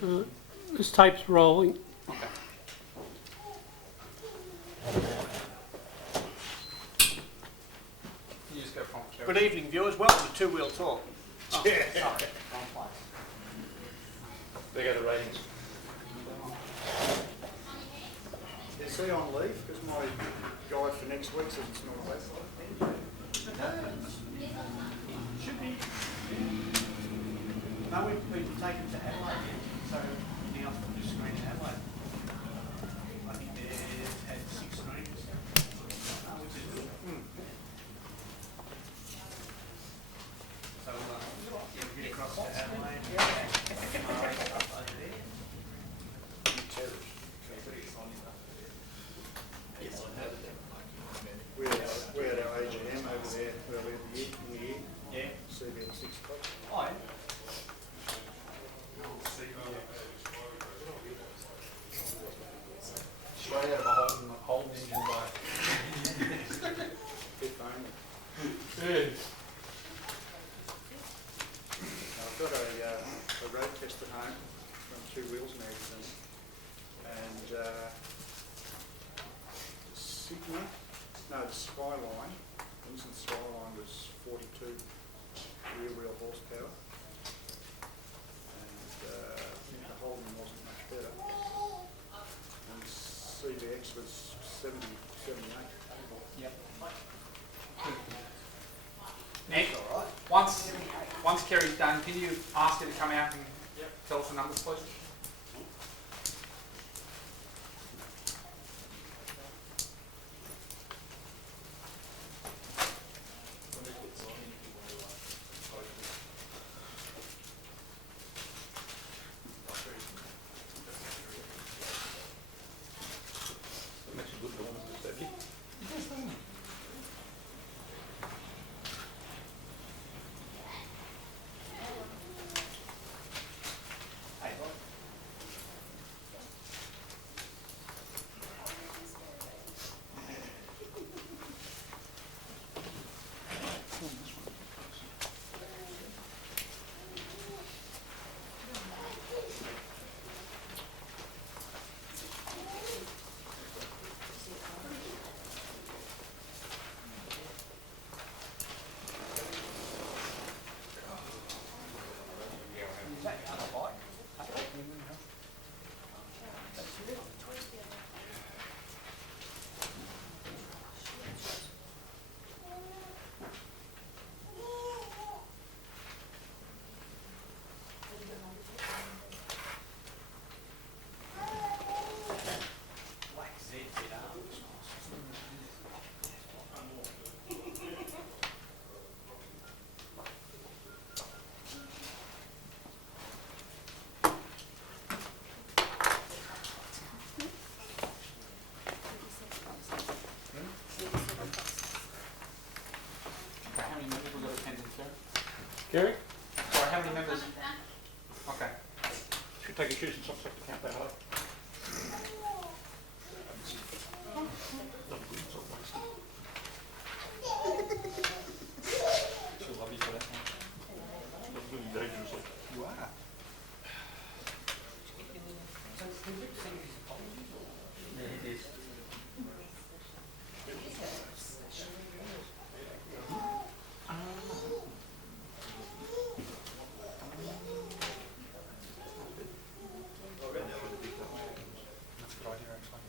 This tape's rolling. Okay. You just go prompt, Jerry. Good evening, viewers. Welcome to Two Wheel Talk. Oh, sorry, wrong place. There go the ratings. Is he on leave? Because my guide for next week says it's not left. Should be. No, we've taken to Adelaide, so everything else will just screen in Adelaide. I think they've had 6 screens, which is good. So get across to Adelaide. We had our AGM over there earlier in the year. Yeah. CB at 6 o'clock. Oh, yeah. Straight out of a Holden engine by. Bit only. I've got a road test at home from Two Wheels magazine, and the Skyline, Winston Skyline was 42 rear wheel horsepower, and the Holden wasn't much better, and CBX was 70, 78. Yep. Nick, once Kerry's done, can you ask her to come out and tell us the numbers, please? Gary? Sorry, how many members? Okay. Should take your shoes and socks off to count that high. She'll love you for that one. That's really dangerously. You are. Yeah, it is. That's a good idea, actually.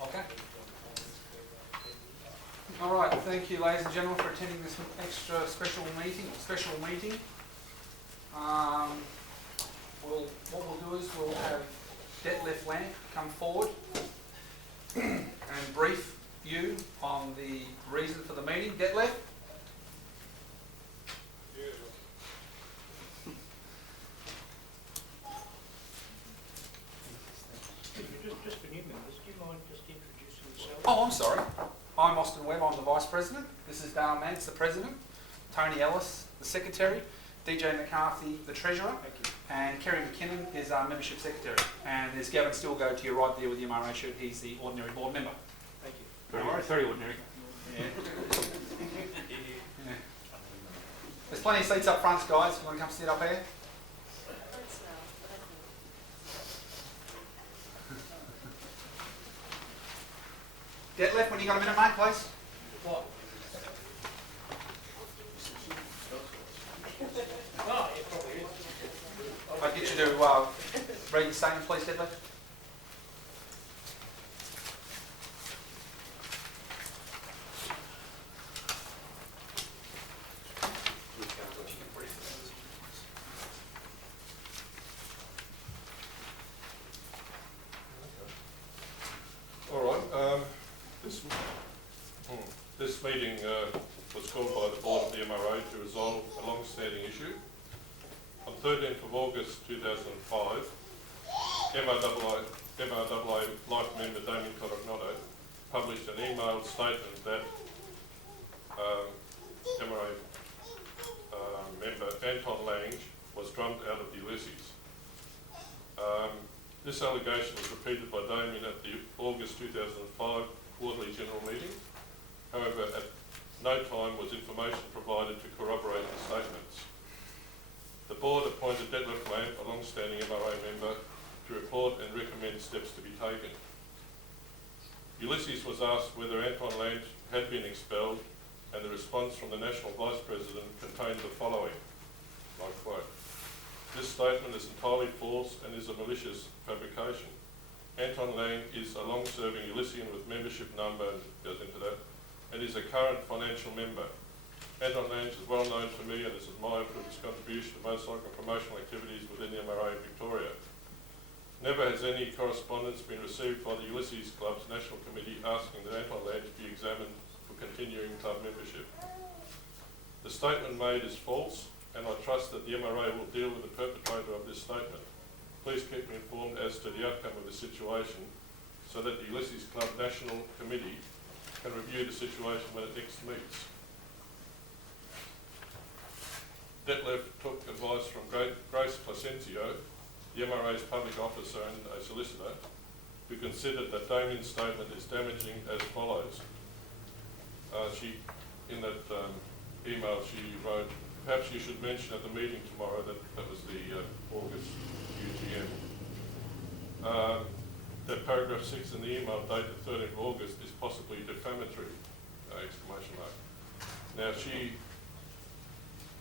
Okay. All right. Thank you, ladies and gentlemen, for attending this extra special meeting. What we'll do is we'll have Detlef Lamp come forward and brief you on the reason for the meeting. Detlef? Just for new members, do you mind just introducing yourself? Oh, I'm sorry. I'm Austin Webb. I'm the Vice President. This is Dale Mance, the President. Tony Ellis, the Secretary. DJ McCarthy, the Treasurer. Thank you. And Kerry McKinnon is our Membership Secretary. And there's Gavin Stilgo to your right there with the MRAA shirt. He's the ordinary board member. Thank you. Very ordinary. Yeah. There's plenty of seats up front, guys. If you want to come sit up here. Detlef, when you got a minute, mate, please. What? Oh, it probably is. I'll get you to read the statement, please, Detlef. All right. This meeting was called by the board of the MRA to resolve a long-standing issue. On 13th of August 2005, MRAA Life member Damien Codognotto published an emailed statement that MRA member Anton Lange was drummed out of the Ulysses. This allegation was repeated by Damien at the August 2005 quarterly general meeting. However, at no time was information provided to corroborate the statements. The board appointed Detlef Lamp, a long-standing MRA member, to report and recommend steps to be taken. Ulysses was asked whether Anton Lange had been expelled, and the response from the National Vice President contained the following, I quote, "This statement is entirely false and is a malicious fabrication. Anton Lange is a long-serving Ulyssian with membership number," and goes into that, "and is a current financial member. Anton Lange is well known to me and is admired for his contribution to motorcycle and promotional activities within the MRA Victoria. Never has any correspondence been received by the Ulysses Club's National Committee asking that Anton Lange be examined for continuing club membership. The statement made is false, and I trust that the MRA will deal with the perpetrator of this statement. Please keep me informed as to the outcome of the situation so that the Ulysses Club National Committee can review the situation when it next meets." Detlef took advice from Grace Placencio, the MRA's public officer and a solicitor, who considered that Damien's statement is damaging as follows. In that email she wrote, "Perhaps you should mention at the meeting tomorrow," that was the August UGM, that paragraph 6 in the email dated 13th of August is possibly defamatory, exclamation mark. Now she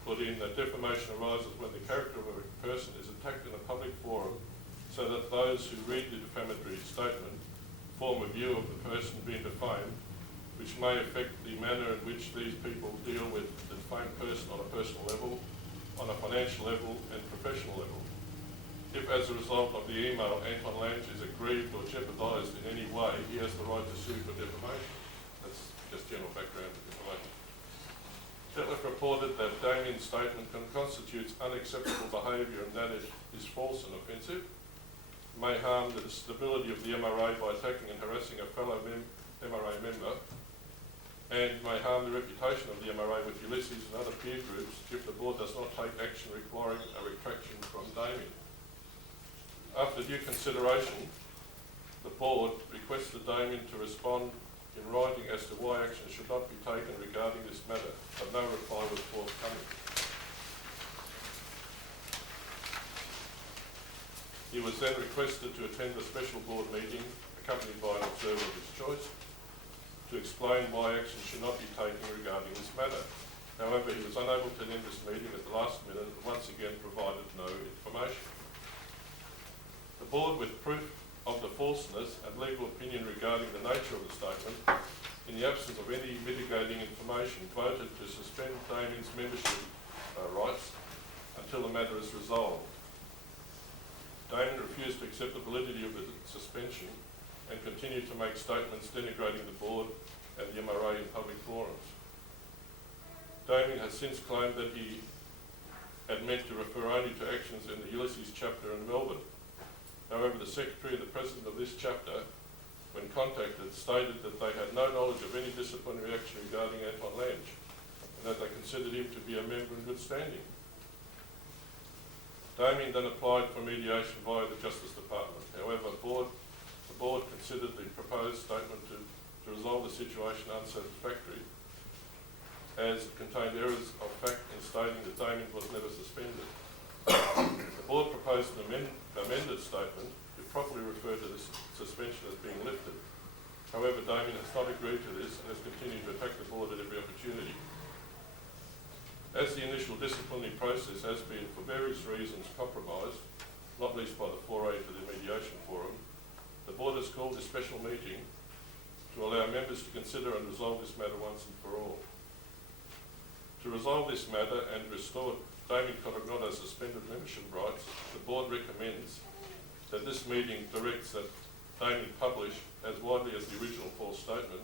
put in that defamation arises when the character of a person is attacked in a public forum so that those who read the defamatory statement form a view of the person being defamed, which may affect the manner in which these people deal with the defamed person on a personal level, on a financial level and professional level. If as a result of the email Anton Lange is aggrieved or jeopardised in any way, he has the right to sue for defamation. That's just general background information. Detlef reported that Damien's statement constitutes unacceptable behaviour and that it is false and offensive, may harm the stability of the MRA by attacking and harassing a fellow MRA member, and may harm the reputation of the MRA with Ulysses and other peer groups if the board does not take action requiring a retraction from Damien. After due consideration, the board requested Damien to respond in writing as to why action should not be taken regarding this matter, but no reply was forthcoming. He was then requested to attend a special board meeting, accompanied by an observer of his choice, to explain why action should not be taken regarding this matter. However, he was unable to attend this meeting at the last minute and once again provided no information. The board, with proof of the falseness and legal opinion regarding the nature of the statement, in the absence of any mitigating information, voted to suspend Damien's membership rights until the matter is resolved. Damien refused to accept the validity of the suspension and continued to make statements denigrating the board and the MRA in public forums. Damien has since claimed that he had meant to refer only to actions in the Ulysses chapter in Melbourne. However, the Secretary and the President of this chapter, when contacted, stated that they had no knowledge of any disciplinary action regarding Anton Lange and that they considered him to be a member in good standing. Damien then applied for mediation via the Justice Department. However, the board considered the proposed statement to resolve the situation unsatisfactory, as it contained errors of fact in stating that Damien was never suspended. The board proposed an amended statement to properly refer to this suspension as being lifted. However, Damien has not agreed to this and has continued to attack the board at every opportunity. As the initial disciplinary process has been, for various reasons, compromised, not least by the foray to the mediation forum, the board has called a special meeting to allow members to consider and resolve this matter once and for all. To resolve this matter and restore Damien Codognotto's suspended membership rights, the board recommends that this meeting directs that Damien publish, as widely as the original false statement,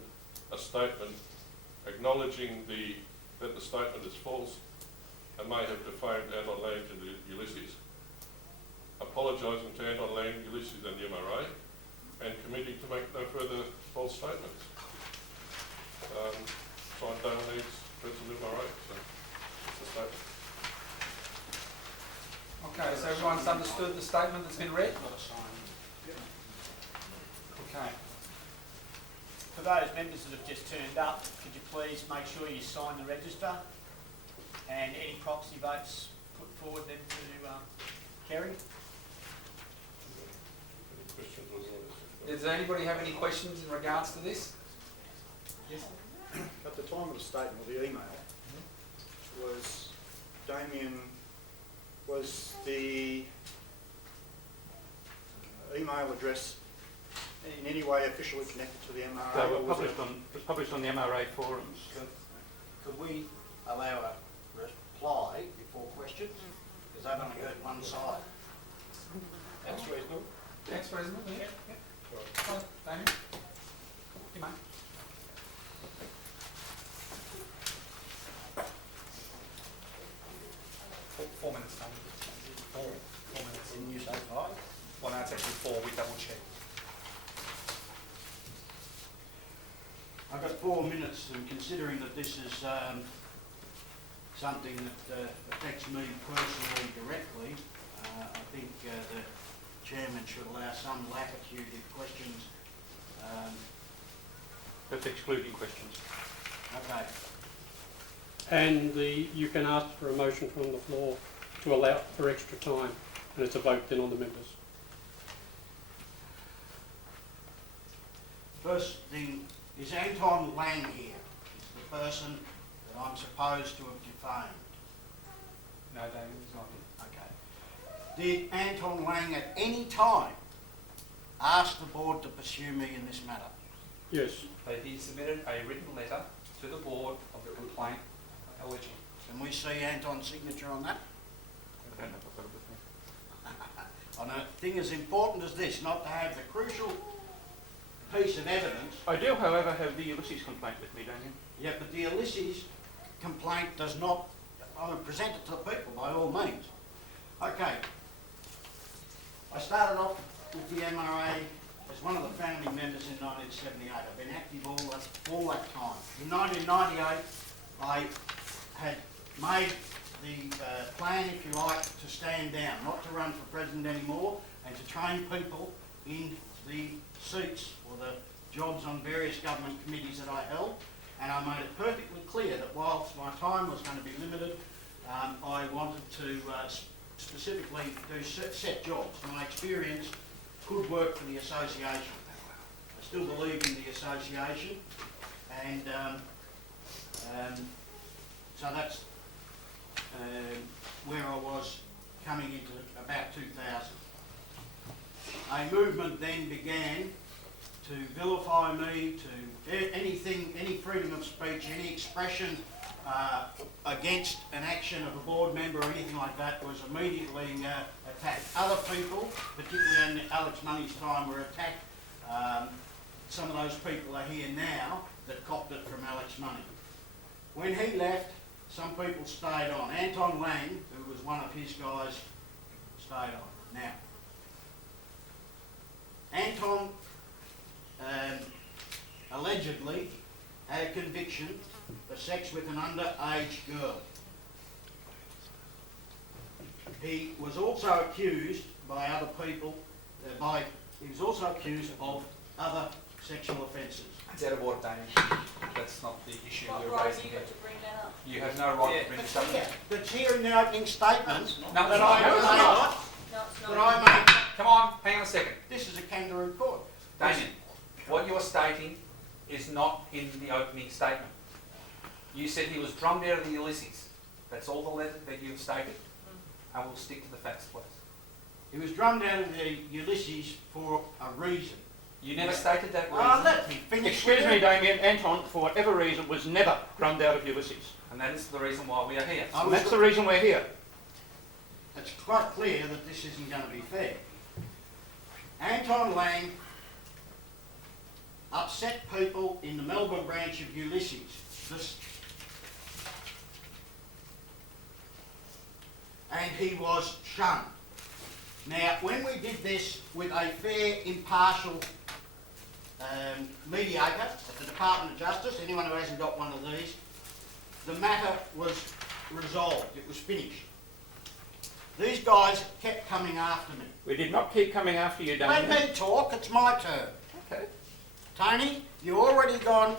a statement acknowledging that the statement is false and may have defamed Anton Lang and Ulysses, apologising to Anton Lang, Ulysses and the MRAA, and committing to make no further false statements. Signed Damien needs President of MRAA, so that's the statement. Okay, so everyone's understood the statement that's been read? Not a sign. Okay. For those members that have just turned up, could you please make sure you sign the register, and any proxy votes put forward then to Kerry? Any questions or Does anybody have any questions in regards to this? Yes. At the time of the statement or the email, was Damien, was the email address in any way officially connected to the MRA? They or were was published on, it was published on the MRA forums. Could we allow a reply before questions? Because I've only heard one side. That's reasonable. That's reasonable, yeah? Right, Damien? You may. Four minutes, Damien. Four minutes. Didn't you say 5? Well, no, it's actually 4, we double check. I've got 4 minutes, and considering that this is something that affects me personally directly, I think the chairman should allow some latitude if questions. That's excluding questions. Okay. And you can ask for a motion from the floor to allow for extra time, and it's a vote then on the members. First thing, is Anton Lang here? Is the person that I'm supposed to have defamed? No, Damien, he's not here. Okay. Did Anton Lang at any time ask the board to pursue me in this matter? Yes. He submitted a written letter to the board of the complaint alleging. Can we see Anton's signature on that? I don't know if I've got it with me. On a thing as important as this, not to have the crucial piece of evidence. I do, however, have the Ulysses complaint with me, Damien. Yeah, but the Ulysses complaint does not, I will present it to the people by all means. Okay. I started off with the MRA as one of the founding members in 1978. I've been active all that time. In 1998, I had made the plan, if you like, to stand down, not to run for president anymore, and to train people in the seats or the jobs on various government committees that I held. And I made it perfectly clear that whilst my time was going to be limited, I wanted to specifically do set jobs. My experience could work for the association. I still believe in the association, and so that's where I was coming into about 2000. A movement then began to vilify me, to anything, any freedom of speech, any expression against an action of a board member or anything like that was immediately attacked. Other people, particularly in Alex Money's time, were attacked. Some of those people are here now that copped it from Alex Money. When he left, some people stayed on. Anton Lang, who was one of his guys, stayed on. Now, Anton allegedly had a conviction for sex with an underage girl. he was also accused by other people, he was also accused of other sexual offences. It's out of order, Damien. That's not the issue What you're right have raising you here. got to bring that up? You have no right to bring this up. That's here in the opening statement No, that it's not. No, it's not. No, it's not. that I made. Come on, hang on a second. This is a kangaroo court. Damien, what you're stating is not in the opening statement. You said he was drummed out of the Ulysses. That's all the letter that you've stated, and we'll stick to the facts, please. He was drummed out of the Ulysses for a reason. You never stated that reason, Let me finish. Excuse with me, it. Damien, Anton, for whatever reason, was never drummed out of Ulysses. and that is the reason why we are here. I And was- that's the reason we're here. It's quite clear that this isn't going to be fair. Anton Lang upset people in the Melbourne branch of Ulysses. And he was shunned. Now, when we did this with a fair, impartial mediator at the Department of Justice, anyone who hasn't got one of these, the matter was resolved. It was finished. These guys kept coming after me. We did not keep coming after you, Let Damien. me talk, it's my turn. Okay. Tony, you already gone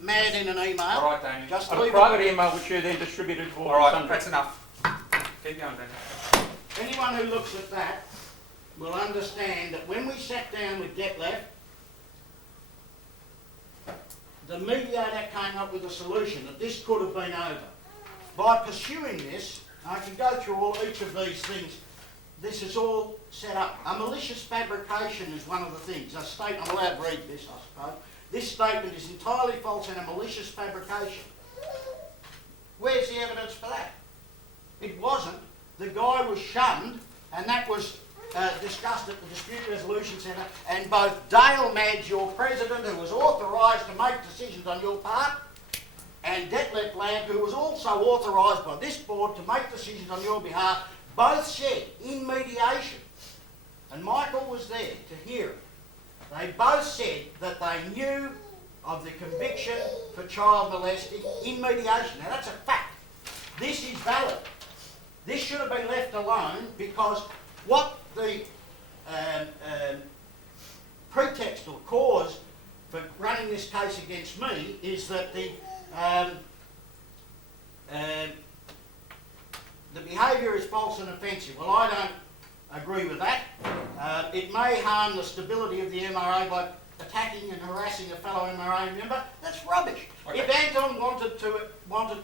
mad in an email. All right, Damien. Just On a leave private it. email which you then distributed to all All right, sundry. that's enough. Keep going, Damien. Anyone who looks at that will understand that when we sat down with Detlef, the mediator came up with a solution that this could have been over. By pursuing this, I can go through each of these things. This is all set up. A malicious fabrication is one of the things. A statement, I'm allowed to read this, I suppose. This statement is entirely false and a malicious fabrication. Where's the evidence for that? It wasn't. The guy was shunned, and that was discussed at the Dispute Resolution Centre, and both Dale Madge, your president, who was authorised to make decisions on your part, and Detlef Lamb, who was also authorised by this board to make decisions on your behalf, both said in mediation, and Michael was there to hear it, they both said that they knew of the conviction for child molesting in mediation. Now that's a fact. This is valid. This should have been left alone because what the pretext or cause for running this case against me is that the behaviour is false and offensive. Well, I don't agree with that. It may harm the stability of the MRA by attacking and harassing a fellow MRA member. That's rubbish. Okay. If Anton wanted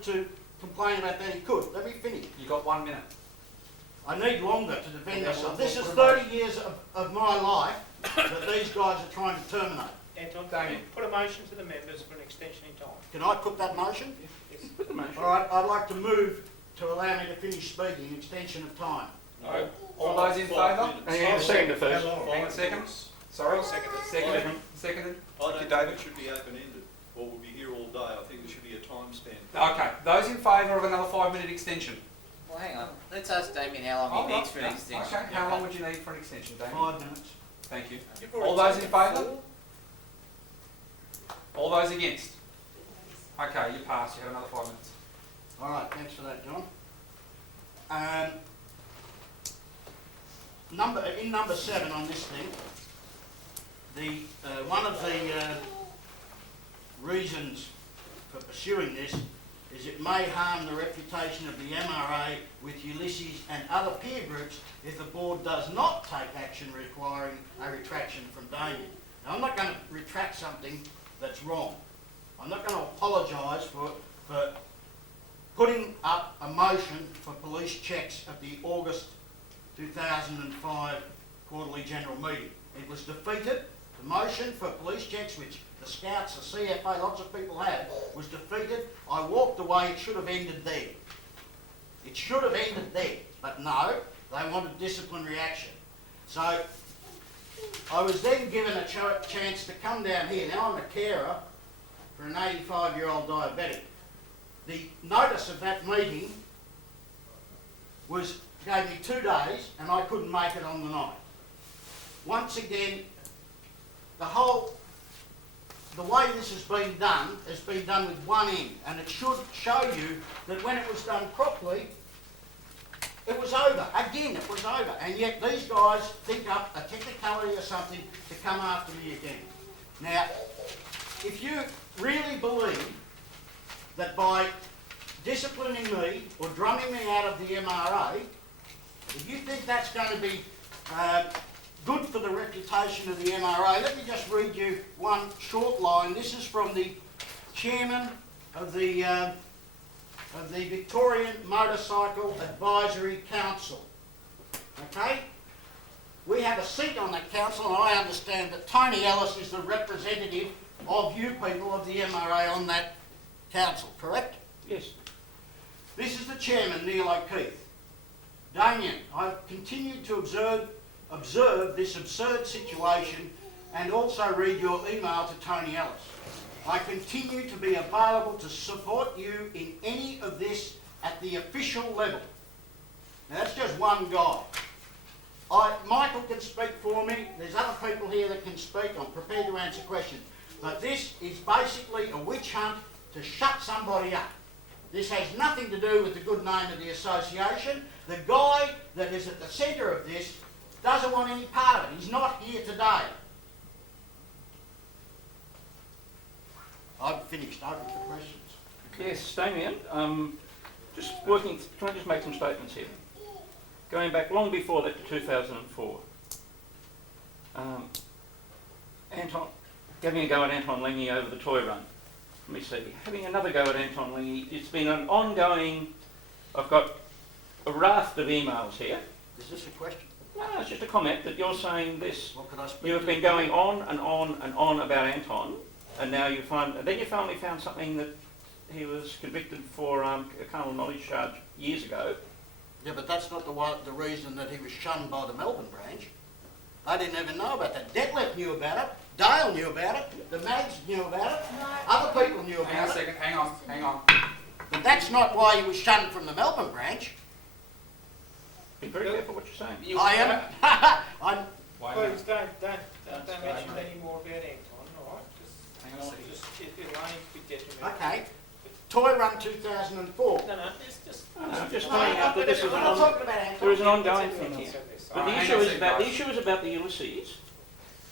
to complain about that, he could. Let me finish. You got 1 minute. I need longer to defend Okay, myself. well, This is we'll 30 years of my life that these guys are trying to terminate. Anton, Damien. put a motion to the members for an extension in time. Can I put that motion? Put the motion. All right, I'd like to move to allow me to finish speaking, extension of time. All those in favour? Hang on a second first. Hang on a second. Sorry. Seconded. Seconded. Seconded. I don't think it should be open-ended, or we'll be here all day. I think there should be a time span. Okay. Those in favour of another 5-minute extension? Well, hang on. Let's ask Damien how long he needs for an extension. Okay. How long would you need for an extension, Damien? 5 minutes. Thank you. All those in favour? All those against? Okay, you pass. You have another 5 minutes. All right, thanks for that, John. Number 7 on this thing, one of the reasons for pursuing this is it may harm the reputation of the MRA with Ulysses and other peer groups if the board does not take action requiring a retraction from Damien. Now, I'm not going to retract something that's wrong. I'm not going to apologise for putting up a motion for police checks at the August 2005 quarterly general meeting. It was defeated. The motion for police checks, which the Scouts, the CFA, lots of people had, was defeated. I walked away. It should have ended there. It should have ended there. But no, they wanted disciplinary action. So I was then given a chance to come down here. Now I'm a carer for an 85-year-old diabetic. The notice of that meeting gave me 2 days and I couldn't make it on the night. Once again, the way this has been done with one end, and it should show you that when it was done properly, It was over. Again, it was over. And yet these guys think up a technicality or something to come after me again. Now, if you really believe that by disciplining me or drumming me out of the MRA, if you think that's going to be good for the reputation of the MRA, let me just read you one short line. This is from the chairman of the Victorian Motorcycle Advisory Council. Okay? We have a seat on that council, and I understand that Tony Ellis is the representative of you people of the MRA on that council, correct? Yes. This is the chairman, Neil O'Keefe. Damien, I've continued to observe this absurd situation and also read your email to Tony Ellis. I continue to be available to support you in any of this at the official level. Now that's just one guy. Michael can speak for me. There's other people here that can speak. I'm prepared to answer questions. But this is basically a witch hunt to shut somebody up. This has nothing to do with the good name of the association. The guy that is at the centre of this doesn't want any part of it. He's not here today. I've finished. Open for questions. Yes, Damien, can I just make some statements here? Going back long before that to 2004, having a go at Anton Lengy over the toy run. Let me see, having another go at Anton Lengy, it's been an ongoing, I've got a raft of emails here. Is this a question? No, it's just a comment that you're saying this, What could I speak you have to? been going on and on and on about Anton, and now you finally found something that he was convicted for a carnal knowledge charge years ago. Yeah, but that's not the reason that he was shunned by the Melbourne branch. I didn't even know about that. Detlef knew about it. Dale knew about it. The Mags knew about it. Other people knew Hang on a about it. second, hang on. But that's not why he was shunned from the Melbourne branch. Be very careful what you're saying. I am. I'm. Why Please not? don't mention any more about Anton, all right? Hang on a second. It'll only be detrimental. Okay. Toy Run 2004. No, just. Just pointing out that this is I'm not talking about there Anton. is an ongoing thing here. But the Hang issue on a is second, about the guys. issue is about the Ulysses,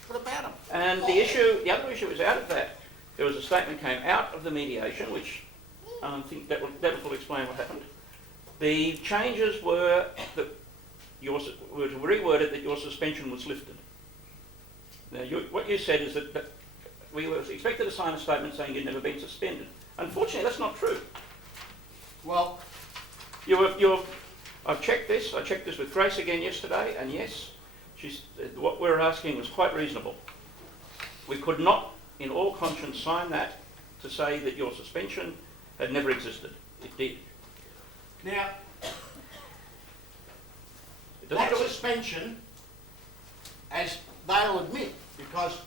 What about him? and the other issue is out of that. There was a statement came out of the mediation, which I think that will explain what happened. The changes were that were to reword it that your suspension was lifted. Now, what you said is that we were expected to sign a statement saying you'd never been suspended. Unfortunately, that's not true. Well, I've checked this. I checked this with Grace again yesterday, and yes, what we were asking was quite reasonable. We could not, in all conscience, sign that to say that your suspension had never existed. It did. now, It doesn't that do it. suspension, as they'll admit, because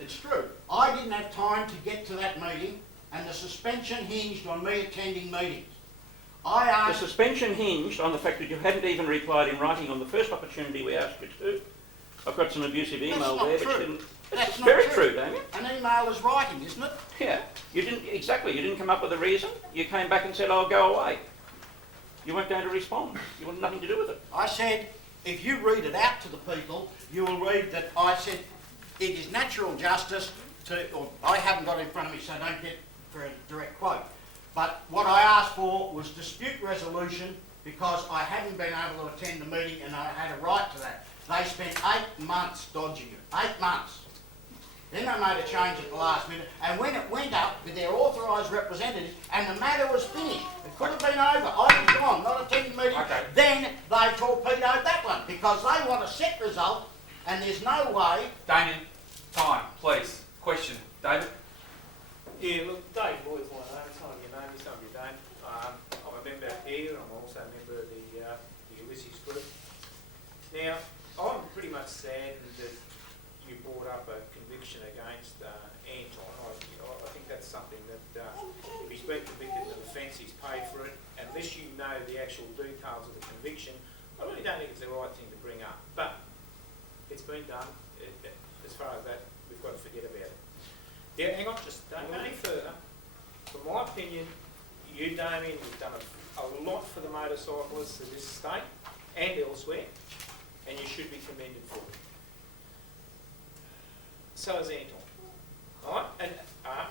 it's true, I didn't have time to get to that meeting, and the suspension hinged on me attending meetings. I The asked... suspension hinged on the fact that you hadn't even replied in writing on the first opportunity we asked you to. I've got some abusive That's email not there true. which didn't... That's It's not very true. true, Damien. An email is writing, isn't it? Yeah. You didn't come up with a reason. You came back and said, "I'll go away." You weren't going to respond. You wanted nothing to do with it. I said, if you read it out to the people, you will read that I said it is natural justice to, or I haven't got it in front of me, so don't get for a direct quote. But what I asked for was dispute resolution because I hadn't been able to attend the meeting and I had a right to that. They spent 8 months dodging it. 8 months. Then they made a change at the last minute, and when it went up with their authorised representatives and the matter was finished, it could have been over, I was gone, not attending the meeting, Okay. then they torpedoed that one because they want a set result and there's no way. Damien, time, please. Question. David? Yeah, look, Dave Boyd's my name, some of you know me, some of you don't. I'm a member here, I'm also a member of the Ulysses group. Now, I'm pretty much saddened that you brought up a conviction against Anton. I think that's something that if he's been convicted of an offence, he's paid for it. Unless you know the actual details of the conviction, I really don't think it's the right thing to bring up. But it's been done. As far as that, we've got to forget about it. Yeah, hang on, just don't go any further. From my opinion, you, Damien, you've done a a lot for the motorcyclists of this state and elsewhere, and you should be commended for it. So is Anton. All right? And,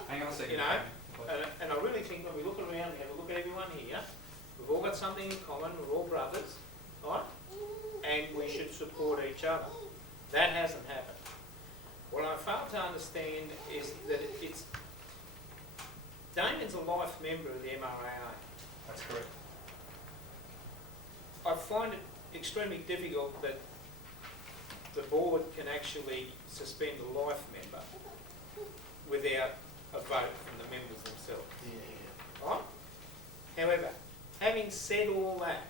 Hang on a second. you know, and I really think when we look around and have a look at everyone here, we've all got something in common, we're all brothers, right? And we should support each other. That hasn't happened. What I fail to understand is that it's Damien's a life member of the MRAA. That's correct. I find it extremely difficult that the board can actually suspend a life member without a vote from the members themselves. Right? However, having said all that,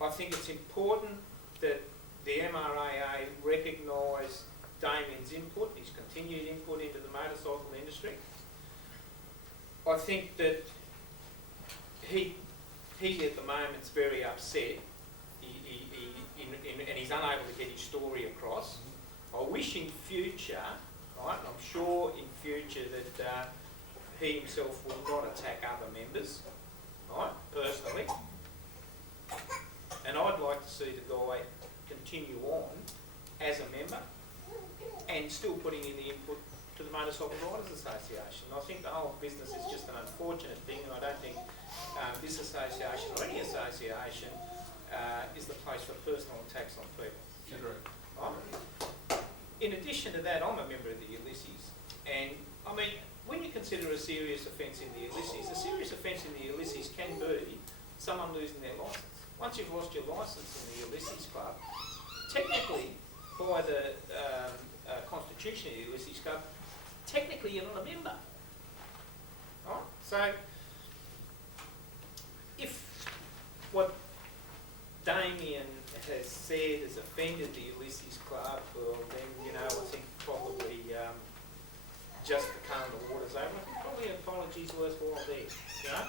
I think it's important that the MRAA recognise Damien's input, his continued input into the motorcycle industry. I think that he at the moment is very upset. And he's unable to get his story across. I wish in future, right, I'm sure in future that he himself will not attack other members, right, personally. And I'd like to see the guy continue on as a member and still putting in the input to the Motorcycle Riders Association. I think the whole business is just an unfortunate thing, and I don't think this association or any association is the place for personal attacks on people. Right? In addition to that, I'm a member of the Ulysses, and I mean, when you consider a serious offence in the Ulysses, a serious offence in the Ulysses can be someone losing their licence. Once you've lost your licence in the Ulysses Club, technically, by the constitution of the Ulysses Club, technically you're not a member. Right? So, if what Damien has said has offended the Ulysses Club, well then, you know, I think probably just the current waters over. Probably an apology's worthwhile there, you know?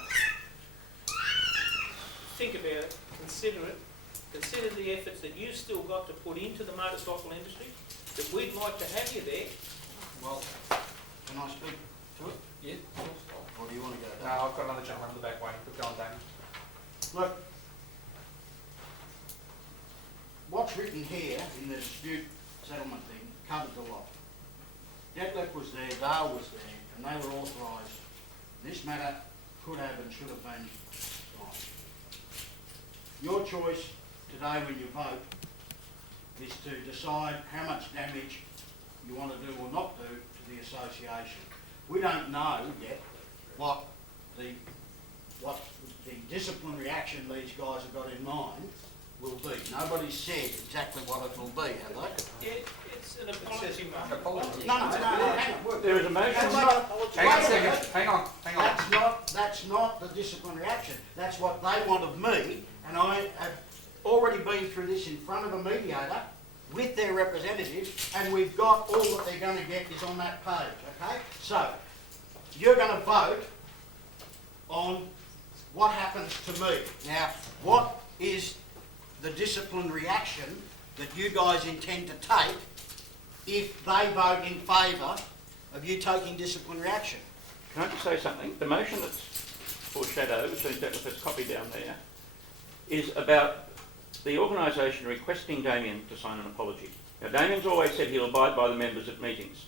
Think about it, consider the efforts that you've still got to put into the motorcycle industry, that we'd like to have you there. Well, can I speak to it? Yeah, of course. Or do you want to go No, down? I've got another gentleman in the back way. Keep going, Damien. Look, what's written here in the dispute settlement thing covers a lot. Detlef was there, Dale was there, and they were authorised. This matter could have and should have been signed. Your choice today when you vote is to decide how much damage you want to do or not do to the association. We don't know yet what the disciplinary action these guys have got in mind will be. Nobody's said exactly what it will be, have they? It's an apology, Mark. Apology. No, hang on. There is a motion. Hang on a second. Hang on. That's not the disciplinary action. That's what they want of me, and I have already been through this in front of a mediator with their representative, and we've got all that they're going to get is on that page, okay? So, you're going to vote on what happens to me. Now, what is the disciplinary action that you guys intend to take if they vote in favour of you taking disciplinary action? Can I just say something? The motion that's foreshadowed, which is copied down there, is about the organisation requesting Damien to sign an apology. Now, Damien's always said he'll abide by the members at meetings.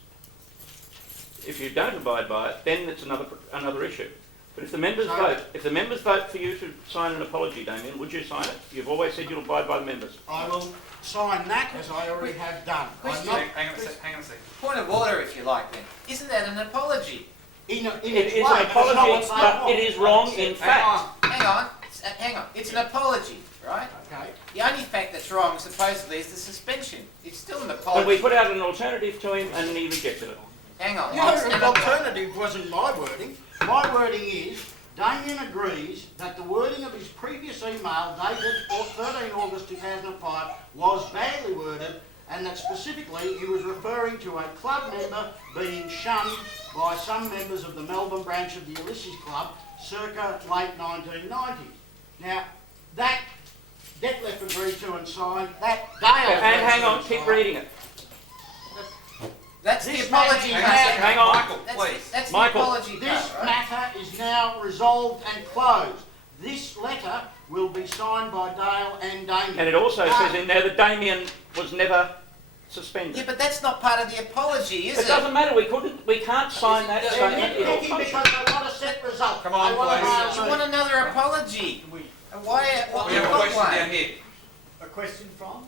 If you don't abide by it, then it's another issue. But if the members vote for you to sign an apology, Damien, would you sign it? You've always said you'll abide by the members. I will sign that as I already have done. Question. Hang on a second. Point of order, if you like, then. Isn't that an apology? In It its is way, an apology, but it is wrong in fact. Hang on. It's an apology, right? Okay. The only fact that's wrong, supposedly, is the suspension. It's still an apology. But we put out an alternative to him and he rejected it. Hang on. No, the alternative wasn't my wording. My wording is, Damien agrees that the wording of his previous email dated 13 August 2005 was badly worded, and that specifically he was referring to a club member being shunned by some members of the Melbourne branch of the Ulysses Club circa late 1990s. Now, that Detlef agreed to and signed, that Dale And hang on, keep reading it. That's the apology. Hang on. Michael, please. That's Michael, the apology This part, right? matter is now resolved and closed. this letter will be signed by Dale and Damien. And it also says in there that Damien was never suspended. Yeah, but that's not part of the apology, is It it? doesn't matter, we can't sign that They're statement. They're It'll nitpicking function. because they want a set result. Come on, They want please. to You want another apology? Can we, And why? What We have a what question way? down here. a question from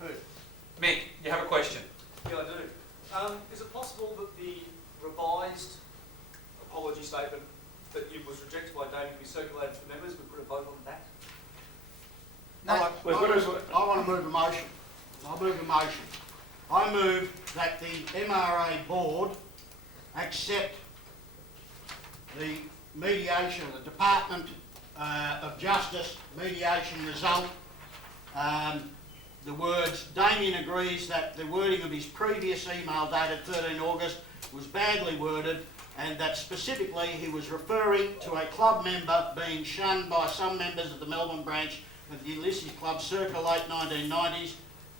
who? Mick, you have a question? Yeah, I do. Is it possible that the revised apology statement that it was rejected by Damien be circulated to members? We put a vote on that? No. We've got to- I want to move a motion. I'll move a motion. I move that the MRA board accept the mediation, the Department of Justice mediation result. The words, Damien agrees that the wording of his previous email dated 13 August was badly worded, and that specifically he was referring to a club member being shunned by some members of the Melbourne branch of the Ulysses Club circa late 1990s.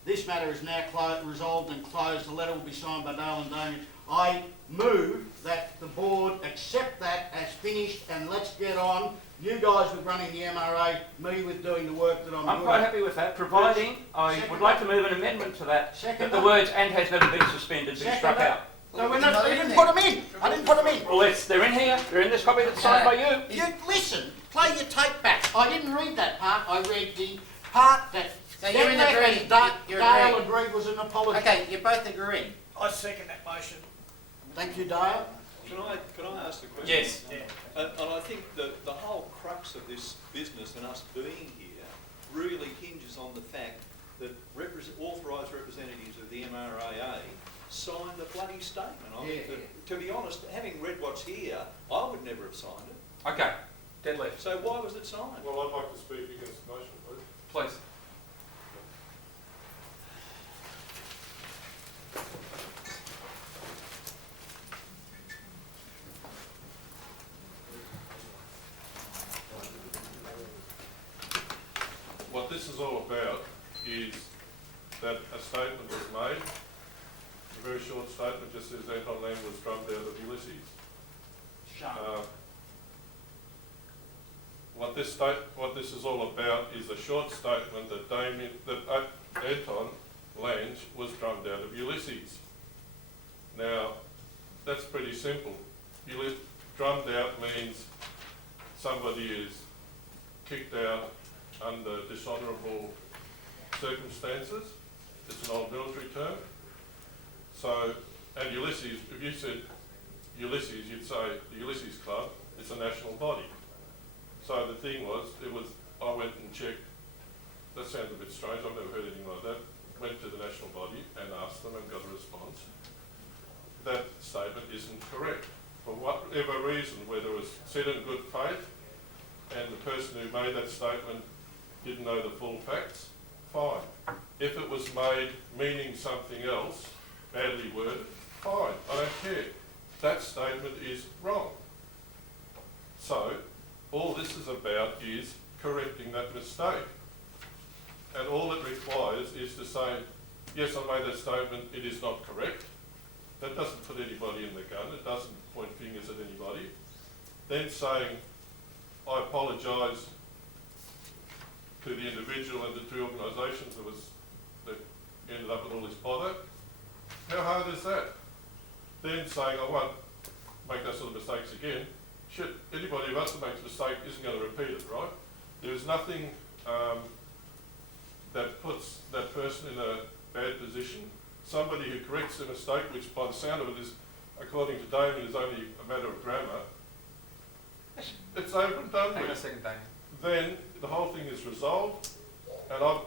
This matter is now resolved and closed. The letter will be signed by Dale and Damien. I move that the board accept that as finished, and let's get on. You guys with running the MRA, me with doing the work that I'm I'm doing. quite happy with that, providing I would like to move an amendment to that, Second that the words "and has never been suspended" be Second struck that. out. No, we're not, we didn't put them in. I didn't put them in. Well, they're in here, they're in this copy that's signed by you. You listen, play your tape back. I didn't read that part. I read the part that So you're in Detlef agreement. and Dale You're agreeing. agreed was an apology. Okay, you both agree. I second that motion. Thank you, Dale. Can I ask a question? Yes. Yeah. And I think that the whole crux of this business and us being here really hinges on the fact that authorised representatives of the MRAA signed the bloody statement. I mean, to be honest, having read what's here, I would never have signed it. Okay, Detlef, So why was it signed? Well, I'd like to speak against the motion, please. please. What this is all about is that a statement was made, a very short statement, just says Anton Lang was drummed out of Ulysses. What this is all about is a short statement that Anton Lange was drummed out of Ulysses. Now, that's pretty simple. Drummed out means somebody is kicked out under dishonourable circumstances. It's an old military term. So, and Ulysses, if you said Ulysses, you'd say the Ulysses Club, it's a national body. So the thing was, I went and checked, that sounds a bit strange, I've never heard anything like that, went to the national body and asked them and got a response. That statement isn't correct. For whatever reason, whether it was said in good faith and the person who made that statement didn't know the full facts, fine. If it was made meaning something else, badly worded, fine, I don't care. That statement is wrong. So, all this is about is correcting that mistake. And all it requires is to say, yes, I made that statement, it is not correct. That doesn't put anybody in the gun, it doesn't point fingers at anybody. Then saying, I apologise to the individual and the two organisations that ended up with all this bother. How hard is that? Then saying, I won't make those sort of mistakes again. Shit, anybody of us that makes a mistake isn't going to repeat it, right? There's nothing that puts that person in a bad position. Somebody who corrects a mistake, which by the sound of it is, according to Damien, is only a matter of grammar, it's over and done Hang on a with. second, Damien. Then the whole thing is resolved, and I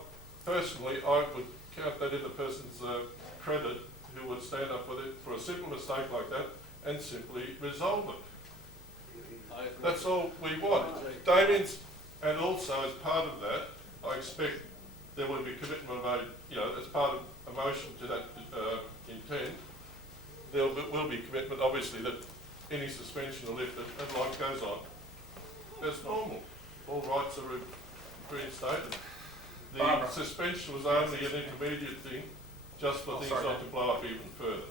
would count that in the person's credit who would stand up with it for a simple mistake like that and simply resolve it. That's all we want. Damien's, and also as part of that, I expect there will be commitment made, as part of a motion to that intent, there will be commitment, obviously, that any suspension are lifted and life goes on. That's normal. All rights are reinstated. The Barbara. suspension was only an intermediate thing, just for things not to blow up even further.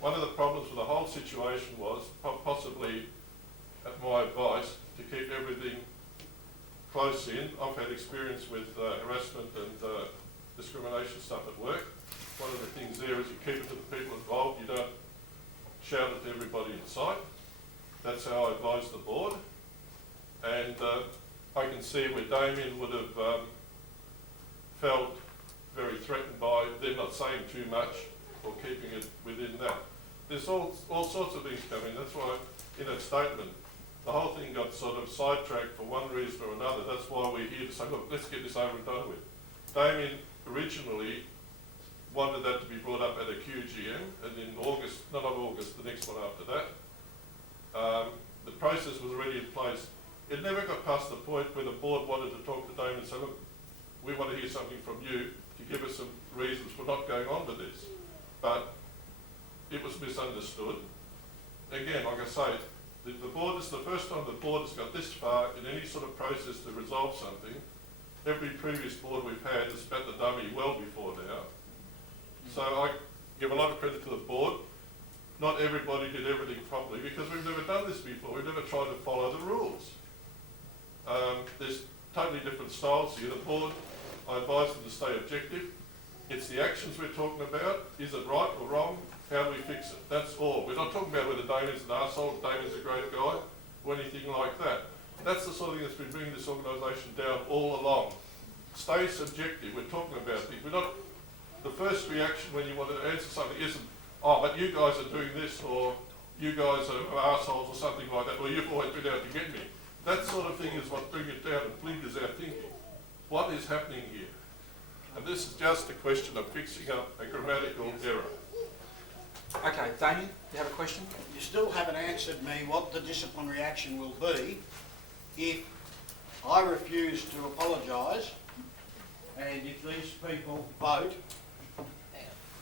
One of the problems with the whole situation was, possibly at my advice, to keep everything close in. I've had experience with harassment and discrimination stuff at work. One of the things there is you keep it to the people involved. You don't shout it to everybody in sight. That's how I advise the board. And I can see where Damien would have felt very threatened by them not saying too much or keeping it within that. There's all sorts of things coming. That's why in that statement, the whole thing got sort of sidetracked for one reason or another. That's why we're here to say, look, let's get this over and done with. Damien originally wanted that to be brought up at a QGM, and in August, not August, the next one after that, the process was already in place. It never got past the point where the board wanted to talk to Damien and say, look, we want to hear something from you to give us some reasons for not going on with this. But it was misunderstood. Again, like I say, the board is the first time the board has got this far in any sort of process to resolve something. Every previous board we've had has spat the dummy well before now. So I give a lot of credit to the board. Not everybody did everything properly because we've never done this before. We've never tried to follow the rules. There's totally different styles here. The board, I advise them to stay objective. It's the actions we're talking about. Is it right or wrong? How do we fix it? That's all. We're not talking about whether Damien's an arsehole, Damien's a great guy, or anything like that. That's the sort of thing that's been bringing this organisation down all along. Stay subjective. We're talking about things. We're not. The first reaction when you want to answer something isn't, oh, but you guys are doing this, or you guys are arseholes, or something like that, or you've always been out to get me. That sort of thing is what brings it down and blinkers our thinking. What is happening here? And this is just a question of fixing up a grammatical error. Okay, Damien, you have a question? You still haven't answered me what the disciplinary action will be if I refuse to apologise and if these people vote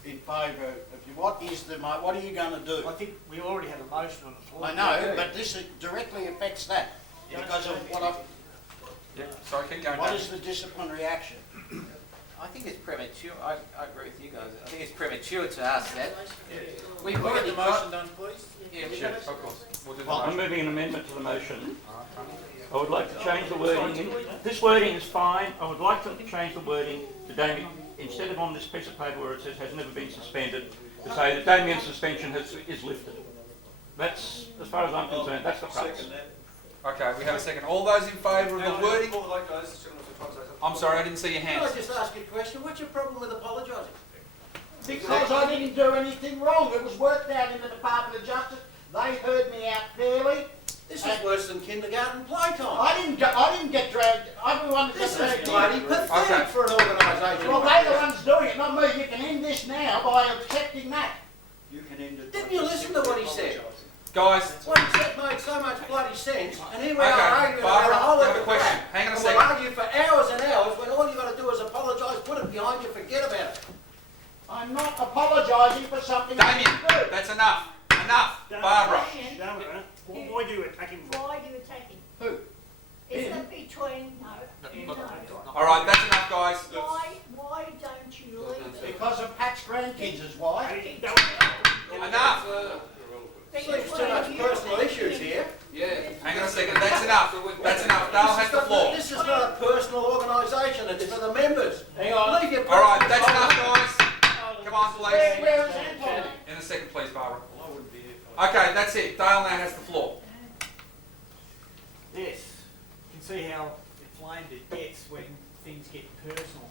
in favour of you. What are you going to do? I think we already had a motion on the floor. I know, but this directly affects that because of what I've... Yeah, sorry, keep going. What is the disciplinary action? I think it's premature. I agree with you guys. I think it's premature to ask that. We've Can we get already the got... motion done, please? Yeah, Sure, of course. We'll do the I'm motion. moving an amendment to the motion. I would like to change the wording. This wording is fine. I would like to change the wording to Damien, instead of on this piece of paper where it says has never been suspended, to say that Damien's suspension is lifted. That's, as far as I'm concerned, that's the crux. Okay, we have a second. All those in favour of the wording? I'm sorry, I didn't see your Can I hands. just ask you a question? What's your problem with apologising? Because I didn't do anything wrong. It was worked out in the Department of Justice. They heard me out fairly. This is worse than kindergarten playtime. I didn't get dragged. I'm the one that got dragged. This is bloody pathetic for an organisation. Well, they're the ones doing it, not me. You can end this now by accepting that. You can end it. Didn't you listen to what he said? Guys, What he said made so much bloody sense, and here we okay, are arguing Barbara, about a whole I have lot a of question. crap. Hang on a And second. we'll argue for hours and hours when all you've got to do is apologise, put it behind you, forget about it. I'm not apologising for something I Damien, didn't do. that's enough. Enough. Barbara. Why do you attack him? Why do you attack him? Who? Isn't it between, no. All right, that's enough, guys. Why don't you leave it? Because of Pat's grandkids is why. Enough. Seems too much personal issues here. Hang on a second. That's enough. That's enough. Dale has the floor. This is not a personal organisation, it's for the members. Hang on. Leave your All right, personal that's enough, side. guys. Come on, Where please. is Anton? In a second, please, Barbara. Okay, that's it. Dale now has the floor. Yes, you can see how inflamed it gets when things get personal.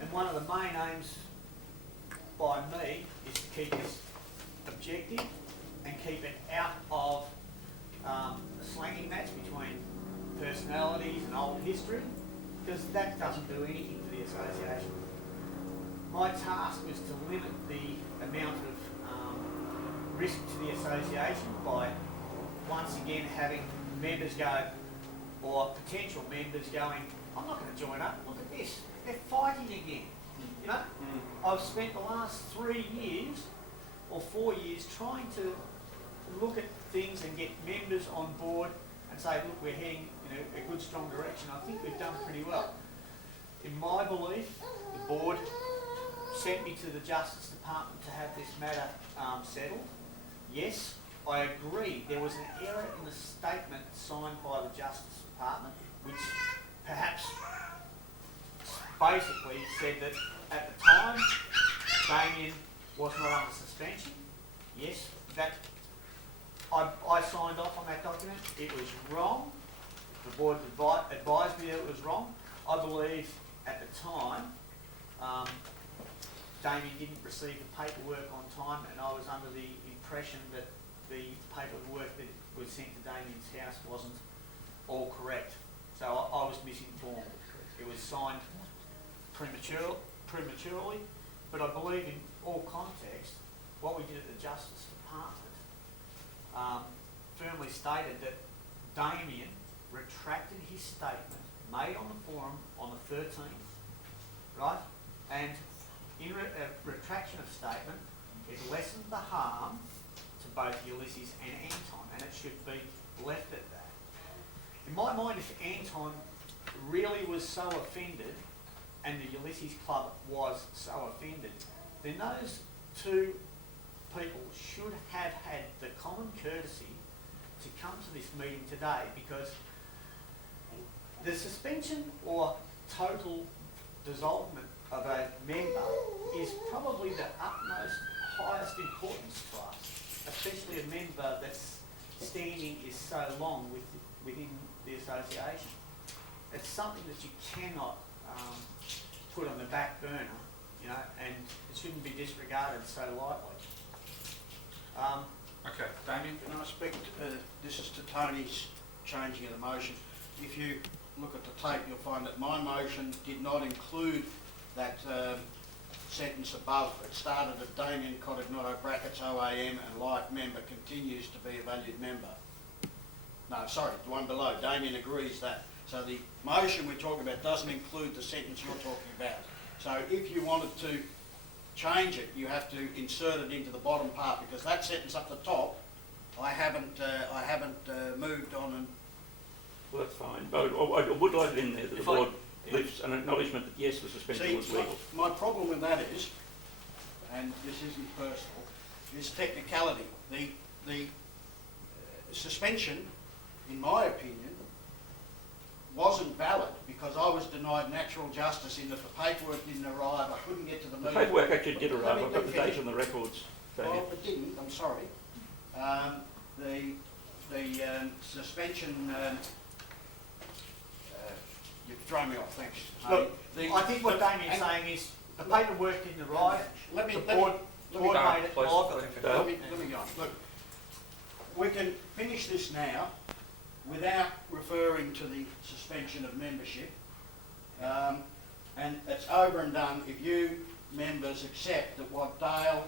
And one of the main aims by me is to keep this objective and keep it out of a slanging match between personalities and old history, because that doesn't do anything for the association. My task was to limit the amount of risk to the association by once again having members go, or potential members going, I'm not going to join up, look at this, they're fighting again. You know, I've spent the last 3 years or 4 years trying to look at things and get members on board and say, look, we're heading in a good, strong direction. I think we've done pretty well. In my belief, the board sent me to the Justice Department to have this matter settled. Yes, I agree there was an error in the statement signed by the Justice Department which perhaps basically said that at the time Damien was not under suspension. Yes, that I signed off on that document. It was wrong. The board advised me that it was wrong. I believe at the time Damien didn't receive the paperwork on time, and I was under the impression that the paperwork that was sent to Damien's house wasn't all correct. So I was misinformed. It was signed prematurely, but I believe in all context, what we did at the Justice Department firmly stated that Damien retracted his statement made on the forum on the 13th, right? And in a retraction of statement, it lessened the harm to both Ulysses and Anton, and it should be left at that. In my mind, if Anton really was so offended, and the Ulysses Club was so offended, then those two people should have had the common courtesy to come to this meeting today, because the suspension or total dissolvement of a member is probably the utmost highest importance to us, especially a member that's standing is so long within the association. It's something that you cannot put on the back burner, you know, and it shouldn't be disregarded so lightly. Okay, Damien? Can I speak to, this is to Tony's changing of the motion. If you look at the tape, you'll find that my motion did not include that sentence above. It started at Damien Codognotto brackets OAM and life member continues to be a valued member. No, sorry, the one below. Damien agrees that. So the motion we're talking about doesn't include the sentence you're talking about. So if you wanted to change it, you have to insert it into the bottom part, because that sentence up the top, I haven't moved on and. Well, that's fine. But I would like it in there that the board leaves an acknowledgement that yes, the suspension was legal. My problem with that is, and this isn't personal, is technicality. The suspension, in my opinion, wasn't valid because I was denied natural justice in that the paperwork didn't arrive, I couldn't get to the meeting. The paperwork actually did arrive. I've got the date on the records. Well, it didn't, I'm sorry. The suspension, you've thrown me off, thanks. Look, I think what Damien's saying is the paperwork didn't arrive. The board made it live. Let me go on. Look, we can finish this now without referring to the suspension of membership, and it's over and done if you members accept that what Dale,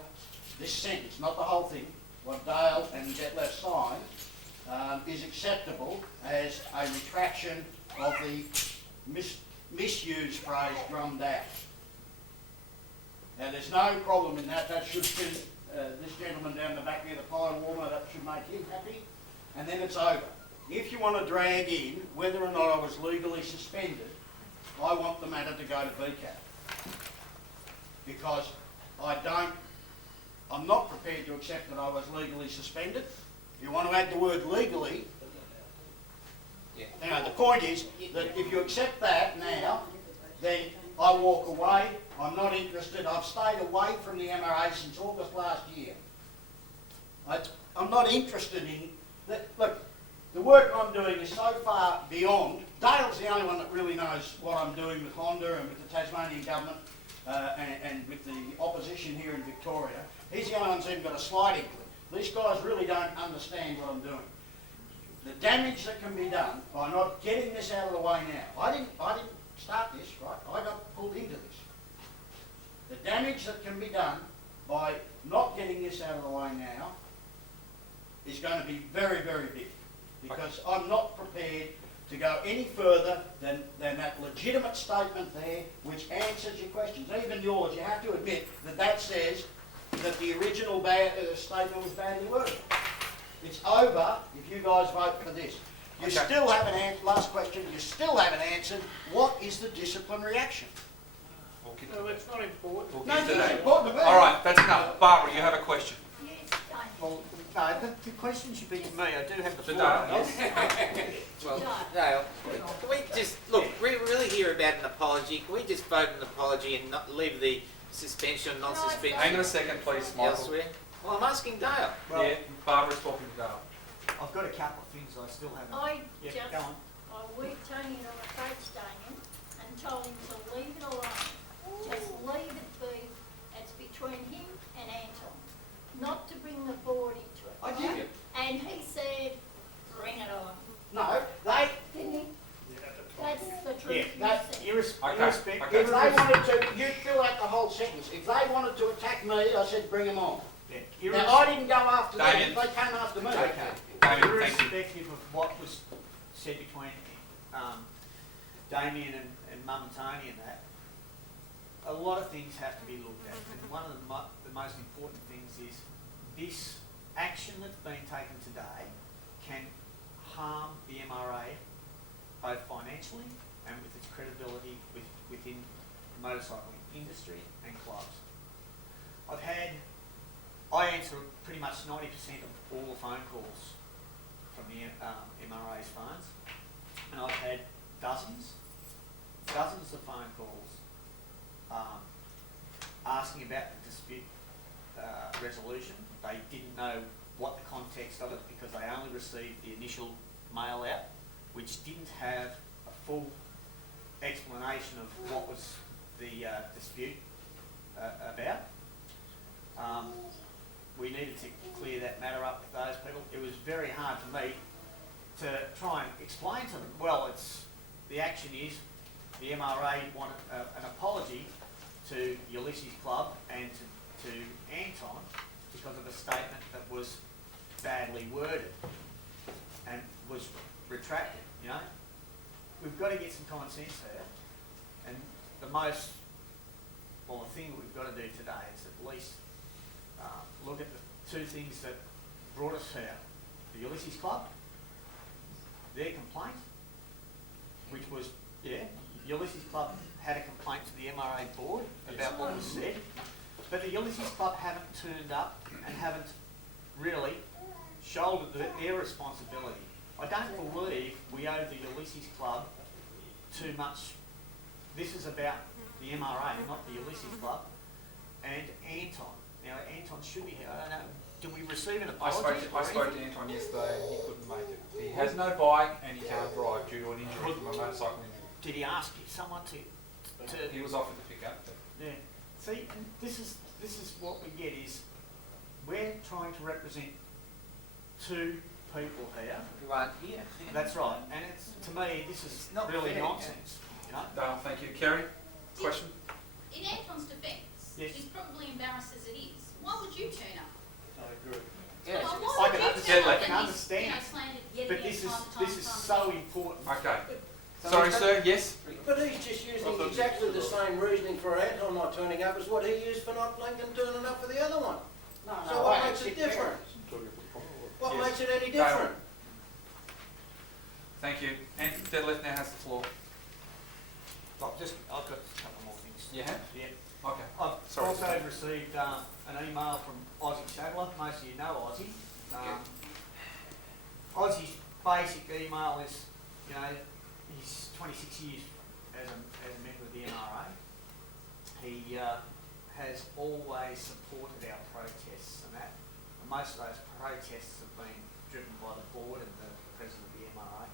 this sentence, not the whole thing, what Dale and Detlef signed is acceptable as a retraction of the misused phrase drummed out. Now there's no problem in that. That should fit this gentleman down the back near the pile warmer. That should make him happy, and then it's over. If you want to drag in whether or not I was legally suspended, I want the matter to go to VCAT, because I'm not prepared to accept that I was legally suspended. You want to add the word legally. Now the point is that if you accept that now, then I walk away. I'm not interested. I've stayed away from the MRAA since August last year. I'm not interested in that. Look, the work I'm doing is so far beyond. Dale's the only one that really knows what I'm doing with Honda and with the Tasmanian government and with the opposition here in Victoria. He's the only one who's even got a sliding clip. These guys really don't understand what I'm doing. The damage that can be done by not getting this out of the way now. I didn't start this, right? I got pulled into this. The damage that can be done by not getting this out of the way now is going to be very, very big. Because I'm not prepared to go any further than that legitimate statement there, which answers your questions. Even yours, you have to admit that says that the original statement was badly worded. It's over if you guys vote for this. You still haven't answered, last question, you still haven't answered, what is the disciplinary action? Well, it's not important. We'll No, get to it's that. important to me. All right, that's enough. Barbara, you have a question. Yes, Damien. Well, no, the question should be to me. I do have the To floor. Dale, Well, No. Dale, can we just, look, we really hear about an apology. Can we just vote an apology and not leave the suspension, non-suspension hang on a second, please, Michael. elsewhere? Well, I'm asking Dale. Well, Yeah, Barbara's talking to Dale. I've got a couple of things I still haven't. I Yep, just, go on. I worked Tony on a coach Damien and told him to leave it alone. Just leave it be. It's between him and Anton, not to bring the board into it. I did. And he said, bring it on. No, they, Didn't he? That's the truth. Yeah, you that, said. irrespective. Okay. if they wanted to, you fill out the whole sentence. If they wanted to attack me, I said bring them on. Yeah, Now, I didn't go after them, Damien. they came after me. Okay. Damien, thank you. Irrespective of what was said between Damien and Mum and Tony and that, a lot of things have to be looked at. And one of the most important things is this action that's being taken today can harm the MRA both financially and with its credibility within the motorcycling industry and clubs. I answer pretty much 90% of all the phone calls from the MRA's phones, and I've had dozens of phone calls asking about the dispute resolution. They didn't know what the context of it because they only received the initial mail out, which didn't have a full explanation of what was the dispute about. We needed to clear that matter up with those people. It was very hard for me to try and explain to them, well, the action is the MRA wanted an apology to Ulysses Club and to Anton because of a statement that was badly worded and was retracted, you know. We've got to get some common sense there, and the thing we've got to do today is at least look at the two things that brought us here. The Ulysses Club, their complaint, which was, Ulysses Club had a complaint to the MRA board about what was said, but the Ulysses Club haven't turned up and haven't really shouldered their responsibility. I don't believe we owe the Ulysses Club too much. This is about the MRA, not the Ulysses Club, and Anton. Now, Anton should be here. I don't know. Did we receive an I apology? spoke to Anton yesterday and he couldn't make it. He has no bike and he can't drive due to an injury from a motorcycle injury. Did he ask someone to? He was offered to pick up. But Yeah. See, and this is what we get is we're trying to represent two people here. Who aren't here. That's right. And it's, to me, this is not really fair, nonsense. You know. Dale, thank you. Kerry, question? In Anton's defence, Yes. he's probably embarrassed as it is. Why would you turn up? I agree. Yeah. Well, I why can would you understand- turn I up can and understand. he's, slandered yet But again this time is and time this and is time so again? important. Okay. Sorry, sir, yes? But he's just using exactly the same reasoning for Anton not turning up as what he used for not blinking turning up for the other one. No, So no, what I makes it accept different? What Yes. makes it any Dale. different? Thank you. And Deadlift now has the floor. I've got a couple more things. You have? Yeah. Okay. I've Sorry, also Steve. received an email from Ozzy Sadler. Most of you know Ozzy. Ozzy's basic email is, you know, he's 26 years as a member of the MRA. He has always supported our protests and that. And most of those protests have been driven by the board and the president of the MRA.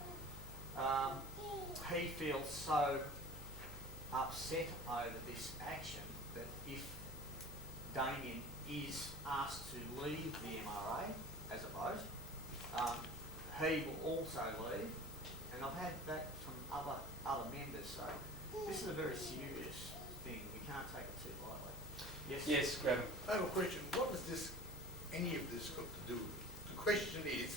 He feels so upset over this action that if Damien is asked to leave the MRA as a vote, he will also leave, and I've had that from other members, so this is a very serious thing. We can't take it too lightly. Yes? Yes, grab him. I have a question. What does any of this got to do with? The question is,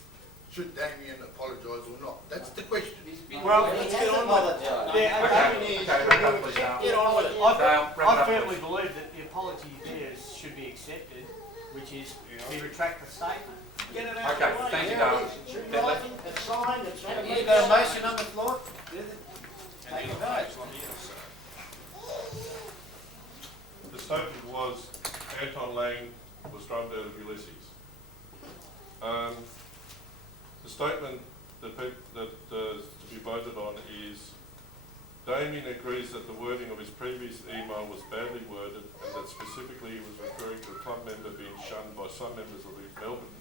should Damien apologise or not? That's the question. Well, Let's get on with it. Yeah, Okay, wrap up please, Dale. Get on with it. Dale, wrap it I up firmly please. believe that the apology there should be accepted, which is we retract the statement. Get it out Okay, of the way. thank you, There it Dale. is. It's in Deadlift. writing, it's signed, it's had a You got a motion on the floor? Take a vote. The statement was Anton Lang was drummed out of Ulysses. The statement that is to be voted on is Damien agrees that the wording of his previous email was badly worded and that specifically he was referring to a club member being shunned by some members of the Melbourne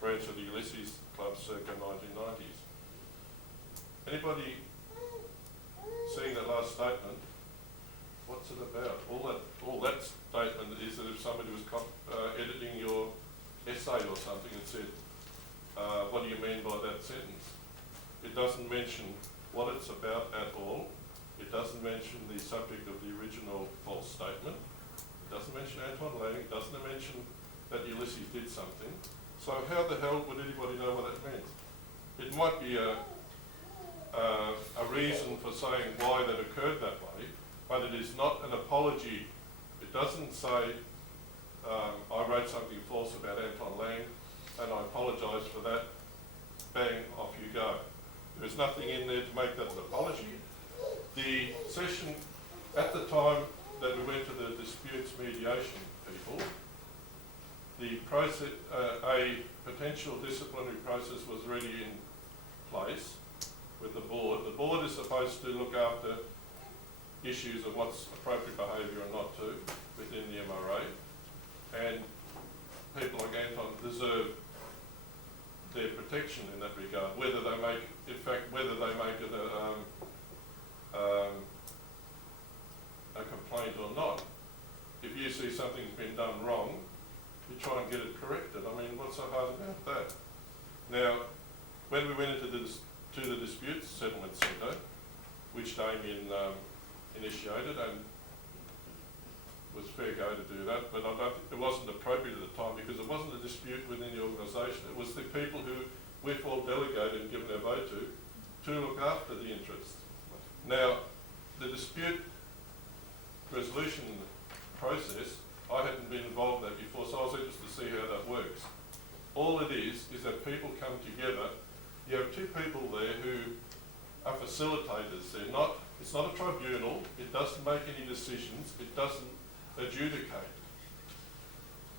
branch of the Ulysses Club circa 1990s. Anybody seeing that last statement? What's it about? All that statement is that if somebody was editing your essay or something and said, what do you mean by that sentence? It doesn't mention what it's about at all. It doesn't mention the subject of the original false statement. It doesn't mention Anton Lang. It doesn't mention that Ulysses did something. So how the hell would anybody know what that meant? It might be a reason for saying why that occurred that way, but it is not an apology. It doesn't say, I wrote something false about Anton Lang and I apologise for that. Bang, off you go. There's nothing in there to make that an apology. The session, at the time that we went to the disputes mediation people, the process, a potential disciplinary process was already in place with the board. The board is supposed to look after issues of what's appropriate behaviour and not to within the MRA, and people like Anton deserve their protection in that regard, whether they make, in fact, whether they make it a complaint or not. If you see something's been done wrong, you try and get it corrected. I mean, what's so hard about that? Now, when we went into the disputes settlement centre, which Damien initiated, and was fair go to do that, but I don't think it wasn't appropriate at the time because it wasn't a dispute within the organisation. It was the people who we've all delegated and given our vote to look after the interests. Now, the dispute resolution process, I hadn't been involved in that before, so I was interested to see how that works. All it is that people come together. You have two people there who are facilitators. It's not a tribunal. It doesn't make any decisions. It doesn't adjudicate.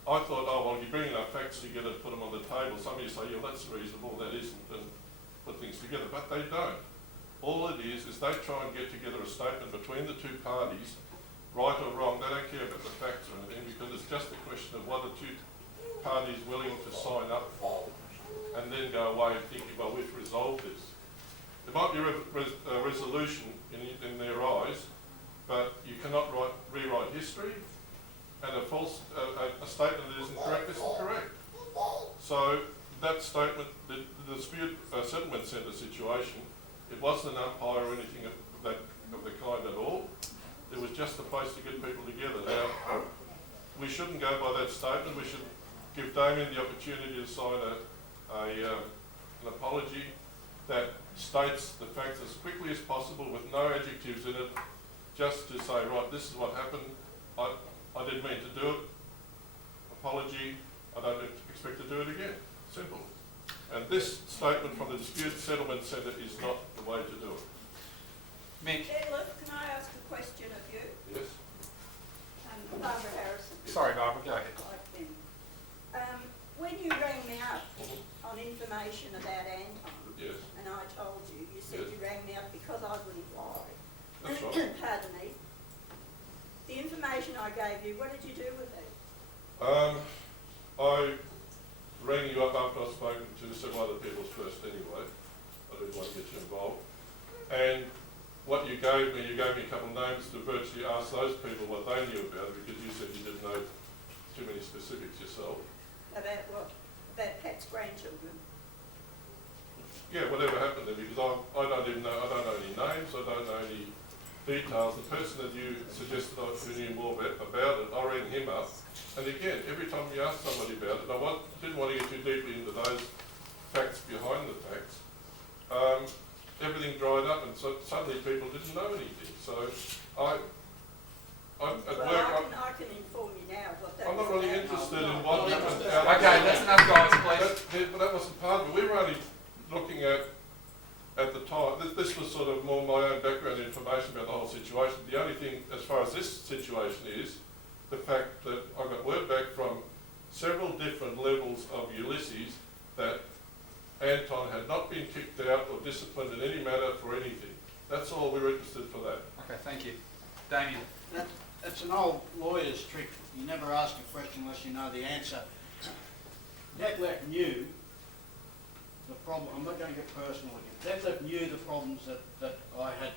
I thought, oh, well, you bring enough facts together, put them on the table. Some of you say, yeah, that's reasonable, that isn't, and put things together. But they don't. All it is they try and get together a statement between the two parties, right or wrong. They don't care about the facts or anything because it's just a question of what the two parties willing to sign up for and then go away and think, well, we've resolved this. There might be a resolution in their eyes, but you cannot rewrite history, and a statement that isn't correct isn't correct. So that statement, the dispute settlement centre situation, it wasn't an umpire or anything of the kind at all. It was just a place to get people together. Now, we shouldn't go by that statement. We should give Damien the opportunity to sign an apology that states the facts as quickly as possible with no adjectives in it, just to say, right, this is what happened. I didn't mean to do it. Apology. I don't expect to do it again. Simple. And this statement from the Dispute Settlement Centre is not the way to do it. Mick. Detlef, can I ask a question of you? Yes? Barbara Harrison. Sorry, Barbara, go ahead. When you rang me up on information about Anton, Yes. and I told you, you said Yes. you rang me up because I wouldn't lie. That's right. Pardon me. The information I gave you, what did you do with it? I rang you up after I'd spoken to some other people first anyway. I didn't want to get you involved. And what you gave me a couple of names to virtually ask those people what they knew about it because you said you didn't know too many specifics yourself. About what? About Pat's grandchildren? Yeah, whatever happened there, because I don't even know, I don't know any names, I don't know any details. The person that you suggested who knew more about it, I rang him up. And again, every time you asked somebody about it, I didn't want to get too deeply into those facts behind the facts. Everything dried up and so suddenly people didn't know anything. So I can inform you now what that I'm not was really about. interested in what happened. Okay, that's enough, guys, please. But that wasn't part of it. We were only looking at the time. This was sort of more my own background information about the whole situation. The only thing, as far as this situation is, the fact that I got word back from several different levels of Ulysses that Anton had not been kicked out or disciplined in any manner for anything. That's all we're interested for that. Okay, thank you. Damien. That's an old lawyer's trick. You never ask a question unless you know the answer. Detlef knew the problem. I'm not going to get personal again. Detlef knew the problems that I had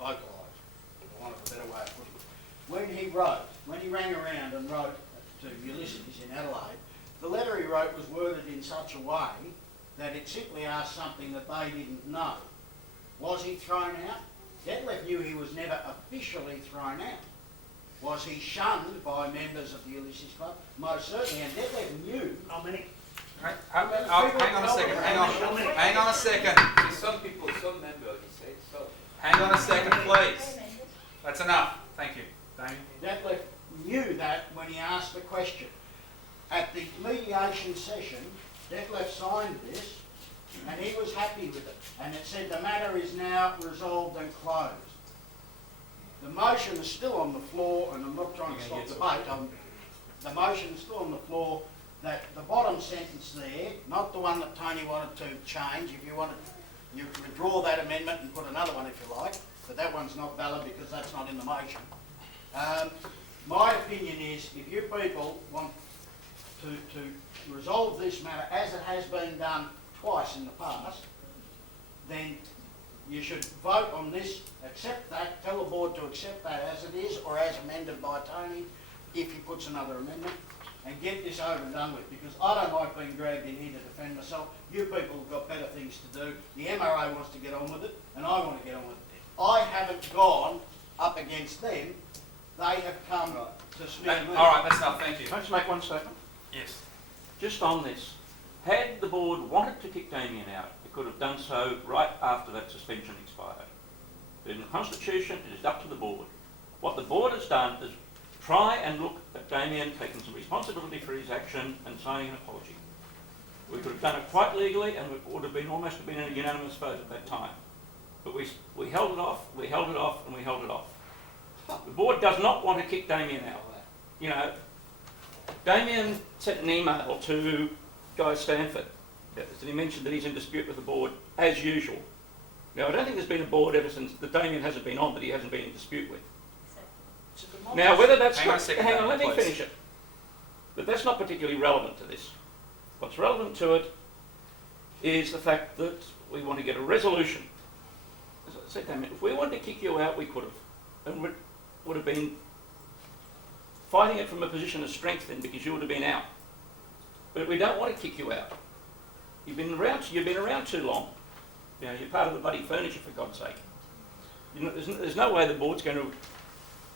vocalised, for want of a better way of putting it. When he rang around and wrote to Ulysses in Adelaide, the letter he wrote was worded in such a way that it simply asked something that they didn't know. Was he thrown out? Detlef knew he was never officially thrown out. Was he shunned by members of the Ulysses Club? Most certainly, and Detlef knew. How many? Hang on a second, hang on a second. Some people, some members, he said, so. Hang on a second, please. That's enough. Thank you. Damien. Detlef knew that when he asked the question. At the mediation session, Detlef signed this and he was happy with it. And it said the matter is now resolved and closed. The motion is still on the floor, and I'm not trying to stop debate. The motion is still on the floor that the bottom sentence there, not the one that Tony wanted to change, if you wanted, you can withdraw that amendment and put another one if you like, but that one's not valid because that's not in the motion. My opinion is if you people want to resolve this matter as it has been done twice in the past, then you should vote on this, accept that, tell the board to accept that as it is or as amended by Tony if he puts another amendment, and get this over and done with, because I don't like being dragged in here to defend myself. You people have got better things to do. The MRA wants to get on with it and I want to get on with it. I haven't gone up against them. They have come to smear me. All right, that's enough. Thank you. Can I just make one statement? Yes. Just on this, had the board wanted to kick Damien out, it could have done so right after that suspension expired. But in the Constitution, it is up to the board. What the board has done is try and look at Damien taking some responsibility for his action and signing an apology. We could have done it quite legally and it would have been almost been a unanimous vote at that time. But we held it off, we held it off, and we held it off. The board does not want to kick Damien out. You know, Damien sent an email to Guy Stanford, and he mentioned that he's in dispute with the board, as usual. Now, I don't think there's been a board ever since that Damien hasn't been on that he hasn't been in dispute with. Now, whether that's... Hang on, let me finish it. But that's not particularly relevant to this. What's relevant to it is the fact that we want to get a resolution. As I said, Damien, if we wanted to kick you out, we could have. And would have been fighting it from a position of strength then, because you would have been out. But we don't want to kick you out. You've been around too long. You know, you're part of the bloody furniture, for God's sake. You know, there's no way the board's going to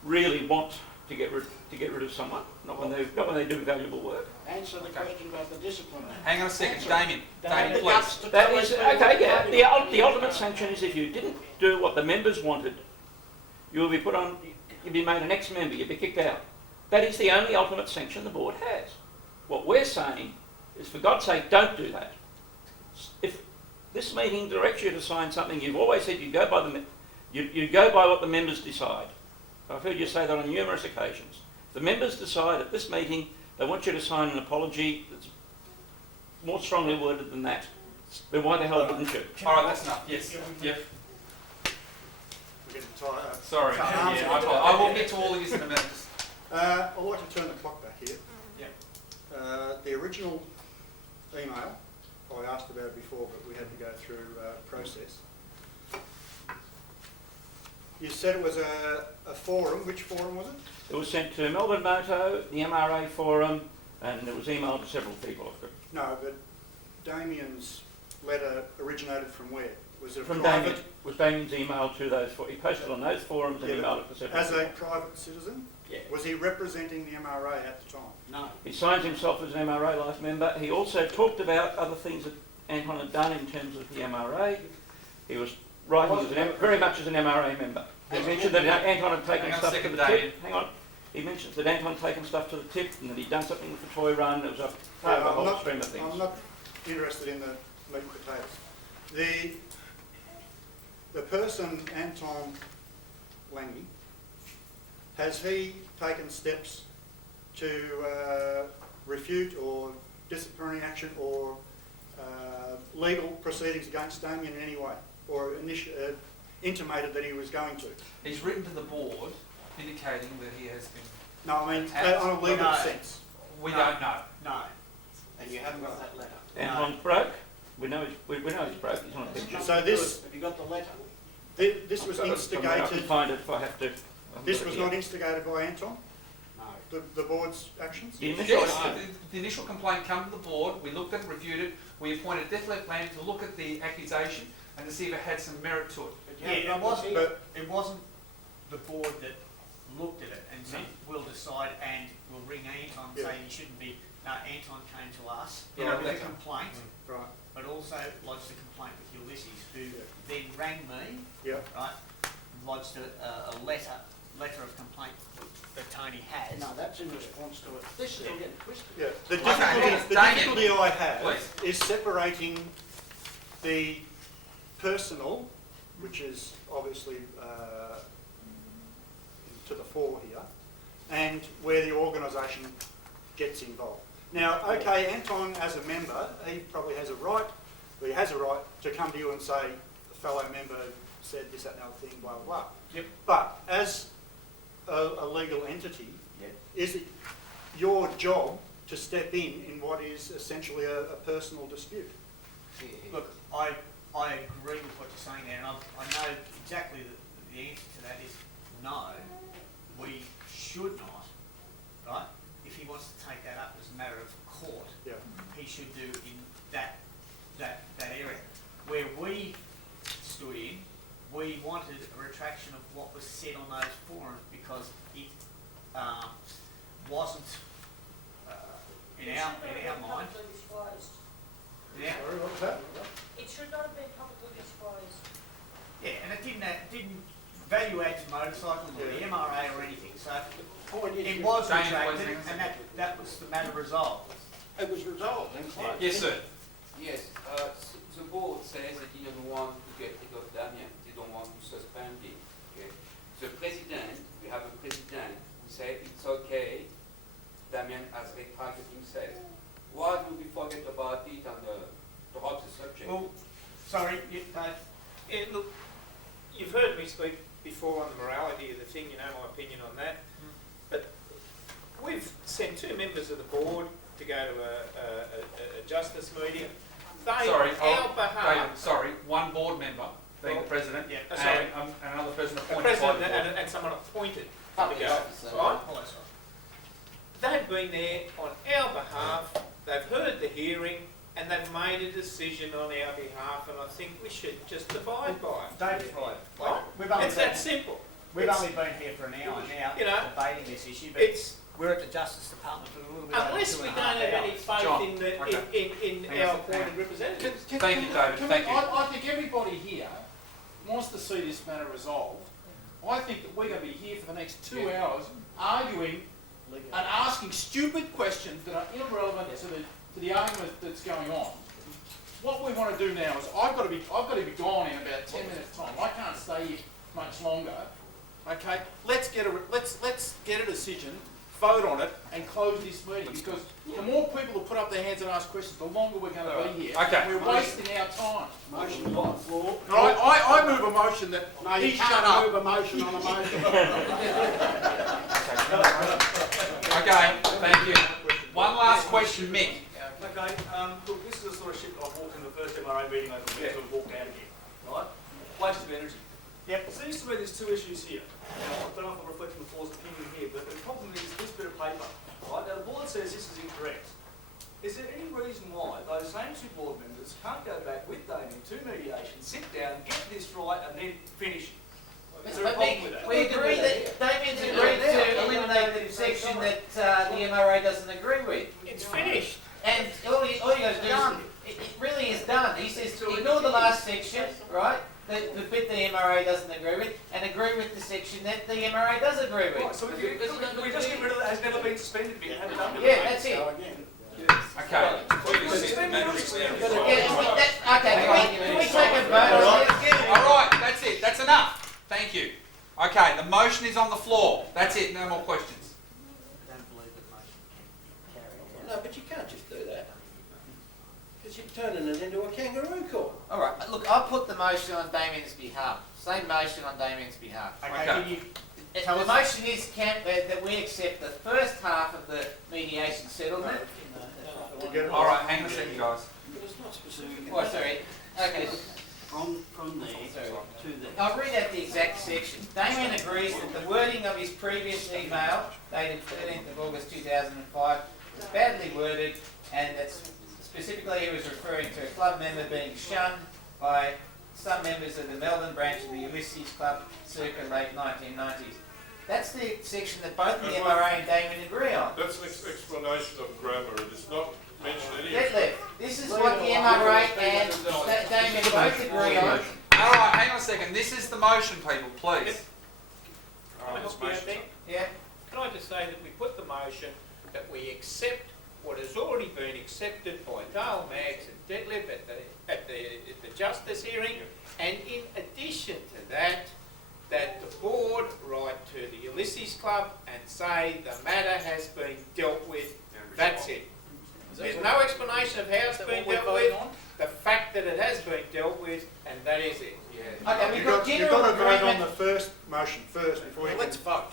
really want to get rid of someone, not when they do valuable work. Answer the question about the discipline. Hang on a second, Damien, please. That is, okay, yeah, the ultimate sanction is if you didn't do what the members wanted, you'll be put on, you'll be made an ex-member, you'll be kicked out. That is the only ultimate sanction the board has. What we're saying is, for God's sake, don't do that. If this meeting directs you to sign something, you've always said you go by you go by what the members decide. I've heard you say that on numerous occasions. The members decide at this meeting they want you to sign an apology that's more strongly worded than that. Then why the hell wouldn't you? All right, that's enough. Yes. Yep. We're getting tired. Sorry. I will get to all of this in a minute. I'd like to turn the clock back here. Yeah. The original email I asked about before, but we had to go through process. You said it was a forum. Which forum was it? It was sent to Melbourne Moto, the MRA forum, and it was emailed to several people. No, but Damien's letter originated from where? Was it from private? Damien? Was Damien's email to those? He posted on those forums and emailed it to several As people. a private citizen? Yeah. Was he representing the MRA at the time? No. He signs himself as an MRA life member. He also talked about other things that Anton had done in terms of the MRA. He was writing very much as an MRA member. He mentioned that Anton had taken stuff to the tip. Hang on. He mentions that Anton had taken stuff to the tip and that he'd done something with the toy run. It was a part of a whole stream of things. I'm not interested in the meat and potatoes. The person, Anton Lange, has he taken steps to refute or disciplinary action or legal proceedings against Damien in any way, or intimated that he was going to. He's written to the board indicating that he has been. No, I mean, Attacked. on a legal No. sense. We No. don't know. No. And you haven't got that letter. Anton's broke. We know he's broke. He's on a pension. So this, Have you got the letter? this was I can instigated, find it if I have to. this was not instigated by Anton, No. the board's actions? The initial, Yes, the initial complaint came to the board, we looked at it, reviewed it, we appointed Death Left Land to look at the accusation and to see if it had some merit to it. Yeah, it wasn't the board that looked at it and said, we'll decide and we'll ring Anton Yeah. saying he shouldn't be. No, Anton came to us Yeah, with a letter. complaint, Right, but also lodged a complaint with Ulysses, who Yeah. then rang me, yeah. right, lodged a letter of complaint that Tony has. No, that's in response to it. This is getting twisted. Yeah, the Okay, difficulty I have Please. is separating the personal, which is obviously to the fore here, and where the organisation gets involved. Now, okay, Anton as a member, he probably has a right, well, he has a right to come to you and say, a fellow member said this, that and the other thing, blah, blah, blah. Yep. But as a legal entity, Yep. is it your job to step in what is essentially a personal dispute? Look, I agree with what you're saying there, and I know exactly the answer to that is no, we should not, right? If he wants to take that up as a matter of court, Yeah. he should do in that area. Where we stood in, we wanted a retraction of what was said on those forums because it wasn't in our mind. Sorry, what's that? It should not have been publicly disclosed. Yeah, and it didn't value add to motorcycles or the MRA or anything. So it was Dane, retracted, please. and that was the matter resolved. It was resolved and closed. Yes, sir. Yes, the board says that he doesn't want to get rid of Damien, they don't want to suspend him. Okay? The president, we have a president who said it's okay, Damien has retracted himself. Why do we forget about it and drop the subject? Well, sorry, Dave. Yeah, look, you've heard me speak before on the morality of the thing, you know my opinion on that. But we've sent 2 members of the board to go to a justice meeting. They, Sorry, our behalf, David, sorry, one board member, being the president, Yeah, sorry. and another person a appointed by the president board. and someone appointed to Public go, officer. right? Oh, that's right. They've been there on our behalf, they've heard the hearing, and they've made a decision on our behalf, and I think we should just abide by it. Dave's right. Right? We've only It's been, that simple. we've It's- only been here for an hour now, You know, debating this issue, but It's, we're at the Justice Department for a little bit over unless 2.5 we don't have any hours. faith John, in the, okay. in Hang our on, appointed representatives. Thank you, David, thank you. I think everybody here wants to see this matter resolved. I think that we're going to be here for the next 2 hours arguing and asking stupid questions that are irrelevant to the argument that's going on. What we want to do now is I've got to be gone in about 10 minutes' time. I can't stay here much longer. Okay, let's get a decision, vote on it, and close this meeting. Because the more people that put up their hands and ask questions, the longer we're going to be here. Okay. We're wasting our time. Motion on the floor. And I move a motion that No, you he shut can't up. move a motion on a motion. Okay, thank you. One last question, Mick. Okay, look, this is the sort of shit that I walked in the first MRA meeting over the weekend and walked out again, right? Waste of energy. Yep. It seems to me there's 2 issues here. Now, I don't know if I'm reflecting the floor's opinion here, but the problem is this bit of paper, right? Now, the board says this is incorrect. Is there any reason why those same 2 board members can't go back with Damien to mediation, sit down, get this right, and then finish it? Is there a problem with that? We agree that Damien's agreed to eliminate the section that the MRA doesn't agree with. It's finished. And all you got to do is, it really is done. He says, ignore the last section, right? The bit the MRA doesn't agree with, and agree with the section that the MRA does agree with. Right, so we just get rid of that, has never been suspended bit, haven't done it. Yeah, that's it. Okay. Can we take a vote on this? All right, that's it, that's enough. Thank you. Okay, the motion is on the floor. That's it, no more questions. I don't believe the motion can carry on. No, but you can't just do that. Because turning it into a kangaroo court. All right, look, I'll put the motion on Damien's behalf. Same motion on Damien's behalf. Okay, Okay. can you The motion is that we accept the first half of the mediation settlement. All right, hang on a second, guys. But it's not specific. Oh, sorry. Okay. From there to there. I'll read out the exact section. Damien agrees that the wording of his previous email, dated 13th of August 2005, was badly worded, and that specifically he was referring to a club member being shunned by some members of the Melbourne branch of the Ulysses Club circa late 1990s. That's the section that both the MRA and Damien agree on. That's an explanation of grammar. It is not mentioned any. Deadlift. This is what the MRA and Damien both agree on. All right, hang on a second. This is the motion, people, please. Can I help you out there? Yeah. Can I just say that we put the motion that we accept what has already been accepted by Dale Maggs and Detlef at the justice hearing, and in addition to that, that the board write to the Ulysses Club and say the matter has been dealt with. That's it. There's no explanation of how it's been dealt with. The fact that it has been dealt with, and that is it. Okay, You've got to vote on the first motion first before you Let's vote.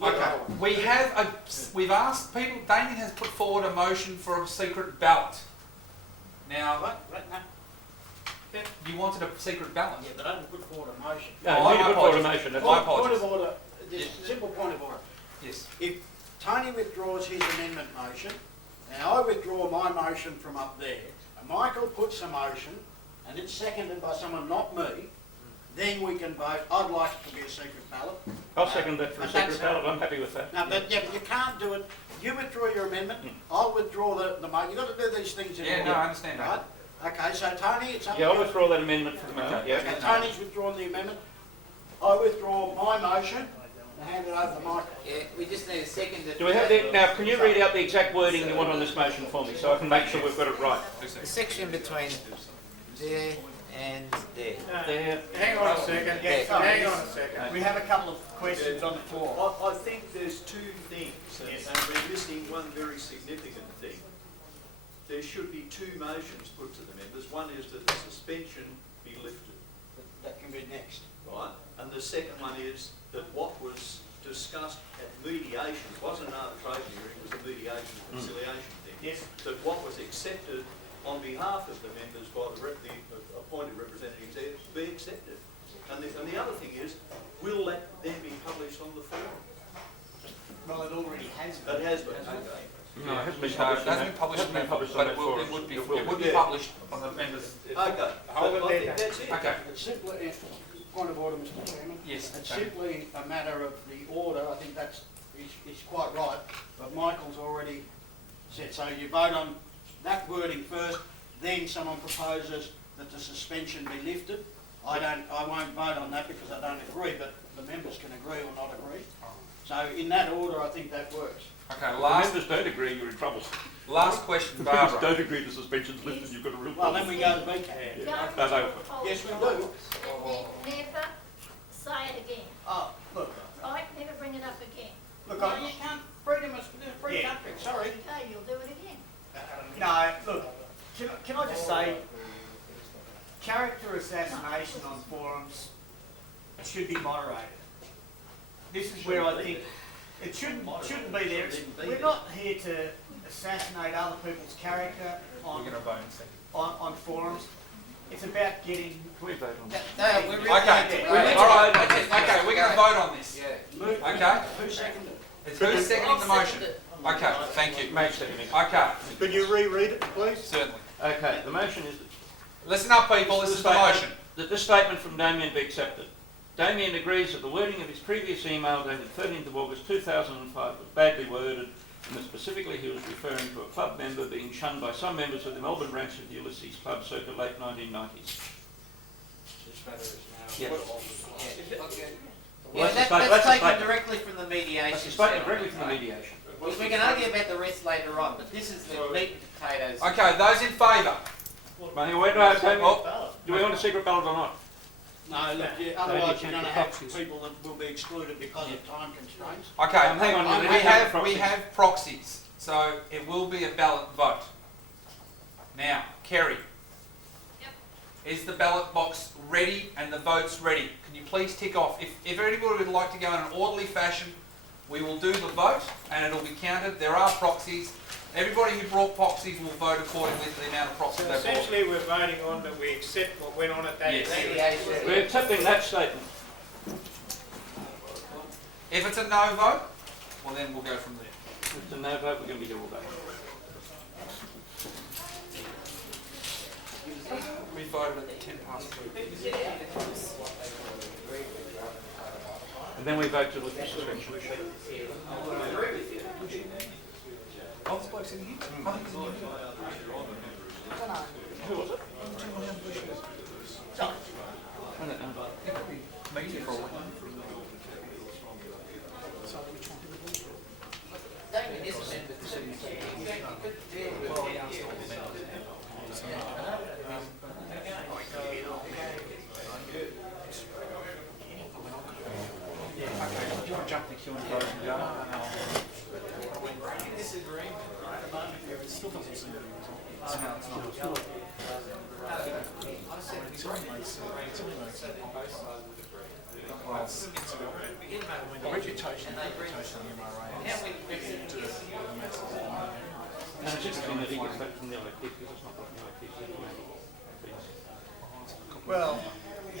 Okay, we've asked people, Damien has put forward a motion for a secret ballot. Now, you wanted a secret ballot? Yeah, but I didn't put forward a motion. No, you put forward a motion. That's My Point apologies. of order, just simple point of order. Yes. If Tony withdraws his amendment motion, and I withdraw my motion from up there, and Michael puts a motion, and it's seconded by someone not me, then we can vote. I'd like it to be a secret ballot. I'll second that for a And secret that's- ballot. I'm happy with that. No, but yeah, but you can't do it. You withdraw your amendment, I'll withdraw the motion. You've got to do these things in Yeah, order. no, I understand that. Right? Okay, so Tony, it's up Yeah, to I'll you. withdraw that amendment for the moment. Okay. Yeah. Okay, Tony's withdrawn the amendment. I withdraw my motion and hand it over to Michael. Yeah, we just need a second. Do we have the, now? Can you read out the exact wording you want on this motion for me, so I can make sure we've got it right? The section between there and there. There. hang on a second? Yeah, Hang on a second. We have a couple of questions on the floor. I think there's two things, and we're missing one very significant thing. There should be two motions put to the members. One is that the suspension be lifted, That can be next. right? And the second one is that what was discussed at mediation wasn't an arbitration hearing, it was a mediation conciliation thing. Yes. That what was accepted on behalf of the members by the appointed representatives there be accepted. And the other thing is, will that then be published on the forum? Well, it already has been. That has been, okay. No, it hasn't been It published. hasn't been published, Hasn't been published but on it that will, forum. it would be Yeah. published on the members. Okay, Hold it I there, think that's it. Okay. It's simply, point of order, Mr. Chairman. Yes. It's simply a matter of the order. I think that's is quite right, but Michael's already said, so you vote on that wording first, then someone proposes that the suspension be lifted. I won't vote on that because I don't agree, but the members can agree or not agree. So in that order, I think that works. Okay, If last, the members don't agree, you're in trouble. last question, If the members Barbara. don't agree the suspension's lifted, you've got a real Well, problem. then we go to B. No. Yes, we do. Never say it again, Oh, look, right? Never bring it up again. look, No, you can't. Freedom is a free Yeah. country. Sorry. Okay, you'll do it again. no, look, can I just say, character assassination on forums should be moderated. This is where I think it shouldn't be there. We're not here to assassinate other people's character We're on going to vote in a second. on forums. It's about getting. Can we vote on that? No, we're really Okay, all right, okay, we're going to vote on this. Okay, Who seconded it? who's seconding the motion? Okay, thank you. Make seconding. Okay, Could you reread it, please? certainly. Okay, the motion is Listen up, people, this is the motion. that this statement from Damien be accepted. Damien agrees that the wording of his previous email dated 13th of August 2005 was badly worded, and that specifically he was referring to a club member being shunned by some members of the Melbourne branch of the Ulysses Club circa late 1990s. This matter is now. Yes. Yeah, Well, that's a that's statement. taken directly from the mediation. That's a statement settlement, directly from the right? mediation. We can argue about the rest later on, but this is the meat and potatoes. Okay, those in favour? Do we want a secret ballot or not? No, look, otherwise you're going to have people that will be excluded because of time constraints. Okay, hang on, we have proxies, so it will be a ballot vote. Now, Kerry, Is the ballot box ready and the votes ready? Can you please tick off? If anybody would like to go in an orderly fashion, we will do the vote and it'll be counted. There are proxies. Everybody who brought proxies will vote accordingly to the amount of proxies So they brought. essentially we're voting on that we accept what went on at that Yes. hearing. We're accepting that statement. If it's a no vote, well then we'll go from there. If it's a no vote, we're going to be here all day. We voted at 10 past 3. And then we vote to look at suspension. Oh, this bloke's in here? I think he's in here. Who was it? I don't know. It could be media for all we know. Damien is a member of the city. You could deal with Do you want to jump the queue and close and go? Disagreement, right? At the moment, it still doesn't seem to be resolved. No, it's not. The reputation of the MRAA is to the masses. And it's just that he gets back from the elected because it's not like the elected. Well,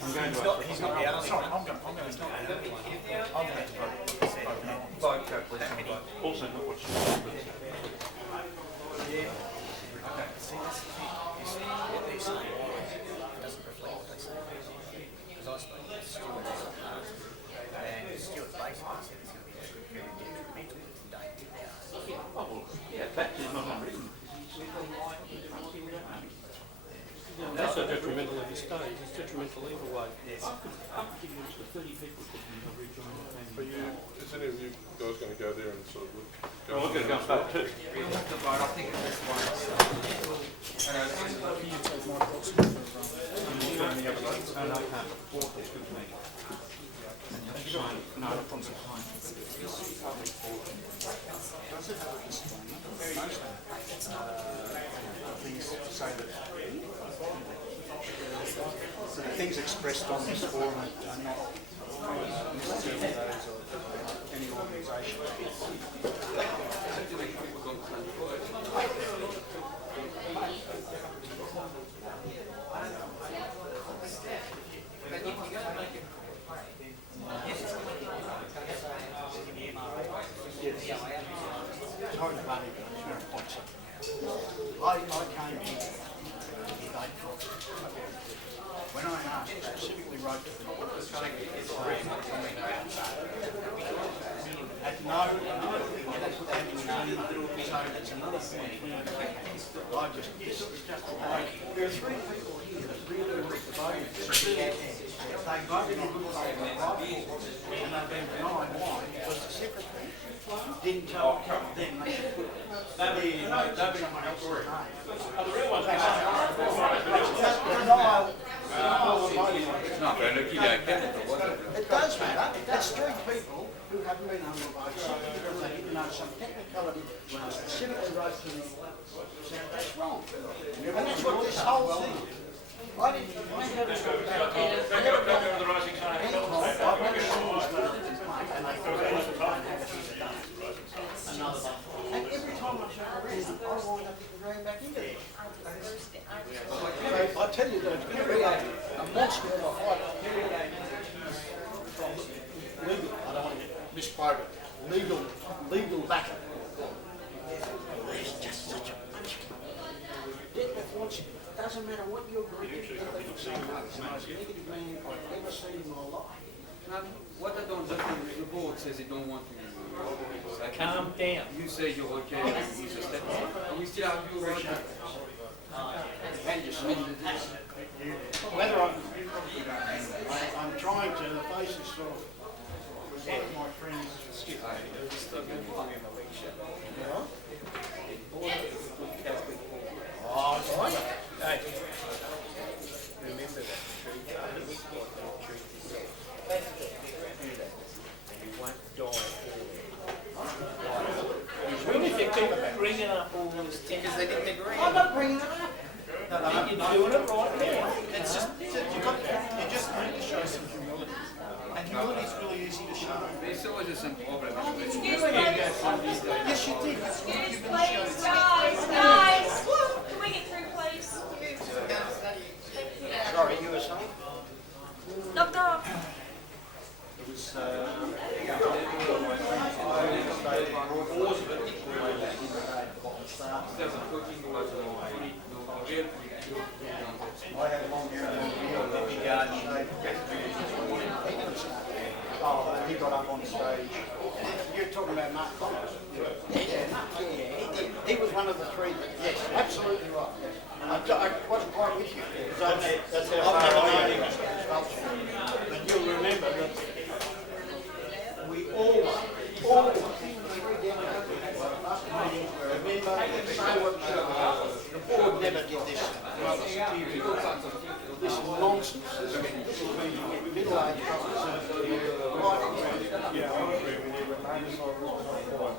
I'm going to ask. he's not the other. Sorry, I'm going to vote no. Vote, go please. Vote. Also not watching. Yeah. See, that's the thing. Is what they say doesn't reflect what they say. Because I spoke to Stuart and Stuart basically said it's going to be very detrimental if Damien now. Oh, well, yeah, that is not unwritten. That's not detrimental if he stays, it's detrimental either way. I could give you this for 30 people thinking of rejoining the family. Are you, is any of you guys going to go there and sort of look? Well, we're going to go and vote too. We'll have to vote, I think it's this one. Oh, no, I can't. It's good to me. Sign. No, I don't want to sign. Does it have a disclaimer? Things to say that the things expressed on this forum are not necessarily those of any organisation. Sorry, Barney, but I just want to point something out. I came here in April. When I asked, I specifically wrote to them. At no, so that's another point. I just, it's just like, there are three people here that really want to vote. They voted on what they were right for, and they've been denied why, because the secretary didn't tell them they should put nobody on my else's name. The real one's It's not going to keep that chemical, was it? It does matter. That's three people who haven't been under vote simply because they didn't know some technicality when I specifically wrote to them. That's wrong. And that's what this whole thing. I haven't the rising sun. I've never seen this letter of complaint, and they thought they would try and have it here today. And every time I show a reason, I wind up going back into it. I tell you that it's going to be a monster of a fight. Legal, I don't want to get misquoted. Legal battle. There's just such a bunch of Deadlift wants, doesn't matter what your group is, the most negative man I've ever seen in my life. Now, what I don't understand is the board says they don't want to. Calm down. You say you're okay, you just step on. And we still argue about that. And you see, whether I'm trying to, the basis sort of, with one of my friends, excuse me. Oh, it's fine. Hey, remember that truth is what the truth is. You won't die for it. Really, if you keep bringing up all these things. Because they didn't agree. I'm not bringing it up. You're doing it right now. It's just, you just need to show some humility. And humility is really easy to show. This is always a simple problem. Excuse me, please. Yes, you did. Excuse, please, guys. Can we get through, please? Sorry, you were saying? Knock off. It was, I had a long hair and oh, he got up on stage. You're talking about Mark Connors? Yeah, he was one of the three. Yes, absolutely right. I wasn't quite with you. That's how I've far never I known am. him. But you'll remember that we all, even 3 decades, last meetings where a member would say what the board never did this. This is nonsense. This is middle-aged officers. Yeah, I agree with you, but maybe it's not quite.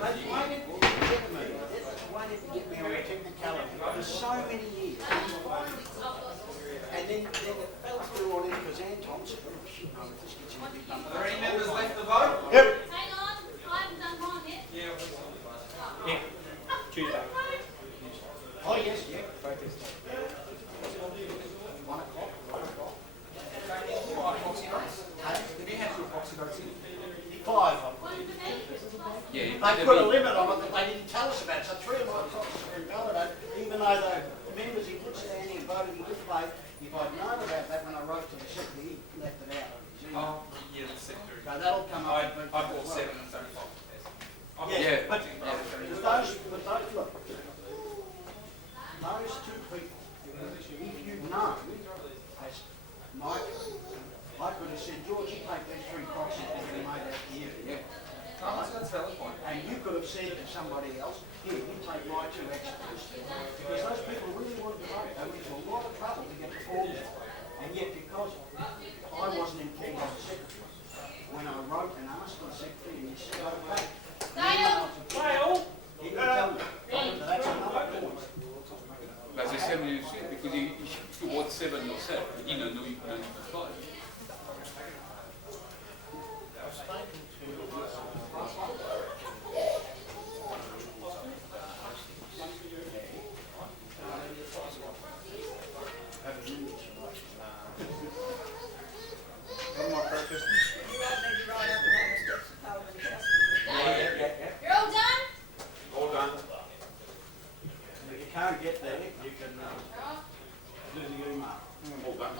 Why didn't you get me? Why didn't you get me on the technicality? For so many years. And then it fell through on him because Anton said, oh shit, no, this gets in a big number. Are there any members left to vote? Yep. Hang on, I haven't done mine yet. Yeah, Tuesday. Oh, yes, yeah. 1 o'clock, 1 o'clock. Have you had your proxy votes in? 5 of them. Yeah, They put a limit on it that they didn't tell us about, so 3 of my proxies were invalidated, even though the members in good standing and voted in good faith. If I'd known about that when I wrote to the secretary, he left it out of his email. Oh, yeah, the secretary. So that'll come up. I bought 7 and it's only 5. Yeah, but Yeah. those, look, those 2 people, if you'd known, as Mike, I could have said, George, you take these 3 proxies and you made that to you. Yeah. Oh, that's a valid point. And you could have said to somebody else, here, you take my 2 extras. Because those people really wanted to vote. They went to a lot of trouble to get the form there. And yet, because I wasn't informed by the secretary, when I wrote and asked the secretary, and he said, okay. Dale! He can tell me. That's another point. That's the same you see, because you bought 7 yourself, you didn't know you could only buy 5. What am I protesting? You won't need to ride up and down the steps of Parliament House. You're all done? All done. If you can't get there, you can do the email. All done.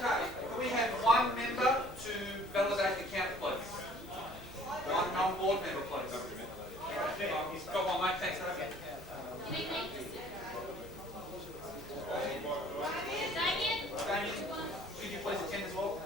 Okay, can we have 1 member to validate the count, please? 1 non-board member, please. Got one, mate, thanks. Damien, could you please attend as well?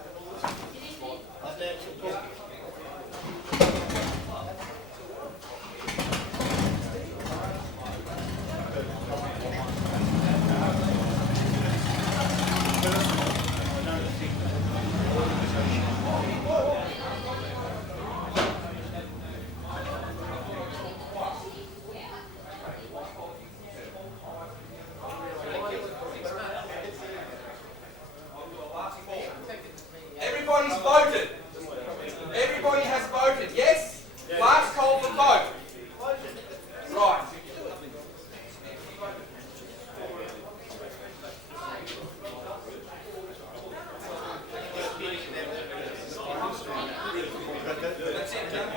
Everybody's voted. Everybody has voted, yes? Last call for vote. Right. That's it, done.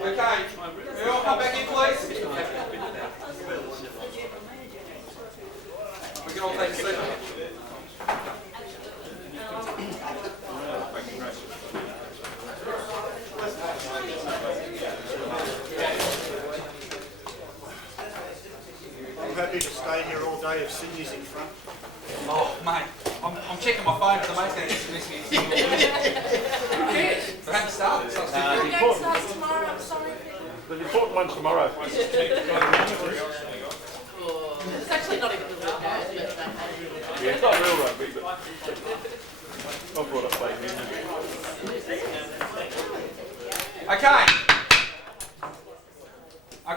Okay, we all come back in, please. We can all take a seat. I'm happy to stay here all day if Sydney's in front. Oh, mate, I'm checking my phone because the mate's going to dismiss me. Who cares? I haven't started, so I'll The game starts tomorrow, I'm sorry. The important one's tomorrow. It's actually not even the real game, but Yeah, it's not real rugby, but I've brought up playing music. Okay,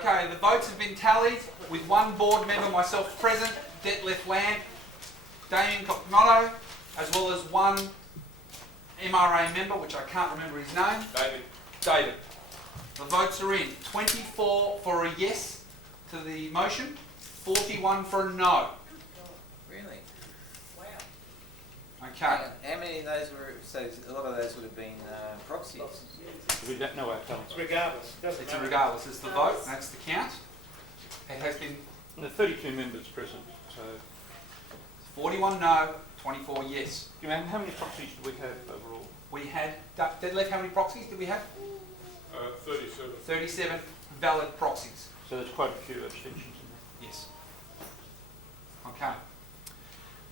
Okay, the votes have been tallied with one board member, myself present, Detlef Lamb, Damien Codognotto, as well as one MRA member, which I can't remember his name. David. The votes are in. 24 for a yes to the motion, 41 for a no. Really? Wow. Okay. How many of those were, so a lot of those would have been proxies? We don't know our talents. Regardless, doesn't It's matter. regardless. It's the vote. That's the count. It has been There are 32 members present, so... 41 no, 24 yes. Do you know how many proxies do we have overall? We had, Detlef, how many proxies did we have? 37. 37 valid proxies. So there's quite a few abstentions in there. Yes. Okay.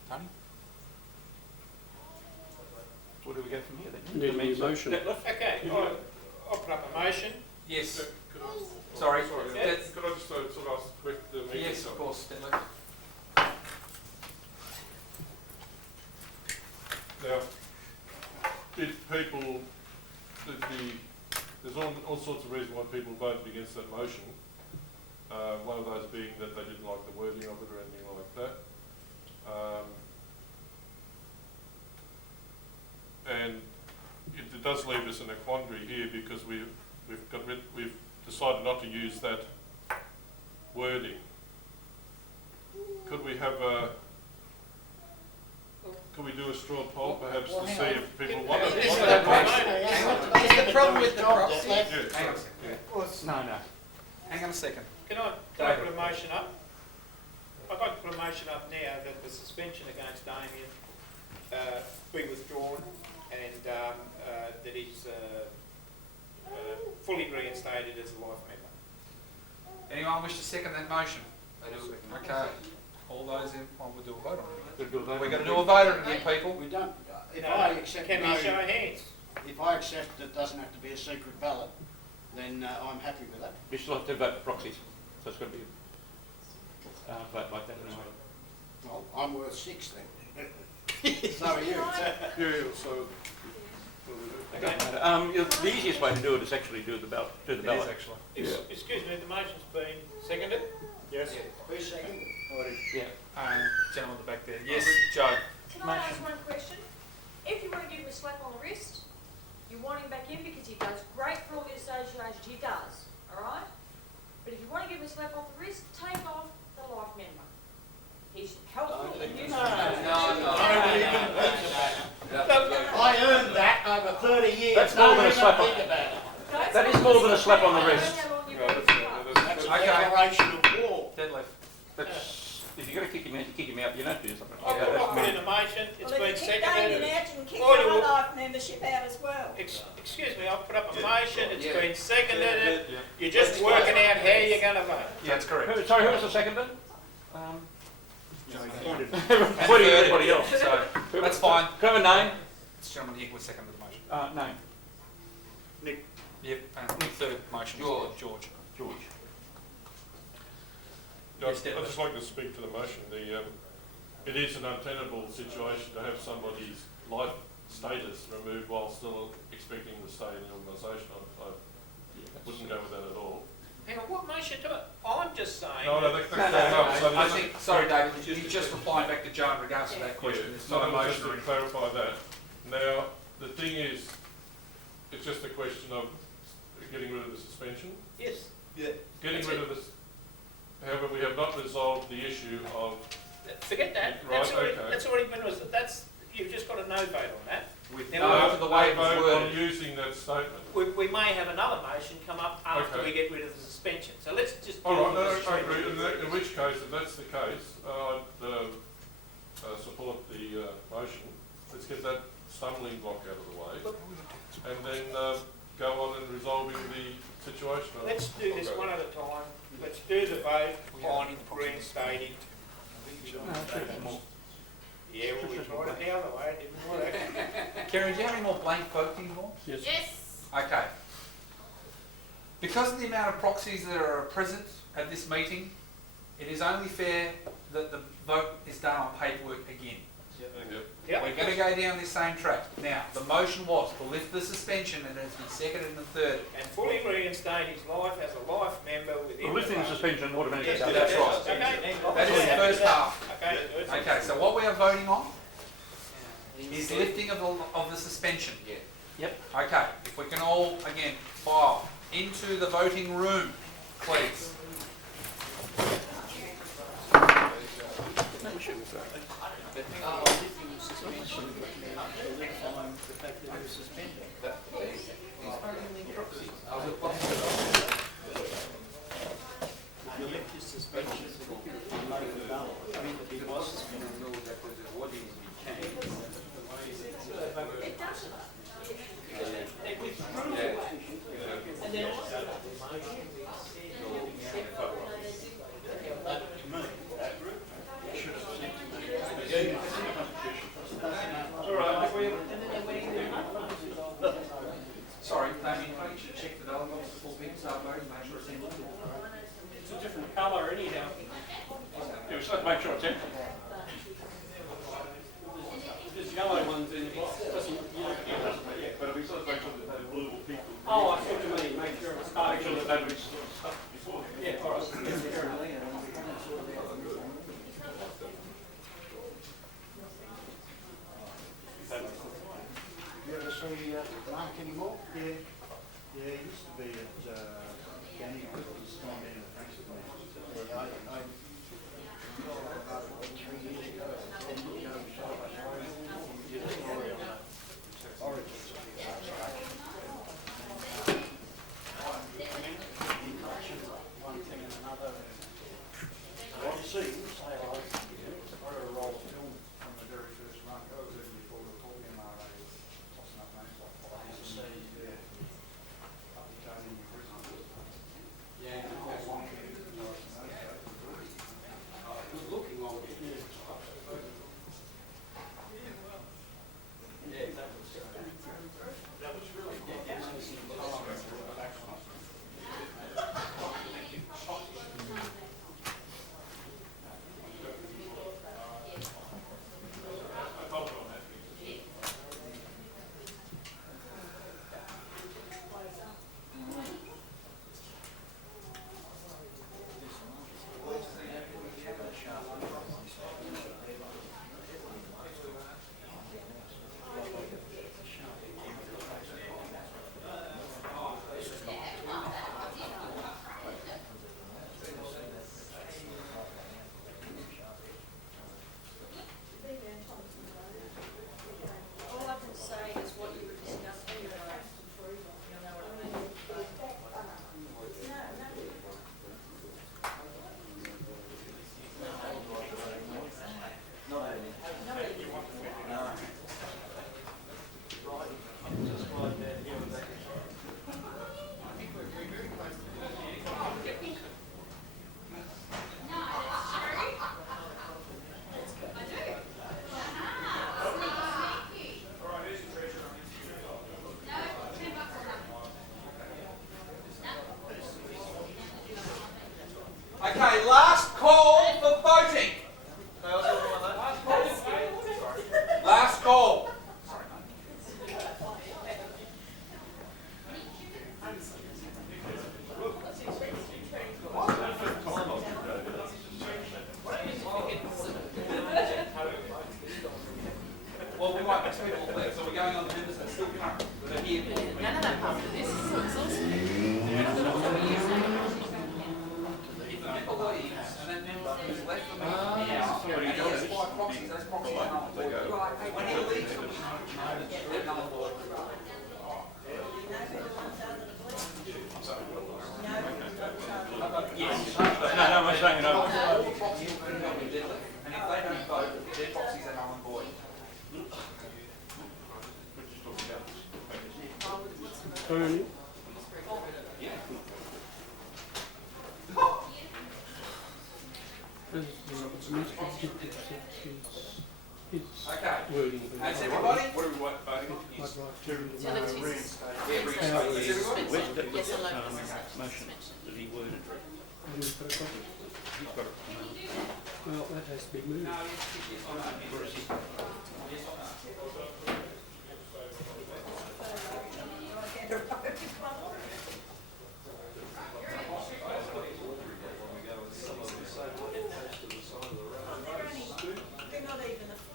Tony? Where do we go from here then? Need a motion. Okay, I'll put up a motion. Yes. Could I, Sorry. sorry, Yes. could I just sort of ask the meeting? Yes, of course, Detlef. Now, did people, there's all sorts of reasons why people voted against that motion. One of those being that they didn't like the wording of it or anything like that. And it does leave us in a quandary here because we've decided not to use that wording. Could we have a, could we do a straw poll perhaps to see if people want it? Is the problem with the proxies? Yes. Hang on a second. No. Hang on a second. Can I put a motion up? I'd like to put a motion up now that the suspension against Damien be withdrawn and that he's fully reinstated as a life member. Anyone wish to second that motion? I do. Okay. All those in, well, we'll do a vote on it. We've got to do a vote We're on going to it. do a vote on it again, people. We don't, if No, I accept can no, we show hands? if I accept that it doesn't have to be a secret ballot, then I'm happy with that. We still have to vote for proxies, so it's got to be a vote like that anyway. Well, I'm worth 6 then. So are you. Yeah, so. It doesn't matter. The easiest way to do it is actually do the ballot. It is actually. Excuse me, the motion's been seconded? Yes. Who's second? Yeah. Gentleman at the back there. Yes, Joe. Can I ask one question? If you want to give him a slap on the wrist, you want him back in because he does great for all the associations, he does, all right? But if you want to give him a slap off the wrist, take off the life member. He's helpful and useful. I earned that over 30 years. That's more than a slap on. Think about it. That is more than a slap on the wrist. That's a declaration of war. Detlef. That's, if you're going to kick him out, you kick him out. You don't do something I'll like that. put in a motion, it's Well, been if you kick Damien seconded. out, you can kick Order my will- life membership out as well. Excuse me, I'll put up a motion, it's Yeah. been seconded, Yeah. you're just working out how you're going to vote. Yeah, that's correct. Sorry, who was the seconder? And Pointing at everybody else. So, that's fine. Can I have a name? This gentleman here was seconded the motion. Name. Nick. Yep, and the third motion was George. George. Yeah, Yes, I'd just like to speak to the motion. It is an untenable situation to have somebody's life status removed while still expecting to stay in the organisation. I wouldn't go with that at all. Hang on, what motion to it? I'm just saying. No, that's fair enough. So I there's- think, sorry David, you just replied back to Joe in regards to that question. Yeah, It's so not a just motion. to clarify that. Now, the thing is, it's just a question of getting rid of the suspension. Yes. Yeah. Getting rid of this, however, we have not resolved the issue of, Forget that, Right, okay. that's already been, you've just got a no vote on that. With Now, no to the way it was vote on worded. using that statement. We may have another motion come up after Okay. we get rid of the suspension, so let's just. All deal right, with no, this I straight. agree. In which case, if that's the case, I'd support the motion. Let's get that stumbling block out of the way, and then go on in resolving the situation. Let's do this one at a time. Let's do the vote on reinstating. Yeah, well, we tried it the other way, it didn't work. Karen, do you have any more blank votes anymore? Yes. Yes. Okay. Because of the amount of proxies that are present at this meeting, it is only fair that the vote is done on paperwork again. Yep. We're going to go down this same track. Now, the motion was to lift the suspension and it has been seconded and thirded. And fully reinstate his life as a life member within The lifting suspension automatically. Yeah, that's right. Okay. That is the first half. Okay. Okay, so what we are voting on is lifting of the suspension. Yep. Okay, if we can all, again, file into the voting room, please. No issue with that. Sorry, Damien, you should check the ballot box before people start voting, make sure it's empty. It's a different colour anyhow. Yeah, we just have to make sure it's empty. There's yellow ones in the box. Yeah, but we sort of make sure that they're blue people. Oh, I see what you mean. Make sure it's Make sure that they've been stuff before. Yeah, all right. You ever see Mark anymore? Yeah. Yeah, he used to be at Dandenong. He's gone down to Frankston. Yeah, I 3 years ago, Origins of the association. One thing and another. What you see, say I got a roll of film from the very first run. I was even before the whole MRA tossing up names like that. I used to see up in Dandenong Magistrates. Yeah, that's one thing. Good looking old. Yeah. Yeah, that was really good. All I can say is what you were discussing, you know what I mean? Okay, last call for voting. Last call. Well, we might have people left, so we're going on the members that are still current, that are here. None of that part of this is so exhausting. If the member leaves, and that member who's left the meeting now, and he has 5 proxies, those proxies are null and void. When he leaves, they're null and void. Yes. No, I'm saying no. All the proxies will be held in deadly, and if they don't vote, their proxies are null and void. Tony? Okay. Wording. That's everybody? What do we want voting on? I'd like to Where's Yeah, reinstate. Is everybody? the motion that he worded? Haven't you got a copy? He's got it. Well, that has to be moved. Where is he?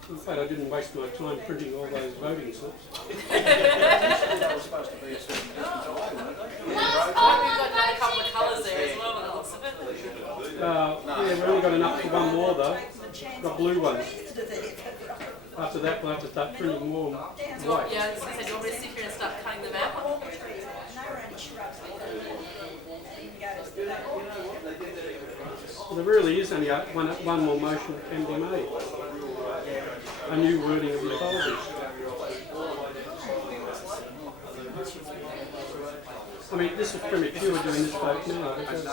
In fact, I didn't waste my time printing all those voting slips. That was supposed to be a certain distance away, weren't they? We've got another couple of colours there as well, by the looks of it. Yeah, we've only got enough for one more though. Got blue ones. After that, we'll have to start printing more white. Yeah, I was going to say, do you want me to sit here and start cutting them out? Well, there really is only one more motion that can be made. A new wording of the apology. I mean, this is premature doing this vote now. Because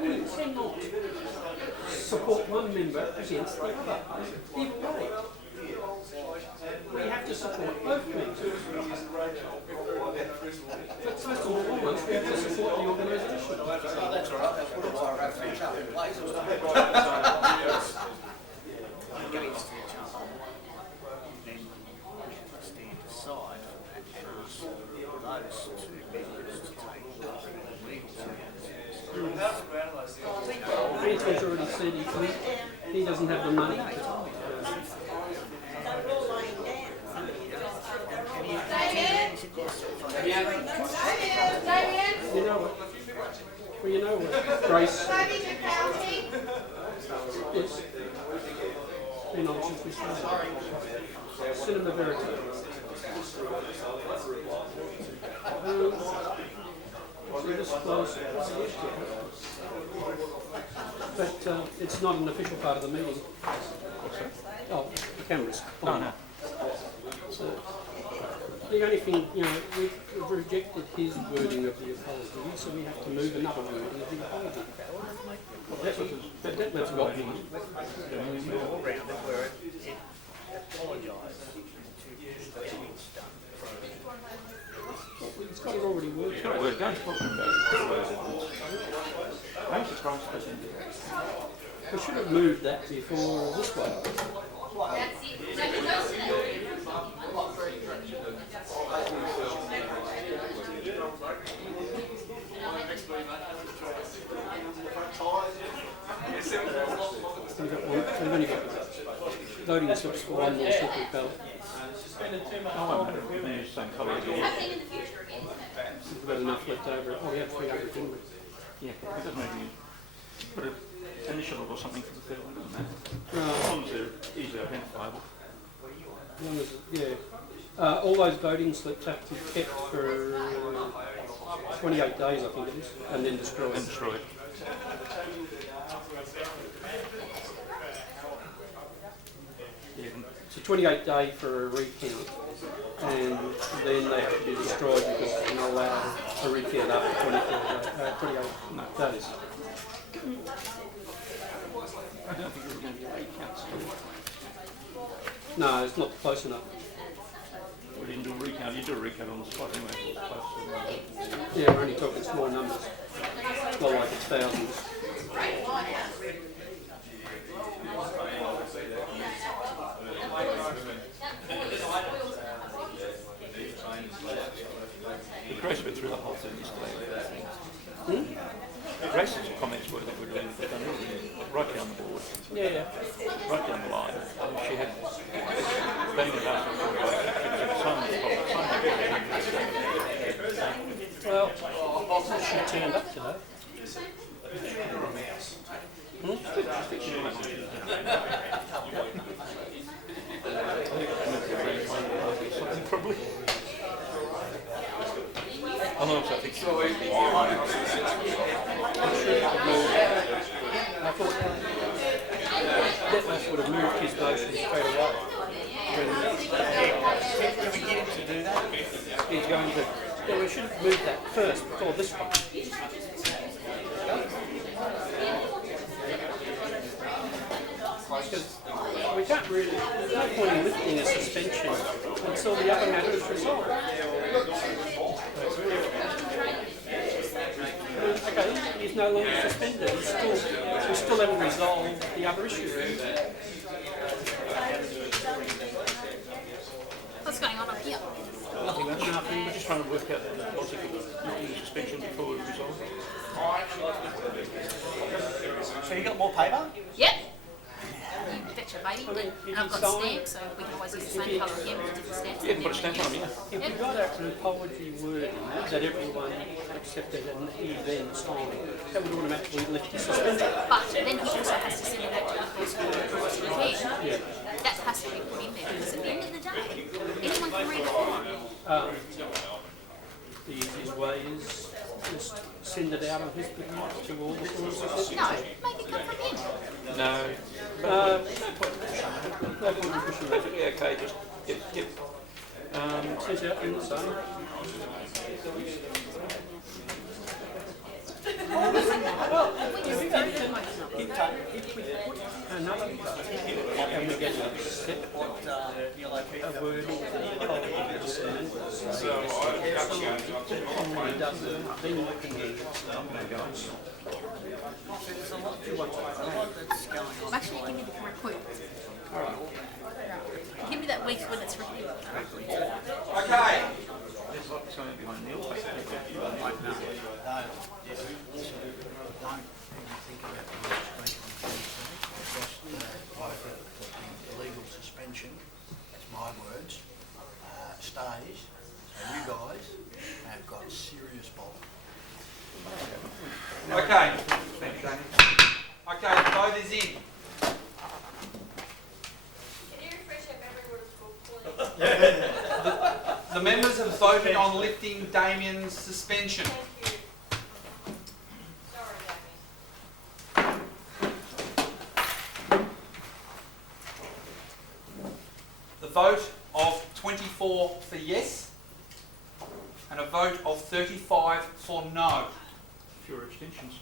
we cannot support one member against the other. Either way. We have to support both members. But first of all, once we have to support the organisation. Oh, that's all right, that's what I wrote things up in place. Against each other, then stand aside and ask those two members to take legal Anton's already said he doesn't have the money. You know what? Well, you know what, Grace? Yes. Been on since we started. Cinema Verity. So this close. But it's not an official part of the meeting. Oh, the cameras. No, no. So, the only thing, you know, we've rejected his wording of the apology, so we have to move another wording of the apology. That's what we... all around it where it apologised to what's done. It's got it already worked. It's got it worked out. I'm surprised they didn't do that. We should have moved that before this one. That's it. So he goes to that. We've only got voting slips for one more simple ballot. Oh, I'm going to use the same colour again. Nothing in the future again. We've got enough left over. Oh, we have 300, didn't we? Yeah, it doesn't make you put an initial or something for the third one, doesn't matter. No. As long as they're easily identifiable. As long as, yeah. All those voting slips have to be kept for 28 days, I think it is, and then destroyed. And destroyed. Yeah, it's a 28-day for a recount, and then they have to be destroyed because they're not allowed a recount after 28 days. I don't think there's going to be a recount still. No, it's not close enough. We didn't do a recount. You do a recount on the spot anyway. Yeah, we're only talking small numbers. Not like it's thousands. Grace went through the whole thing yesterday. Grace's comments were that we'd done everything right down the board. Yeah. Right down the line. And she had banged it up for well, she turned up today. Probably. I know, I think so. I thought Detmers would have moved his motion straight away. Can we get him to do that? He's going to. Yeah, we should have moved that first before this one. Because we can't really, there's no point in lifting a suspension until the other matter is resolved. Okay, he's no longer suspended. We still haven't resolved the other issue. What's going on up here? Nothing. We're just trying to work out the logic of lifting the suspension before we resolve it. So you got more paper? Yep. You betcha, baby. And I've got stamps, so we can always use the same colour again with different stamps. Yeah, put a stamp on them, yeah. If we got an apology wording that everyone accepted and he then signed, that would automatically lift the suspension. But then he also has to send it out to the person who requested it again. That has to be put in there, because at the end of the day, anyone can read it. The easiest way is just send it out on his behalf to all the solicitors. No, make it come from him. No. No point in pushing that. Yeah, okay, just get Sent out in the same. If we put another vote and we get a wording for the apology, then you can do Actually, give me the correct quote. Give me that week when it's written correctly. Okay. Legal suspension, that's my words, stays, so you guys have got serious problems. Okay. Thank you, Danny. Okay, the vote is in. Can you refresh our memory what it's called, please? The members have voted on lifting Damien's suspension. Thank you. Sorry, Damien. The vote of 24 for yes and a vote of 35 for no. fewer abstentions.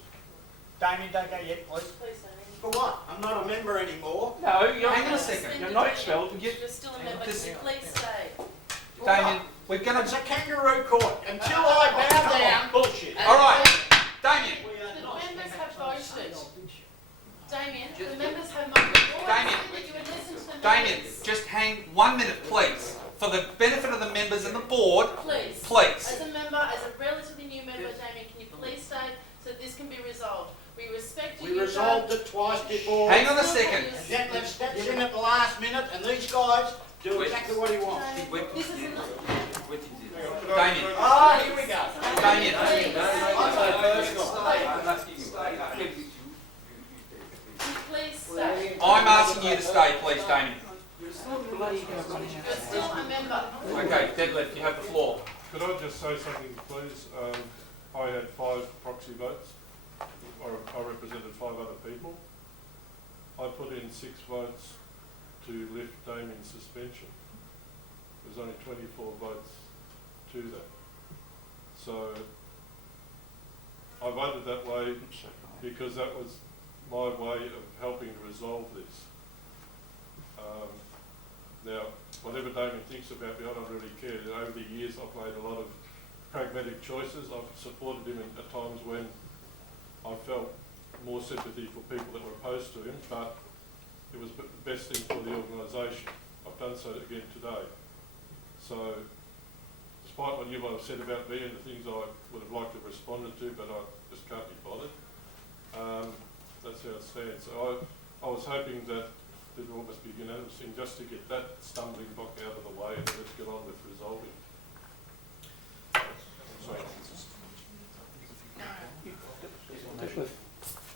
Damien, don't go yet, please. Please, Damien. For what? I'm not a member anymore. No, you're, Hang on a second. you're not expelled. You're still a member. This- Please stay. Damien, we're going It's to... a kangaroo court. Until I bow down, bullshit. All right, Damien. The members have voted. Damien, the members have voted. Damien. That you would listen to the Damien, members. just hang 1 minute, please. For the benefit of the members and the board, Please. please. As a member, as a relatively new member, Damien, can you please stay so that this can be resolved? We respect you. We resolved it twice before. Hang on a second. Detlef steps in at the last minute and these guys do exactly what he wants. This is Damien. Ah, here we go. Damien. please stay. I'm asking you to stay, please, Damien. You're still a member. Okay, Deadlift, you have the floor. Could I just say something, please? I had 5 proxy votes. I represented 5 other people. I put in 6 votes to lift Damien's suspension. There's only 24 votes to that. So I voted that way because that was my way of helping to resolve this. Now, whatever Damien thinks about me, I don't really care. Over the years, I've made a lot of pragmatic choices. I've supported him at times when I felt more sympathy for people that were opposed to him, but it was the best thing for the organisation. I've done so again today. So, despite what you might have said about me and the things I would have liked to have responded to, but I just can't be bothered, that's how it stands. So I was hoping that it would almost be unanimous thing just to get that stumbling block out of the way and let's get on with resolving. Sorry.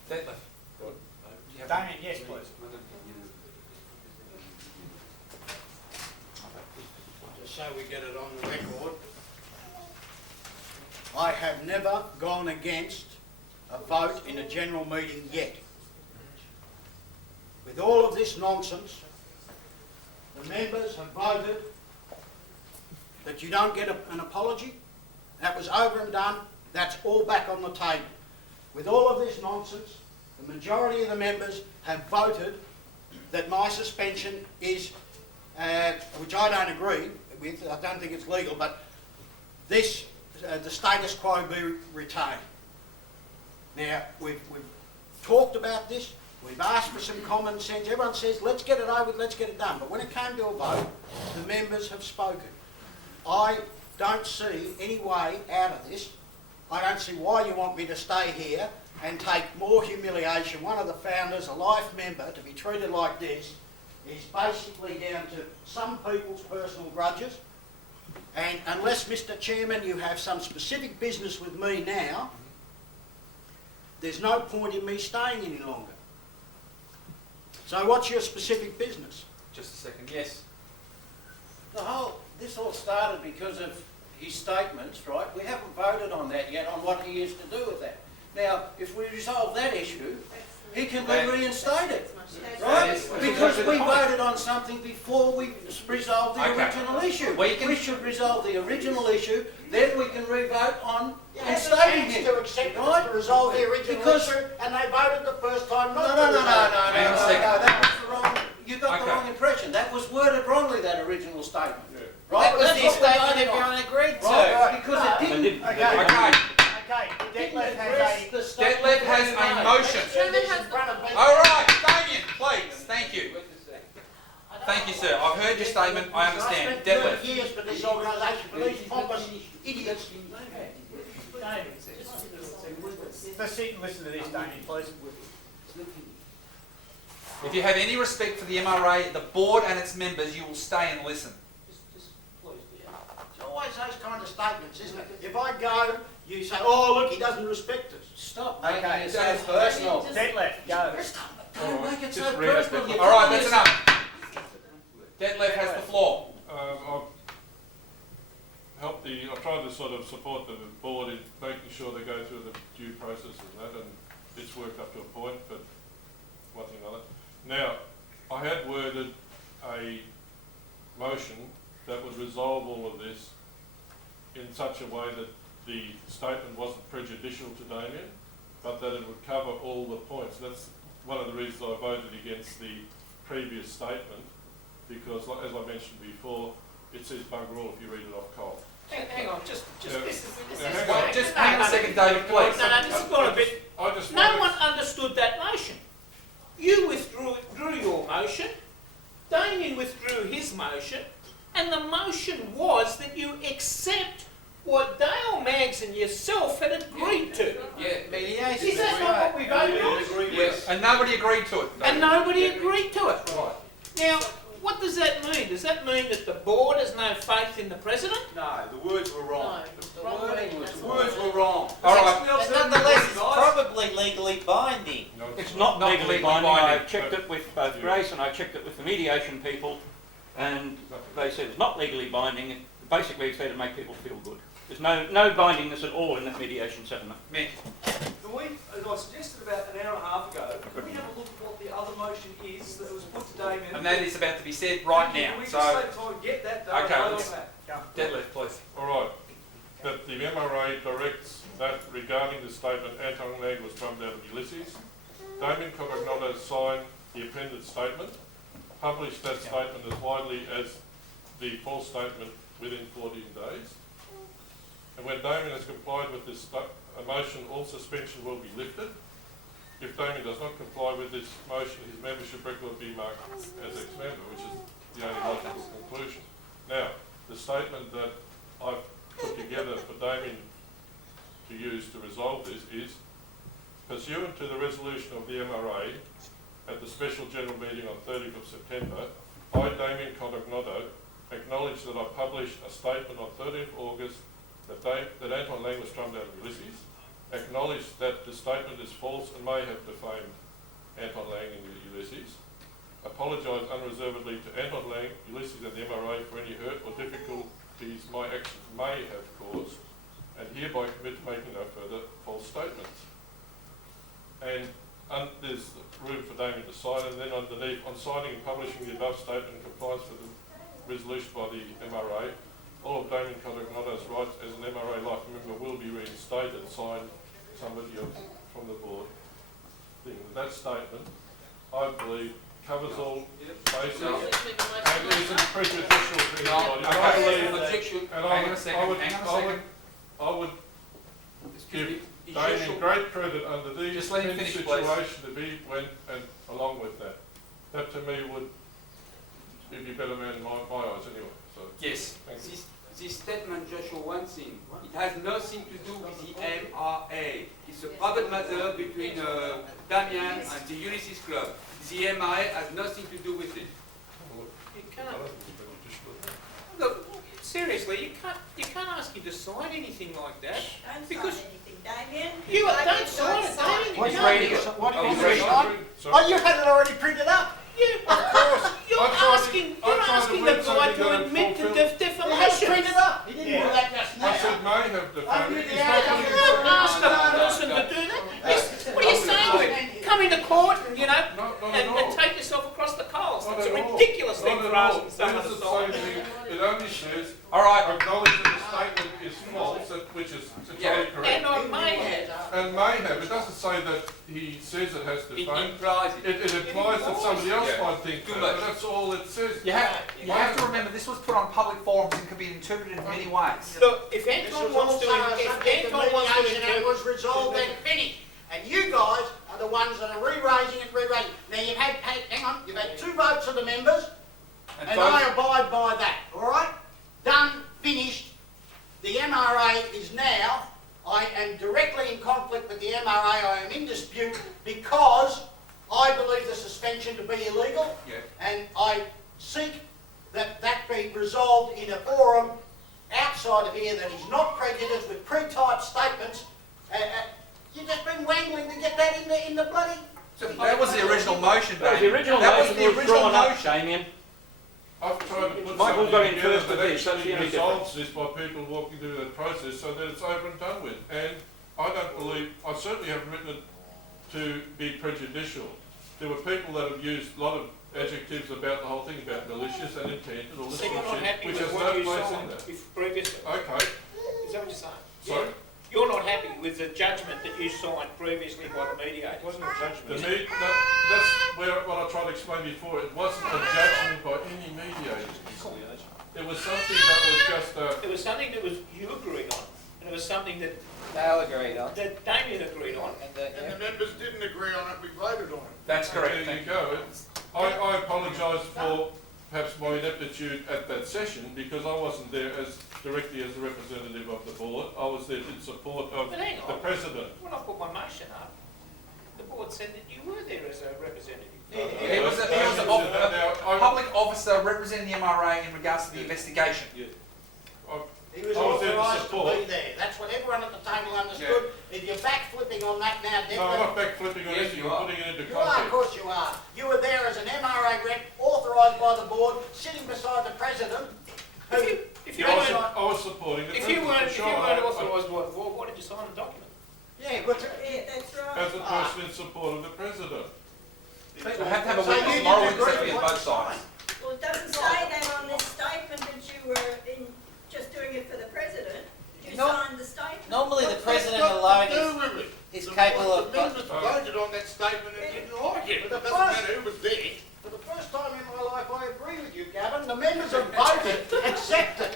Deadlift. Damien, yes, please. Just so we get it on the record, I have never gone against a vote in a general meeting yet. With all of this nonsense, the members have voted that you don't get an apology. That was over and done. That's all back on the table. With all of this nonsense, the majority of the members have voted that my suspension is, which I don't agree with, I don't think it's legal, but this, the status quo be retained. Now, we've talked about this, we've asked for some common sense, everyone says let's get it over with, let's get it done, but when it came to a vote, the members have spoken. I don't see any way out of this. I don't see why you want me to stay here and take more humiliation. One of the founders, a life member, to be treated like this is basically down to some people's personal grudges. And unless, Mr. Chairman, you have some specific business with me now, there's no point in me staying any longer. So what's your specific business? Just a second, yes. This all started because of his statements, right? We haven't voted on that yet, on what he is to do with that. Now, if we resolve that issue, he can be reinstated, right? Because we voted on something before we resolved the original issue. We should resolve the original issue, then we can re-vote on instating him. To accept right? To resolve the original issue, and they voted the first time not No, to. that was the wrong, you got the wrong impression. That was worded wrongly, that original statement. Right? That was That's the what we're statement voting on. everyone agreed to. Right, because it didn't. Okay, Detlef has a motion. All right, Damien, please, thank you. Thank you, sir. I've heard your statement, I understand. I spent 30 Detlef. years for this organisation, for these pompous idiots. Let's sit and listen to this, Damien, please. If you have any respect for the MRA, the board and its members, you will stay and listen. It's always those kind of statements, isn't it? If I go, you say, oh, look, he doesn't respect us. Stop making it so personal. Detlef, go. Don't make it so Just read it. personal. All right, that's enough. Detlef has the floor. I've tried to sort of support the board in making sure they go through the due process and that, and it's worked up to a point, but one thing or another. Now, I had worded a motion that would resolve all of this in such a way that the statement wasn't prejudicial to Damien, but that it would cover all the points. That's one of the reasons I voted against the previous statement, because as I mentioned before, it says bugger all if you read it off cold. Hang on, just Just hang on a second, David, please. No, this has got a bit. No one understood that motion. You withdrew your motion, Damien withdrew his motion, and the motion was that you accept what Dale Maggs and yourself had agreed to. Yeah, mediation. Is that not what we voted on? Yes. And nobody agreed to it. And nobody agreed to it. Right. Now, what does that mean? Does that mean that the board has no faith in the president? No, the words were wrong. The wording was The words were wrong. All right. Nonetheless, it's probably legally binding. It's not legally binding. I checked it with both Grace and I checked it with the mediation people, and they said it's not legally binding. Basically, it's there to make people feel good. There's no bindingness at all in that mediation settlement. Can we, as I suggested about an hour and a half ago, can we have a look at what the other motion is that was put to Damien? And that is about to be said right now. Can we So, just take time to get that done? okay, and vote let's- on that? Detlef, please. All right. That the MRA directs that regarding the statement Anton Lang was drummed out of Ulysses, Damien Codognotto signed the appended statement, published that statement as widely as the false statement within 14 days. And when Damien has complied with this motion, all suspension will be lifted. If Damien does not comply with this motion, his membership record will be marked as ex-member, which is the only logical conclusion. Now, the statement that I've put together for Damien to use to resolve this is, pursuant to the resolution of the MRA at the special general meeting on 30th of September, I, Damien Codognotto, acknowledge that I published a statement on 30th August that Anton Lang was drummed out of Ulysses, acknowledge that the statement is false and may have defamed Anton Lang and Ulysses, apologise unreservedly to Anton Lang, Ulysses and the MRA for any hurt or difficulties my actions may have caused, and hereby commit to making no further false statements. And there's room for Damien to sign, and then underneath, on signing and publishing the above statement in compliance with the resolution by the MRA, all of Damien Codognotto's rights as an MRA life member will be reinstated, signed somebody else from the board. That statement, I believe, covers all bases and isn't prejudicial to anybody. And I believe, and I would give Damien great credit under these Just let him situations finish, that he went and along with that. That to me would be a better man in my eyes anyway. So Yes. thank you. This statement just shows one thing. It has nothing to do with the MRA. It's a private matter between Damien and the Ulysses Club. The MRA has nothing to do with it. You can't. Look, seriously, you can't ask him to sign anything like that. Don't Because sign anything, Damien. you don't sign it, Damien. What You are can't. you reading? What are you Sorry. reading on? Oh, you had it already printed up. Yeah, of course. You're I tried to- asking I tried to the read guy something to that admit to fulfilled- It had printed defamation. up. He didn't do that just now. I said may have I defined knew it. the It's not outcome. what You it can't says. ask a person to do that. What are you saying to him? Come into court and, Not at and all. take yourself across the coals. Not That's a at all. ridiculous thing Not for at all. asking someone Where to does it sign. say anything? It only says, All right. acknowledge that the statement is false, which is entirely correct. And I may have. And may have. It doesn't say that he says it has It defamed. implies it. It implies that somebody else Yeah. might think Too that, much. but that's all it says. You have to remember this was put on public forums and can be interpreted in many ways. Look, if This Anton was wants also to, a if subject of Anton wants to mediation and it was resolved and finished. And you guys are the ones that are re-raising it, re-raising. Now you've had, hang on, you've had 2 votes of the members, and I abide by that, all right? Done, finished. The MRA is now, I am directly in conflict with the MRA, I am in dispute because I believe the suspension to be illegal, Yeah. and I seek that that be resolved in a forum outside of here that is not prejudiced with pre-typed statements. You've just been wangling to get that in the bloody... That was the original motion, That was the Damien. original That was motion the was original drawn up, motion. Damien. I've tried to put Michael got something in together first with that this, that's the actually only resolves this by people walking through that process so that it's over and done with. And I don't believe, I certainly haven't written it to be prejudicial. There were people that have used a lot of adjectives about the whole thing, about malicious and intended, all this So you're sort of not shit, happy which with has what no you place in signed there. previously? Okay, Is that what you're saying? sorry? You're not happy with the judgment that you signed previously by the mediator? It wasn't a judgment. That's where, what I tried to explain before. It wasn't a judgment by any mediator. It was something that was just It was something that was you agreed on, and it was something that Dale agreed on. that Damien agreed on. And the members didn't agree on it, we voted on it. That's correct. There Thank you go. I apologise for perhaps my ineptitude at that session because I wasn't there as directly as the representative of the board. I was there in support of But hang the on. president. When I put my motion up, the board said that you were there as a representative. He was a public officer representing the MRA in regards to the investigation. He was I was there to authorised to support. be there. That's what everyone at the table understood. If you're backflipping on that now, No, I'm Declan, not backflipping on Yes, anything, you I'm are. putting it into you are, of context. course you are. You were there as an MRA rep, authorised by the board, sitting beside the president. If you I weren't, was supporting the if president. you weren't, for if you sure. weren't I- authorised by the board, why did you sign the document? Yeah, but Yeah, that's right. As a person in support of the president. We have to have a So you witness, didn't moral agree witness with on what both you sides. signed. Well, it doesn't say that on this statement that you were in, just doing it for the president. You No. signed the statement. Normally the What's president that got alone to do with it? is The- capable of... The members voted on that statement and didn't like it. It doesn't matter who was there. For the first time in my life, I agree with you, Gavin. The members have voted, accepted.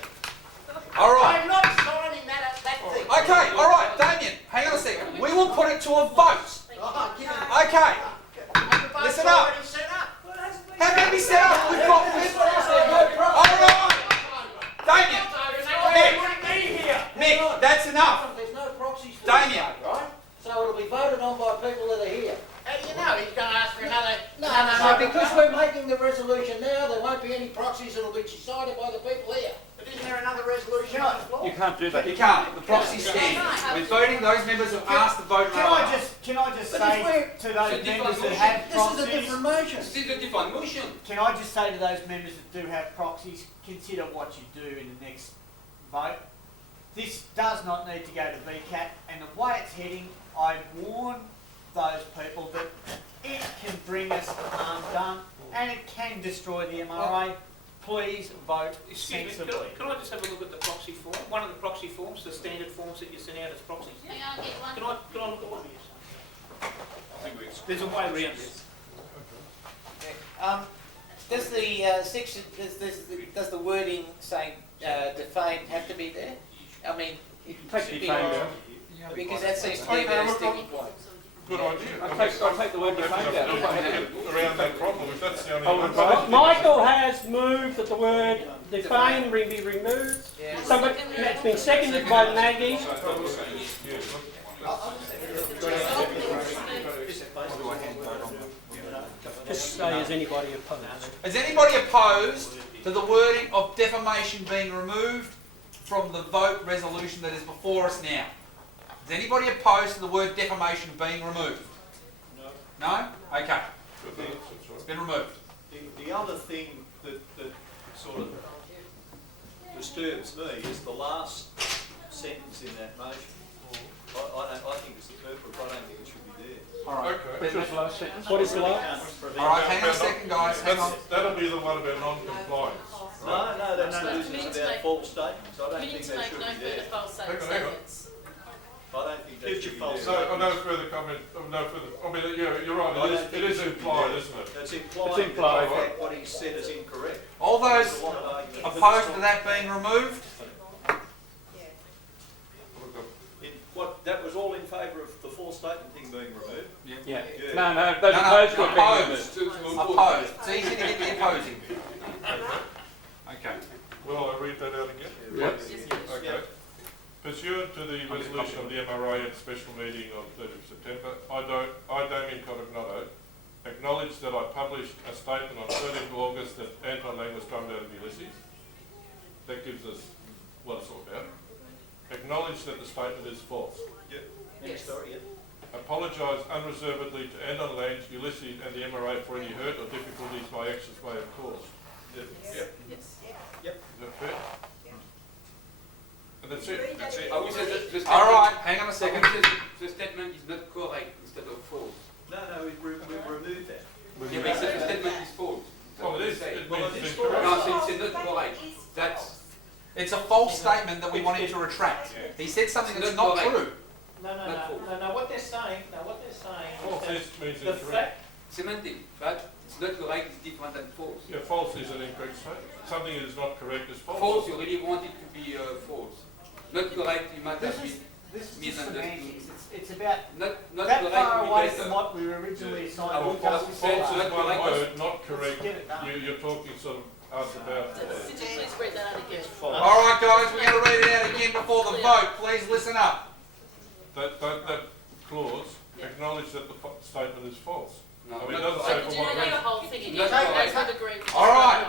All right. I'm not signing that thing. Okay, all right, Damien, hang on a second. We will put it to a vote. Oh, give it- Okay. And the vote's Listen up. already set up. How can we set up? We've got all right. Damien, Mick, that's enough. There's no proxies for Damien. this vote, right? So it'll be voted on by people that are here. How do you know he's going to ask for another... No, because we're making the resolution now, there won't be any proxies, it'll be decided by the people here. But isn't there another resolution on the floor? You can't do that. You can't. The proxy stand. We're voting those members who asked to vote Can no. I just But say if we're- to those It's a members that different have This is a proxies, different motion. This is a different motion. can I just say to those members that do have proxies, consider what you do in the next vote. This does not need to go to VCAT, and the way it's heading, I warn those people that it can bring us undone, and it can destroy the MRA. Please vote Excuse me, sensibly. can I just have a look at the proxy form? One of the proxy forms, the standard forms that you send out as proxies? May I get one? Can I look at one? There's a way around this. Does the section, does the wording saying defamed have to be there? I mean, it Take should be, defamed out. because that seems to be a very sticky point. Good idea. I'll take the word defamed out. I'm quite happy with it. Around that problem, if that's the only Oh, one. Michael has moved that the word defame be removed. Yeah. Somebody, it's been seconded by Maggie. Just say, is anybody opposed? Is anybody opposed to the wording of defamation being removed from the vote resolution that is before us now? Is anybody opposed to the word defamation being removed? No. No? Okay. It's been removed. The other thing that sort of disturbs me is the last sentence in that motion. I think it's superfluous. I don't think it should be there. All right. Okay. Which was the last sentence? What is the last? All right, hang on a second, guys. Hang on. That'll be the one about non-compliance. No, that's the business about false statements. I don't We need think to that make should no be there. further false Hang on. statements. I don't think that should be there. So, no further comment, no further, I mean, yeah, you're right, it is implied, isn't it? It's implied It's implied. that in fact what he said is incorrect. All those There's a lot of argument. opposed to that being removed? That was all in favour of the false statement thing being removed? Yeah. Yeah. No, those opposed to it being removed. Opposed. Opposed. It's easy to get the opposing. Okay. Will I read that out again? Yes. Okay. Pursuant to the resolution of the MRAA at special meeting on 30th of September, I, Damien Codognotto, acknowledge that I published a statement on 13th of August that Anton was drummed out of Ulysses. That gives us what it's all about. Acknowledge that the statement is false. Yep. Yes. Sorry, yeah. Apologise unreservedly to Anton Lang, Ulysses and the MRA for any hurt or difficulties my actions may have caused. Yep. Yes. Yep. Is that fair? And that's it. That's it. I would say that the statement, All right, hang on a second. the statement is not correct instead of false. No, we've removed that. Yeah, but it says the statement is false. Well, it is. It Well, means it is it's false. correct. No, it's not correct. That's It's a false statement that we want him to retract. He said something that's not true. No, what they're saying, False is means the incorrect. fact, semantic, but it's not correct, it's different than false. Yeah, false is an incorrect statement. Something that is not correct is false. False, you really want it to be false. Not correct, you might have been this is just misunderstood. semantics, it's about Not that correct, far would be away better. from what we were originally assigned. I to would just say before it's that. False is one correct. word, not correct. Get it done. You're talking sort of us about. Could you please read that out again? All right, guys, we're going to read it out again before the vote. Please listen up. That clause acknowledge that the statement is false. No, I mean, it not doesn't So say could for you what read the reason. whole thing again? That's That's right. what agreed. All right,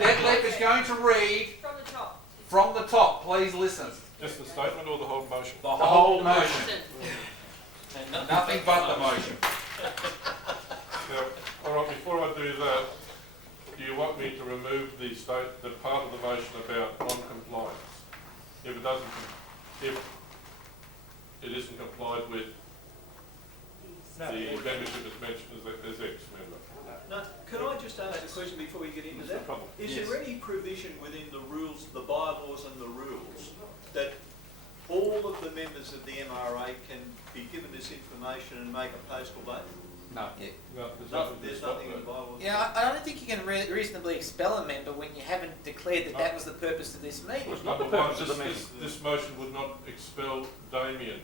Detlef is going to read From the top. from the top. Please listen. Just the statement or the whole motion? The whole motion. Listen. Nothing but the motion. Now, all right, before I do that, do you want me to remove the part of the motion about non-compliance? If it isn't complied with, the membership is mentioned as ex-member. No, can I just ask a question before we get into That's the that? problem. Is there any provision within the rules, the bylaws and the rules, that all of the members of the MRA can be given this information and make a postal vote? No. No, there's nothing to There's stop nothing in the that. bylaws. Yeah, I don't think you can reasonably expel a member when you haven't declared that was the purpose of this meeting. It's not Number the one, purpose of the meeting. this motion would not expel Damien.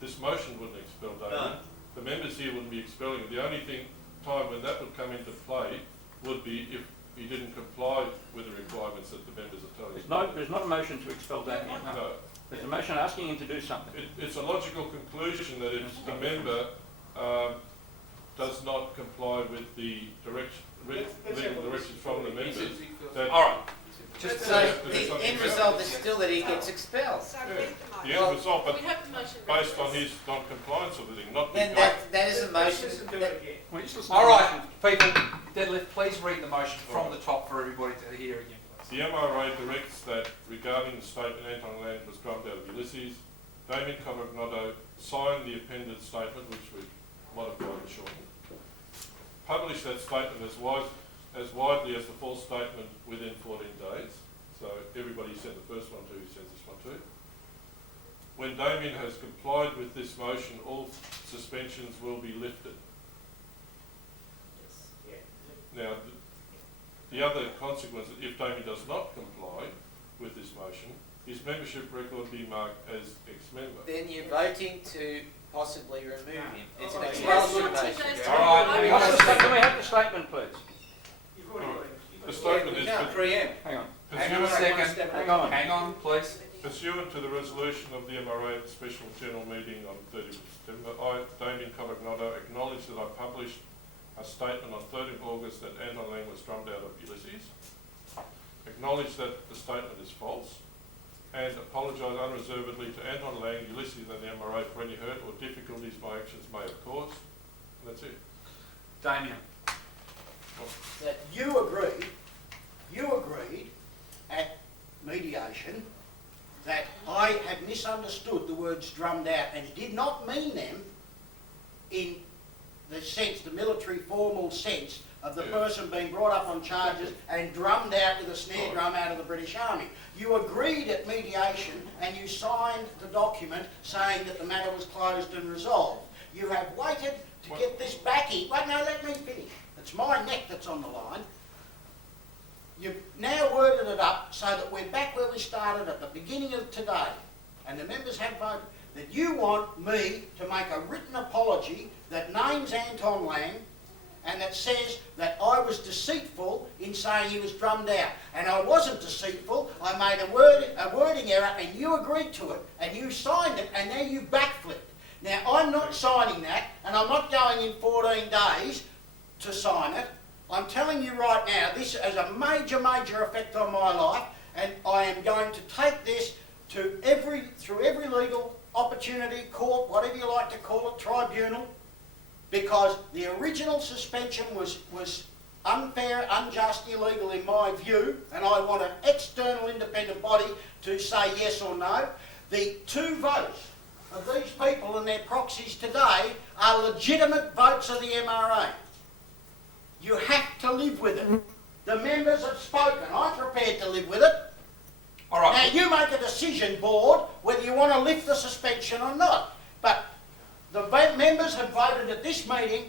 This motion wouldn't expel Damien. The members here wouldn't be expelling him. The only time when that would come into play would be if he didn't comply with the requirements that the members are telling him. There's not a motion to expel Damien. No. There's a motion asking him to do something. It's a logical conclusion that if the member does not comply with the legal directions from the members, that All right. So Just have to do the something end about result it. is still that he gets expelled. The end result, but We have the motion. based on his non-compliance of the thing, not Then because. that is a motion. Listen to that- it again. Well, just listen to All the right, motion. people. Detlef, please read the motion from the top for everybody to hear again, please. The MRA directs that regarding the statement Anton Land was drummed out of Ulysses, Damien Codognotto signed the appended statement, which we modified and shortened. Publish that statement as widely as the false statement within 14 days. So everybody sent the first one to, he sends this one too. When Damien has complied with this motion, all suspensions will be lifted. Now, the other consequence, if Damien does not comply with this motion, his membership record be marked as ex-member. Then you're voting to possibly remove him. It's an Yes, expulsion not motion. to All right, hang on. Can we have the statement, please? You've already got him. The statement We is can't preempt. Hang on. Hang on a second. Hang on. Hang on, please. pursuant to the resolution of the MRA at the special general meeting on 30th of September, I, Damien Codognotto, acknowledge that I published a statement on 3rd of August that Anton Lang was drummed out of Ulysses, acknowledge that the statement is false, and apologise unreservedly to Anton Lang, Ulysses and the MRA for any hurt or difficulties my actions may have caused. And that's it. Damien. That you agreed at mediation that I had misunderstood the words drummed out and did not mean them in the sense, the military formal sense of the person being brought up on charges and drummed out with a snare drum out of the British Army. You agreed at mediation and you signed the document saying that the matter was closed and resolved. You have waited to get this back in. Wait, no, let me finish. It's my neck that's on the line. You've now worded it up so that we're back where we started at the beginning of today, and the members have voted that you want me to make a written apology that names Anton Lang and that says that I was deceitful in saying he was drummed out. And I wasn't deceitful. I made a wording error and you agreed to it and you signed it and now you backflipped. Now I'm not signing that and I'm not going in 14 days to sign it. I'm telling you right now, this has a major, major effect on my life, and I am going to take this to through every legal opportunity, court, whatever you like to call it, tribunal, because the original suspension was unfair, unjust, illegal in my view, and I want an external independent body to say yes or no. The 2 votes of these people and their proxies today are legitimate votes of the MRA. You have to live with it. The members have spoken. I'm prepared to live with it. All right. Now you make a decision, board, whether you want to lift the suspension or not. But the members have voted at this meeting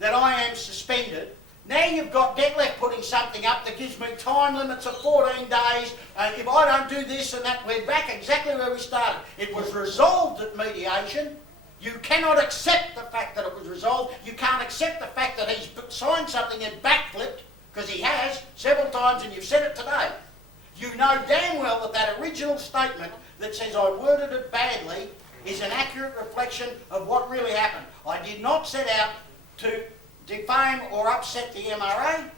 that I am suspended. Now you've got Detlef putting something up that gives me time limits of 14 days. If I don't do this and that, we're back exactly where we started. It was resolved at mediation. You cannot accept the fact that it was resolved. You can't accept the fact that he's signed something and backflipped, because he has several times and you've said it today. You know damn well that that original statement that says I worded it badly is an accurate reflection of what really happened. I did not set out to defame or upset the MRA.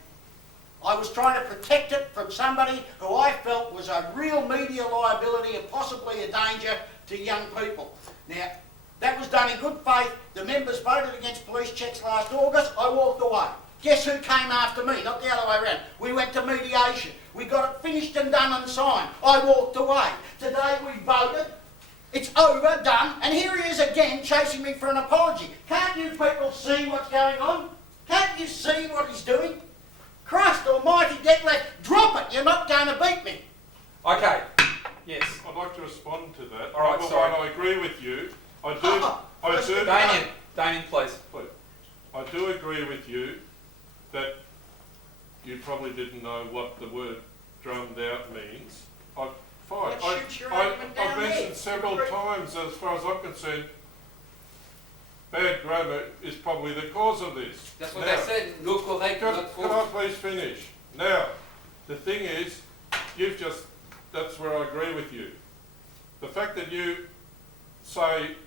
I was trying to protect it from somebody who I felt was a real media liability and possibly a danger to young people. Now, that was done in good faith. The members voted against police checks last August. I walked away. Guess who came after me? Not the other way around. We went to mediation. We got it finished and done and signed. I walked away. Today we voted. It's over, done, and here he is again chasing me for an apology. Can't you people see what's going on? Can't you see what he's doing? Christ almighty, Detlef, drop it. You're not going to beat me. Okay. Yes. I'd like to respond to that. All right, Number sorry. one, I agree with you. Damien, please. I do agree with you that you probably didn't know what the word drummed out means. Fine. I've mentioned several times, as far as I'm concerned, bad grammar is probably the cause of this. That's what I said. No correct, not Can I please finish? Now, the thing is, that's where I agree with you. The fact that you say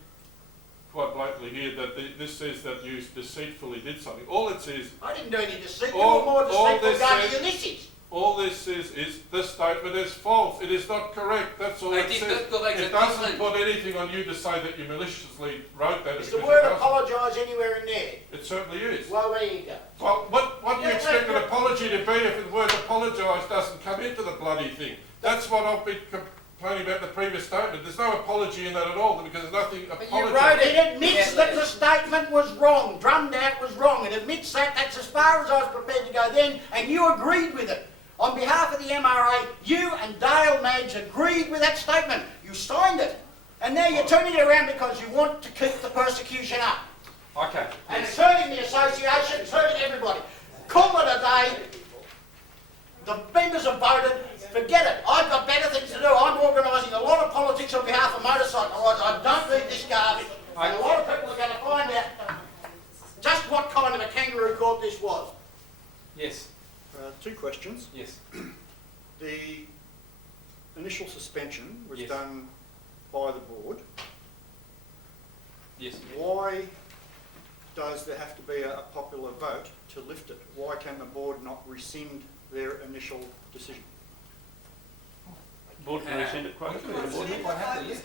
quite blatantly here that this says that you deceitfully did something. All it says... I didn't do any deceit. You were more deceitful going to Ulysses. All this says is this statement is false. It is not correct. That's all it says. It doesn't put anything on you to say that you maliciously wrote that. Is the word apologise anywhere in there? It certainly is. Well, there you go. Well, what do you expect an apology to be if the word apologise doesn't come into the bloody thing? That's what I've been complaining about the previous statement. There's no apology in that at all because there's nothing apology. You wrote it admits that the statement was wrong. Drummed out was wrong. It admits that. That's as far as I was prepared to go then, and you agreed with it. On behalf of the MRA, you and Dale Madge agreed with that statement. You signed it. And now you're turning it around because you want to keep the persecution up. Okay. And it's hurting the association, it's hurting everybody. Call it a day. thought this was. Yes. Two questions. Yes. The initial suspension was Yes. done by the board. Yes. Why does there have to be a popular vote to lift it? Why can the board not rescind their initial decision? Board can rescind it quite quickly. What happened? Yes.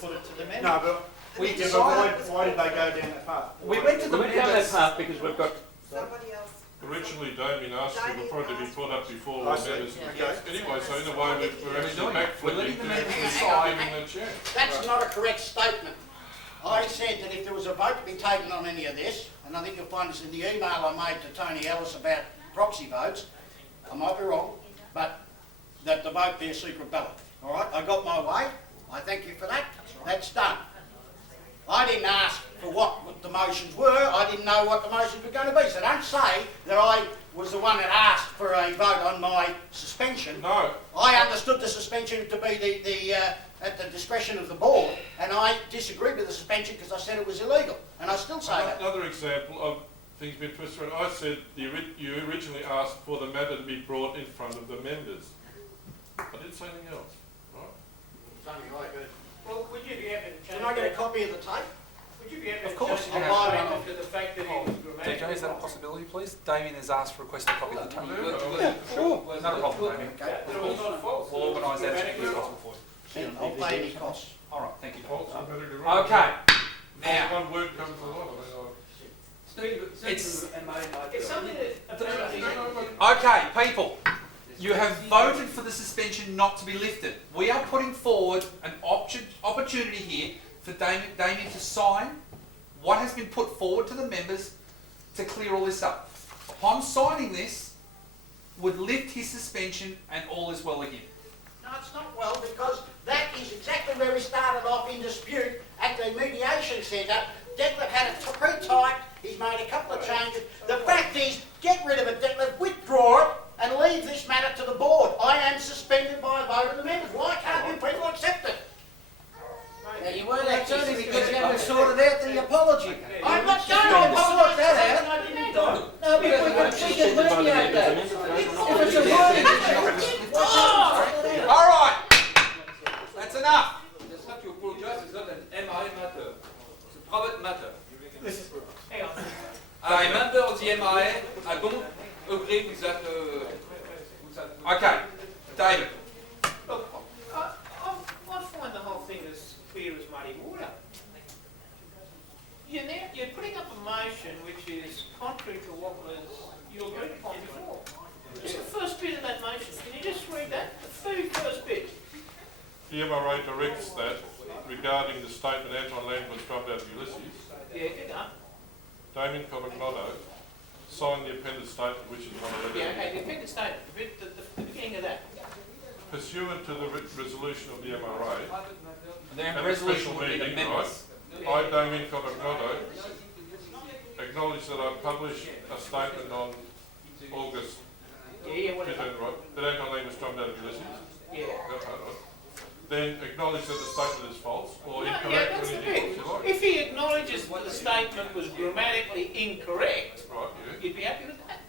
Put it to the members. No, but We yeah, but decided. why did they go down that path? We went to the We went down that members. path because we've got, Somebody else. Originally, Damien asked for the product to be put up before I all see. members. Okay. Anyway, so in a way, we're actually doing it. We're backflipping letting the to members giving decide. them a chance. That's not a correct statement. I said that if there was a vote to be taken on any of this, and I think you'll find this in the email I made to Tony Ellis about proxy votes, I might be wrong, but that the vote be a secret ballot. All right, I got my way. I thank you for that. That's done. I didn't ask for what the motions were. I didn't know what the motions were going to be. So don't say that I was the one that asked for a vote on my suspension. No. I understood the suspension to be at the discretion of the board, and I disagreed with the suspension because I said it was illegal, and I still say that. Another example of things being twisted around. I said you originally asked for the matter to be brought in front of the members. I didn't say anything else, right? Well, would you be happy to change Can I get a that? copy of the tape? Would you be happy Of to course, change you that can have statement to the fact that it was grammatically DJ, is that a wrong? possibility, please? Damien has asked for a request a copy of the tape. Yeah. Not a problem, Damien. That it was not false. We'll organise that as Grammatically quickly as wrong. possible for you. I'll pay any costs. All right, thank you. False, grammatically wrong. Okay. Now, One word comes a lot. it's It's something that apparently... okay, people. You have voted for the suspension not to be lifted. We are putting forward an opportunity here for Damien to sign what has been put forward to the members to clear all this up. Upon signing this, would lift his suspension and all is well again. No, it's not well, because that is exactly where we started off in dispute at the mediation centre. Detlef had it pre-typed, he's made a couple of changes. The fact is, get rid of it, Detlef, withdraw it, and leave this matter to the board. I am suspended by a vote of the members. Why can't you people accept it? Now, you weren't actually because you haven't sorted out the apology. I'm not going to sort that out. No, but we can mediate that. If it's a wording issue. All right, that's enough. That's not to apologise, it's not an MRAA matter. It's a private matter. Hang on. I remember on the MRAA, I don't agree with that. Okay, David. Look, I find the whole thing as clear as muddy water. You're putting up a motion which is contrary to what was you agreed upon before. Just the first bit of that motion. Can you just read that? The very first bit. The MRA directs that regarding the statement Anton Land was dropped out of Ulysses, Yeah, good enough. Damien Codognotto signed the appended statement, which is one of the Yeah, okay, the appended statement, the beginning of that. pursuant to the resolution of the MRA, The and the resolution special would be the meeting, members. I, Damien Codognotto, acknowledge that I published a statement on August Yeah, whatever. 15th, right, that Anton Land was dropped out of Ulysses. Yeah. Okay, right. Then acknowledge that the statement is false or No, incorrect, yeah, that's the anything bit. else you like. If he acknowledges that the statement was grammatically incorrect, Right, yeah. you'd be happy with that.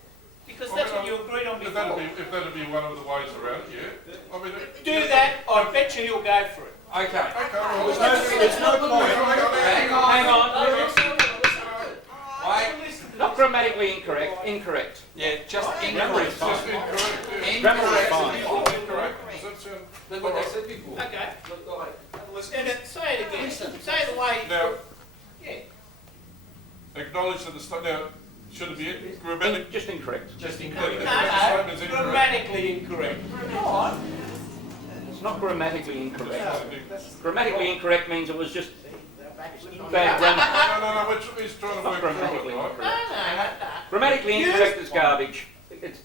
Because Well, that's I what mean, you agreed on If before. that'd be one of the ways around, yeah. I mean, Do that, I bet you he'll go for it. Okay. Okay, well, There's no point. Hang on. Wait. not grammatically incorrect, incorrect. Yeah, just Grammar is incorrect. Just incorrect, yeah. Grammar is fine. Incorrect, does that sound? That's what I said before. Okay. All right. And then say it again. Say the way. Now, Yeah. acknowledge that the now, should it be grammatic? Just incorrect. Just The incorrect. statement's incorrect. Grammatically incorrect. Go on. It's not grammatically incorrect. No, Grammatically incorrect means it was just bad grammar. no, he's trying to Not work through grammatically it, right? No. Grammatically incorrect is garbage.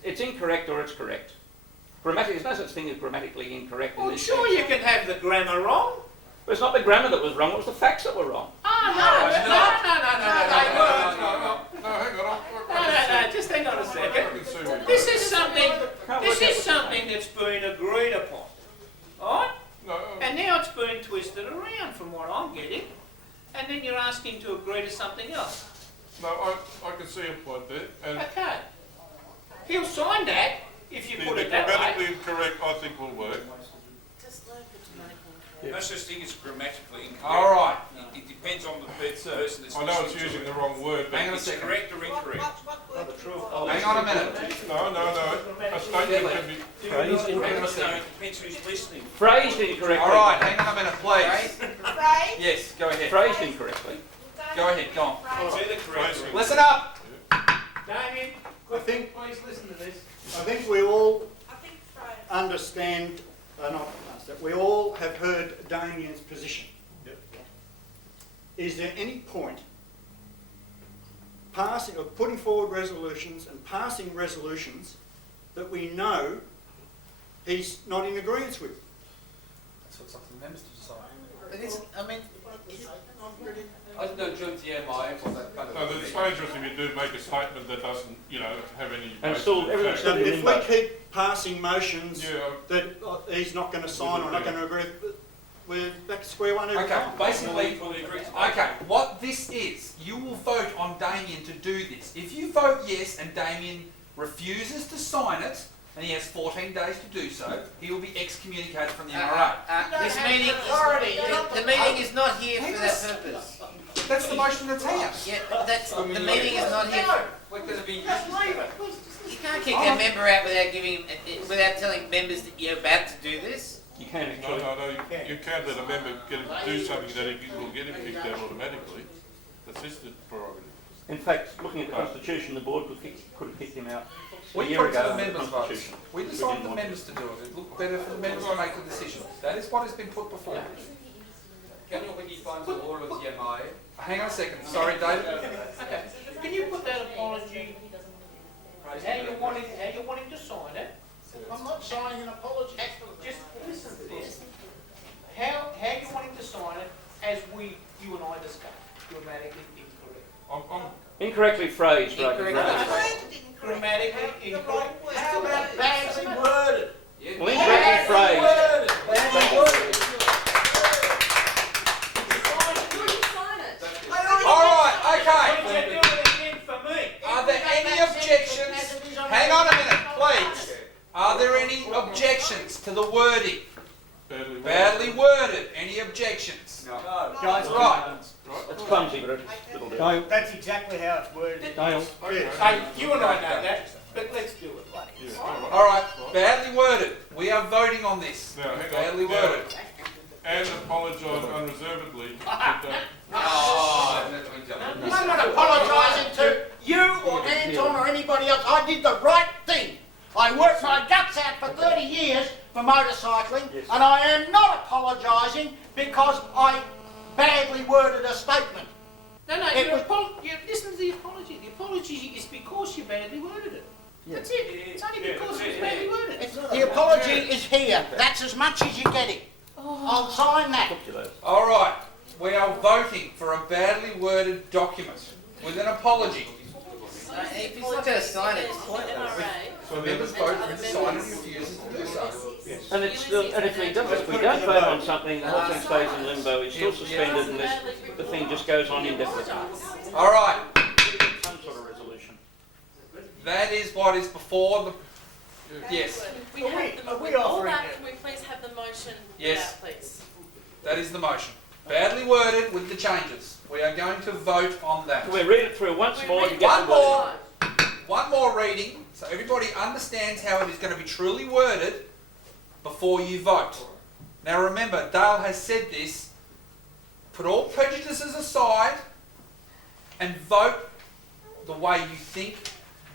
It's incorrect or it's correct. There's no such thing as grammatically incorrect in Well, this sure case. you can have the grammar wrong. But it's not the grammar that was wrong, it was the facts that were wrong. No, they weren't. No, hang on, No, just hang on a second. This is something that's been agreed upon. Alright? No, And now it's been twisted around from what I'm getting. And then you're asking to agree to something else. no, I can can see a point there, and Okay. He'll sign that if you the put it that way. grammatically incorrect, I think, will work. I just think it's grammatically incorrect. All right. It depends on the person that's I know it's listening to using it. the wrong word, but Hang on a It's second. correct or incorrect? Hang on a minute. no. A statement can be. Phrased Hang on a No, second. it depends who's listening. Phrased incorrectly. All right, hang on a minute, please. Yes, go ahead. Phrased incorrectly. Go ahead, go on. It's either correct or Listen up. Damien, I think, please listen to this. I think we all understand, we all have heard Damien's position. Is there any point putting forward resolutions and passing resolutions that we know he's not in agreement with? That's what's up to the members to decide. It is, I mean, I don't judge the MI for that kind of No, it's dangerous if you do make a statement that doesn't, have any. And still, everyone's So still in if we limbo. keep passing motions Yeah. that he's not going to sign or not going to agree, we're back to square one every Okay, time. basically, okay, what this is, you will vote on Damien to do this. If you vote yes and Damien refuses to sign it, and he has 14 days to do so, he will be excommunicated from the MRA. This meeting, the meeting is not here for that purpose. That's the motion that's here. Yeah, but that's, the meeting is not here for... We're going to be You can't kick a member out without giving, without telling members that you're about to do this. You can No, actually. you can't let a member do something that will get him kicked out automatically. That's his prerogative. In fact, looking at the Constitution, the board could have kicked him out a We year put it to ago the under the members' votes. Constitution. We We decided didn't the want members to do it. It looked better for the members to make the decision. That is what has been put before. Can you really find the role of the MI? Hang on a second. Sorry, David. Can you put that apology, how you want him to sign it? I'm not signing an apology. Just listen to this. How you want him to sign it as you and I discussed, grammatically incorrect. Incorrectly phrased, right? Grammatically incorrect. How about badly worded? Well, incorrectly phrased. Badly worded. All right, okay. But you're doing it again for me. Are there any objections? Hang on a minute, please. Are there any objections to the wording? Badly worded. Any objections? No. Guys, Right. It's clumsy, but it'll do. Dale, that's exactly how it's worded. Dale, Hey, you and I know that, but let's do it. All right. Badly worded. We are voting on this. Now, hang on. Badly Now, worded. and apologise unreservedly. I'm not apologising to you or Anton or anybody else. I did the right thing. I worked my guts out for 30 years for motorcycling, and I am not apologising because I badly worded a statement. No, you listen to the apology. The apology is because you badly worded it. That's it. It's only because it was badly worded. The apology is here. That's as much as you're getting. I'll sign that. All right. We are voting for a badly worded document with an apology. If he's not going to sign it, So members vote for him to sign and refuses to do so. And it's still, and if we don't vote on something, the whole thing stays in limbo. It's still suspended, and the thing just goes on indefinitely. All right. Some sort of resolution. That is what is before the. Yes. We all that, can we please have the motion Yes. out, please? That is the motion. Badly worded with the changes. We are going to vote on that. Can we read it through once more to get One the wording? more. One more reading, so everybody understands how it is going to be truly worded before you vote. Now remember, Dale has said this. Put all prejudices aside and vote the way you think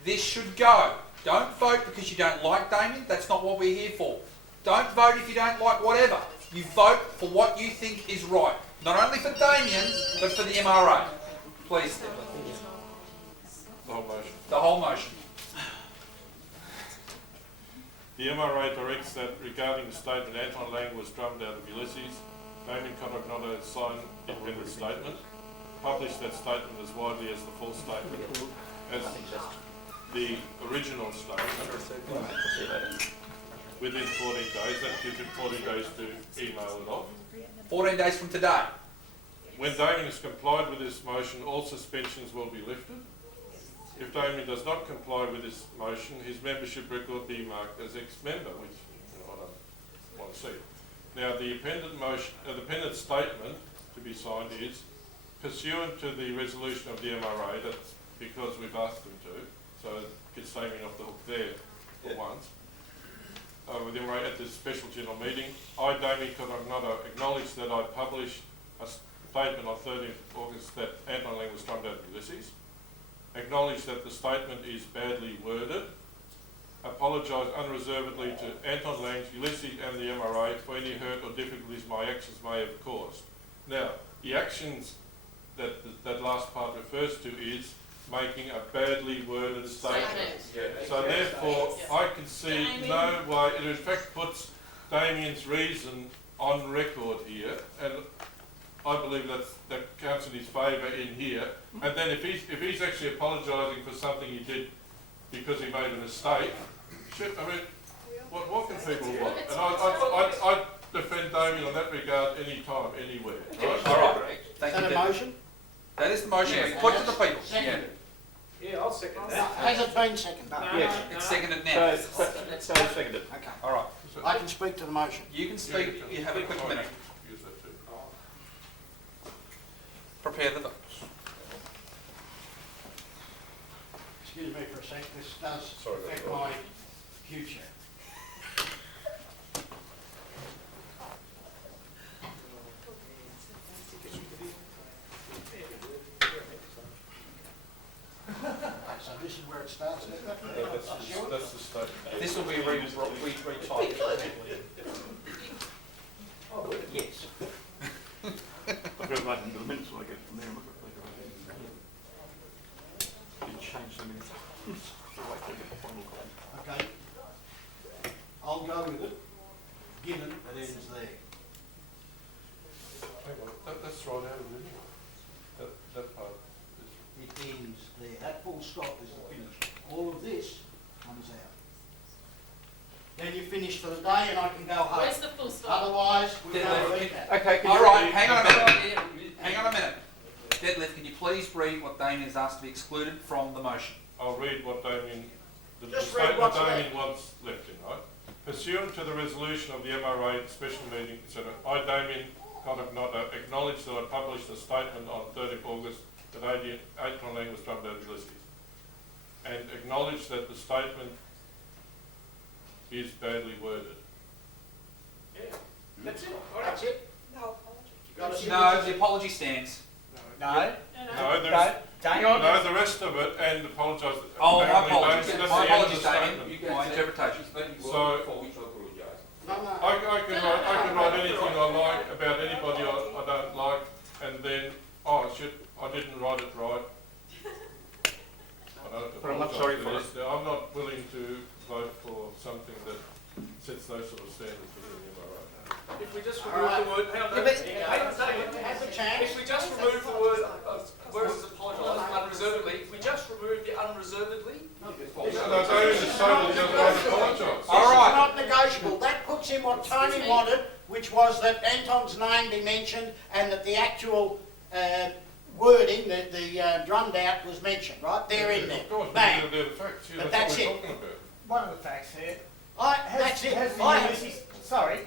this should go. Don't vote because you don't like Damien. That's not what we're here for. Don't vote if you don't like whatever. You vote for what you think is right. Not only for Damien, but for the MRA. Please, Stephen. The whole motion. The whole motion. The MRA directs that regarding the statement Anton Lang was drummed out of Ulysses, Damien Codognotto signed independent statement, publish that statement as widely as the full statement, as the original statement, within 14 days. That gives him 14 days to email it off. 14 days from today. When Damien has complied with this motion, all suspensions will be lifted. If Damien does not comply with this motion, his membership record be marked as ex-member, which I don't want to see. Now, the appended statement to be signed is pursuant to the resolution of the MRA, that's because we've asked them to, so it gets Damien off the hook there for once. With the MRA at this special general meeting, I, Damien Codognotto, acknowledge that I published a statement on 13th August that Anton Lang was drummed out of Ulysses. Acknowledge that the statement is badly worded. Apologise unreservedly to Anton Lang, Ulysses and the MRA for any hurt or difficulties my actions may have caused. Now, the actions that last part refers to is making a badly worded statement. So therefore, I can see no way, it in fact puts Damien's reason on record here, and I believe that counts in his favour in here. And then if he's actually apologising for something he did because he made a mistake, shit, I mean, what can people want? And I defend Damien on that regard any time, anywhere. Right? All right. Thank you. Is that a motion? That is the motion we put to the people. Seconded. Yeah, I'll second that. Has it been seconded? Yes. It's seconded now. So seconded. Okay. All right. I can speak to the motion. You can speak. You have a quick minute. Use that too. Prepare the votes. Excuse me for a sec, this does Sorry, affect that's my future. So this is where it starts? That's the statement. This will be retyped. Yes. I've got to write into the minutes when I get from there and look at it later. Didn't change so many times. So wait till I get the final copy. Okay. I'll go with it, given that it is there. Hang on, that's right out of it anyway. That part is... It ends there. That full stop is the finish. All of this comes out. Then you finish for the day and I can go home. Where's the full stop? Otherwise, we'll go read that. Okay, All right, hang on a minute. Hang on a minute. Deadlift, can you please read what Damien has asked to be excluded from the motion? I'll read what Damien, the Just read statement what's Damien wants left in, right? Pursuant to the resolution of the MRA special meeting, etc., I, Damien Codognotto, acknowledge that I published a statement on 30th August that Anton Lang was drummed out of Ulysses, and acknowledge that the statement is badly worded. Yeah, that's it. All right. That's it? No, No, the apology stands. No. No, there's... Damien. No, the rest of it, and apologise. Oh, my Apparently, apologies. that's My the end of apologies, the Damien. statement. My interpretation. So- for which I apologize. No, no. I can write anything I like about anybody I don't like, and then, oh shit, I didn't write it right. I don't But I'm not apologise sorry for for this. I'm not willing to vote for something that sets those sort of standards within the MRA. If we just All remove right. the word, hang on, hang on a second. Have a chance. If we just remove the word, whereas apologise unreservedly, if we just remove the unreservedly, No, Damien is totally doesn't want to apologise. All right. It's not negotiable. That puts in what Tony wanted, which was that Anton's name be mentioned and that the actual wording, the drummed out was mentioned, right? They're in there. Of course, Bang. they're the facts, yeah, But that's that's what it. we're talking about. One of the facts here. That's it. Has the I- Ulysses, sorry,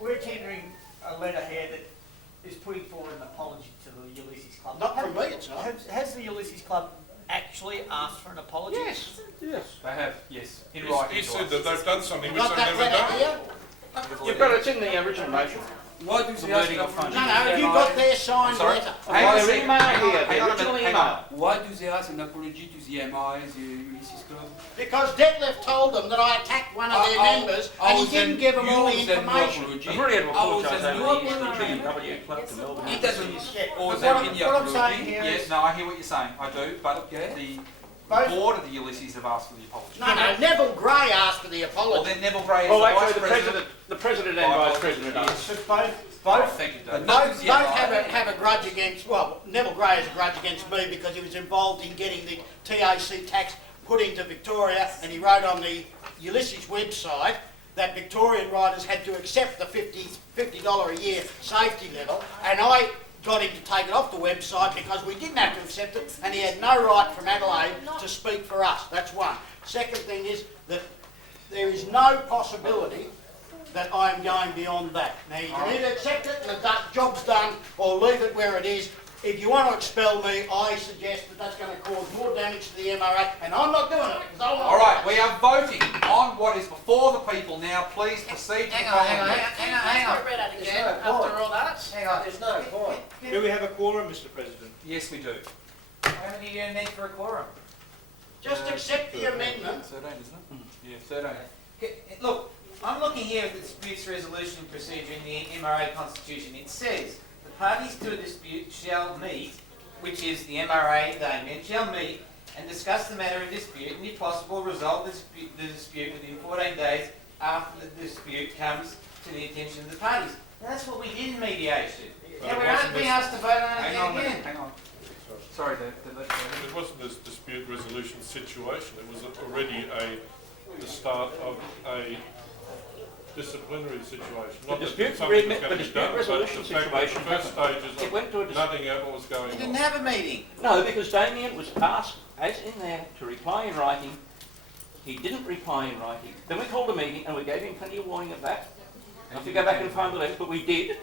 we're tendering a letter here that is putting forward an apology to the Ulysses Club. Not from me, it's not. Has the Ulysses Club actually asked for an apology? Yes. Yes. They have, yes. In He writing. said that they've done something which Got they've that never letter done. here? You've got it, it's in the original motion. Why do The they wording ask of function. No, no, you got their signed Sorry? letter. Hang on a Their second. email Hang on, here, hang the on a original minute, hang email. on. Why do they ask an apology to the MIs, the Ulysses Club? Because Detlef told them that I attacked one of their members and he didn't give them all the information. I've already had to apologise then over no the apology. GW Club to Melbourne. He doesn't Yeah, owe but them what any I'm saying apology. here Yes, is, no, I hear what you're saying. I do, but Yeah. the Both- board of the Ulysses have asked for the apology. No, no, Neville Gray asked for the Well, apology. then Neville Gray is Well, the actually, vice the president. president and vice president are. but Oh, both, thank you, But Dave. not Both the MI. have a grudge against, well, Neville Gray has a grudge against me because he was involved in getting the TAC tax put into Victoria, and he wrote on the Ulysses website that Victorian riders had to accept the $50 a year safety level, and I got him to take it off the website because we didn't have to accept it, and he had no right from Adelaide to speak for us. That's one. Second thing is that there is no possibility that I am going beyond that. Now, you can either accept it and the job's done, or leave it where it is. If you want to expel me, I suggest that that's going to cause more damage to the MRA, and I'm not doing it. All right, we are voting on what is before the people now. Please proceed to the Hang on. After all that, hang on. There's no point. Do we have a quorum, Mr. President? Yes, we do. How many do you need for a quorum? Just accept the amendment. 13, isn't it? Yeah, 13. Look, I'm looking here at the disputes resolution procedure in the MRA Constitution. It says the parties to a dispute shall meet, which is the MRA, Damien, shall meet and discuss the matter in dispute and, if possible, resolve the dispute within 14 days after the dispute comes to the attention of the parties. Now, that's what we did in mediation. Now we're being asked to vote on it again. Hang on. Sorry, It wasn't a dispute resolution situation. It was already the start of a disciplinary situation. Not The that dispute, something was going to be done, resolution but the fact that situation the first stages it went to a of nothing out what was going We on. didn't have a meeting. No, because Damien was asked, as in there, to reply in writing. He didn't reply in writing. Then we called a meeting and we gave him plenty of warning of that. I have to go back and find the letter, but we did.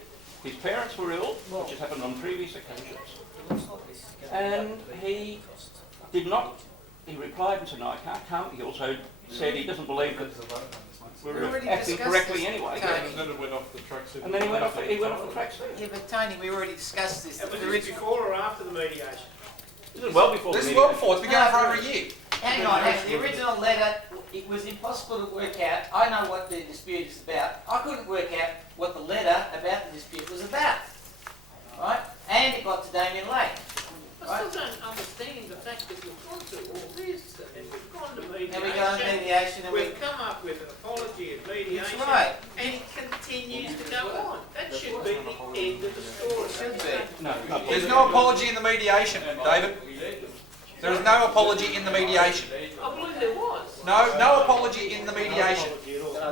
His parents were ill, which has happened on previous occasions. And he did not, he replied and said, no, I can't come. He also said he doesn't believe that we were acting correctly anyway. And then it went off the tracks. And then he went off the tracks. Yeah, but Tony, we already discussed this. Was this before or after the mediation? This is well before This the is well meeting. before. It's been going for over a year. Hang on. The original letter, it was impossible to work out. I know what the dispute is about. I couldn't work out what the letter about the dispute was about. Right? And it got to Damien late. I still don't understand the fact that you've gone through all this and we've gone to mediation. And we go to mediation and we've come up with an apology at mediation. That's right. And it continues to go on. That should be the end of the story. Should be. No, There's no apology in the mediation, David. There is no apology in the mediation. I believe there was. No apology in the mediation.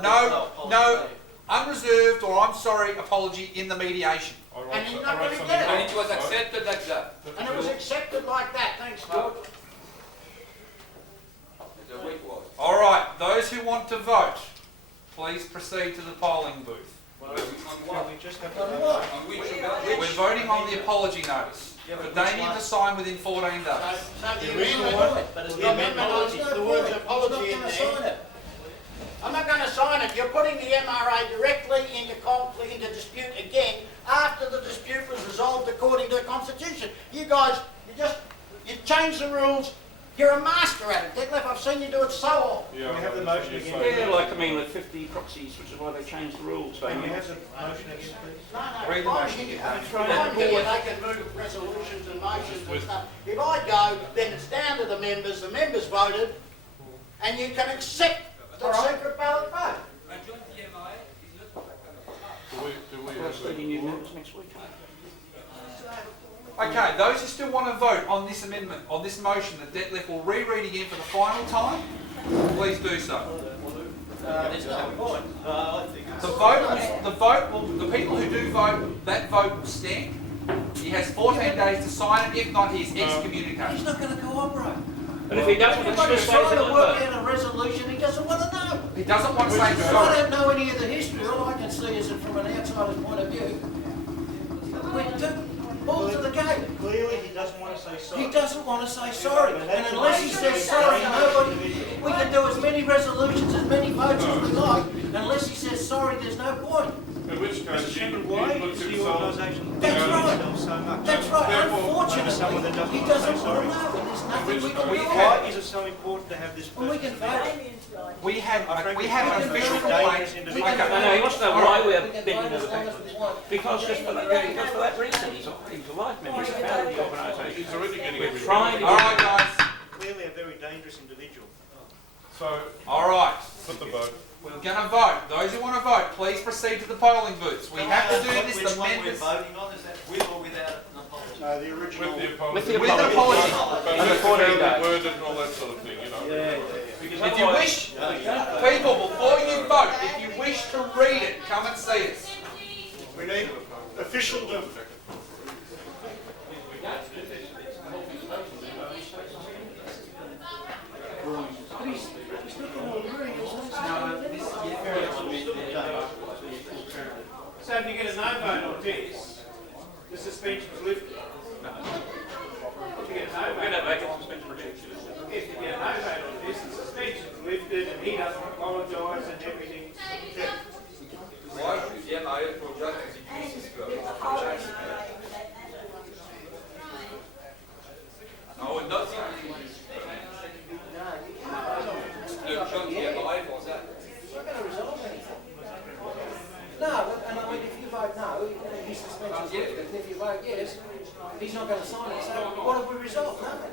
No unreserved or I'm sorry apology in the mediation. And you're not going to get And it. it was accepted like that. And it was accepted like that. Thanks, George. The way it was. All right, those who want to vote, please proceed to the polling booth. We're voting on the apology notice for Damien to sign within 14 days. So the amendment, but it's the amendment, the words apology in there. I'm not going to sign it. You're putting the MRA directly into conflict, into dispute again after the dispute was resolved according to the Constitution. You guys, you changed the rules. You're a master at it, Detlef. I've seen you do it so often. Yeah, we have the motion again? Yeah, like, I mean, with 50 proxies, which is why they changed the rules. Can we have the motion again, please? No, Read the motion. fine here, they can move resolutions and motions and stuff. If I go, then it's down to the members voted, and you can accept the secret ballot vote. We'll have 30 new members next week. Okay, those who still want to vote on this amendment, on this motion that Detlef will reread again for the final time, please do so. There's no point. The people who do vote, that vote will stand. He has 14 days to sign it. If not, he is excommunicated. He's not going to cooperate. And if he doesn't, Everybody's trying to work out a resolution, he doesn't want to know. He doesn't want to say I sorry. don't know any of the history. All I can see is it from an outsider's point of view. Balls to the game. Clearly, he doesn't want to say sorry. He doesn't want to say sorry. And unless he says sorry, we can do as many resolutions, as many votes as we like. Unless he says sorry, there's no point. In which case, Mr. Chairman, he why puts is the himself... organisation That's right. so much? That's right. Unfortunately, someone that Unfortunately, doesn't he want to say doesn't want sorry. to know. And there's nothing we can do. Why is it so important to have this Well, we person? can vote. We have an official complaint. individual. No, no, he wants to know why we're We can bending vote to as the long back. as we want. Because just for that reason, he's a life member, he's a founder of the organisation. He's already getting We're everything. trying to All right, guys. Clearly a very dangerous individual. So, All right. put the vote. We're going to vote. Those who want to vote, please proceed to the polling booths. We have to do this amendment voting on? Is that with or without an apology? No, the original. With the apology. With the with the apology. apology. And the 14 days. Worded and all that sort of thing, you know. If you wish, people, before you vote, if you wish to read it, come and see us. We need official if you get a no vote on this, the suspension's lifted. If you get a no vote, if you get a no vote on this, the suspension's lifted and he doesn't apologise and everything's checked. Why should the MRAA project execute this girl? I would not think the chunk the MRAA for that. It's not going to resolve anything. No, and I mean, if you vote no, his suspension's lifted, and if you vote yes, he's not going to sign it. So what have we resolved? Nothing.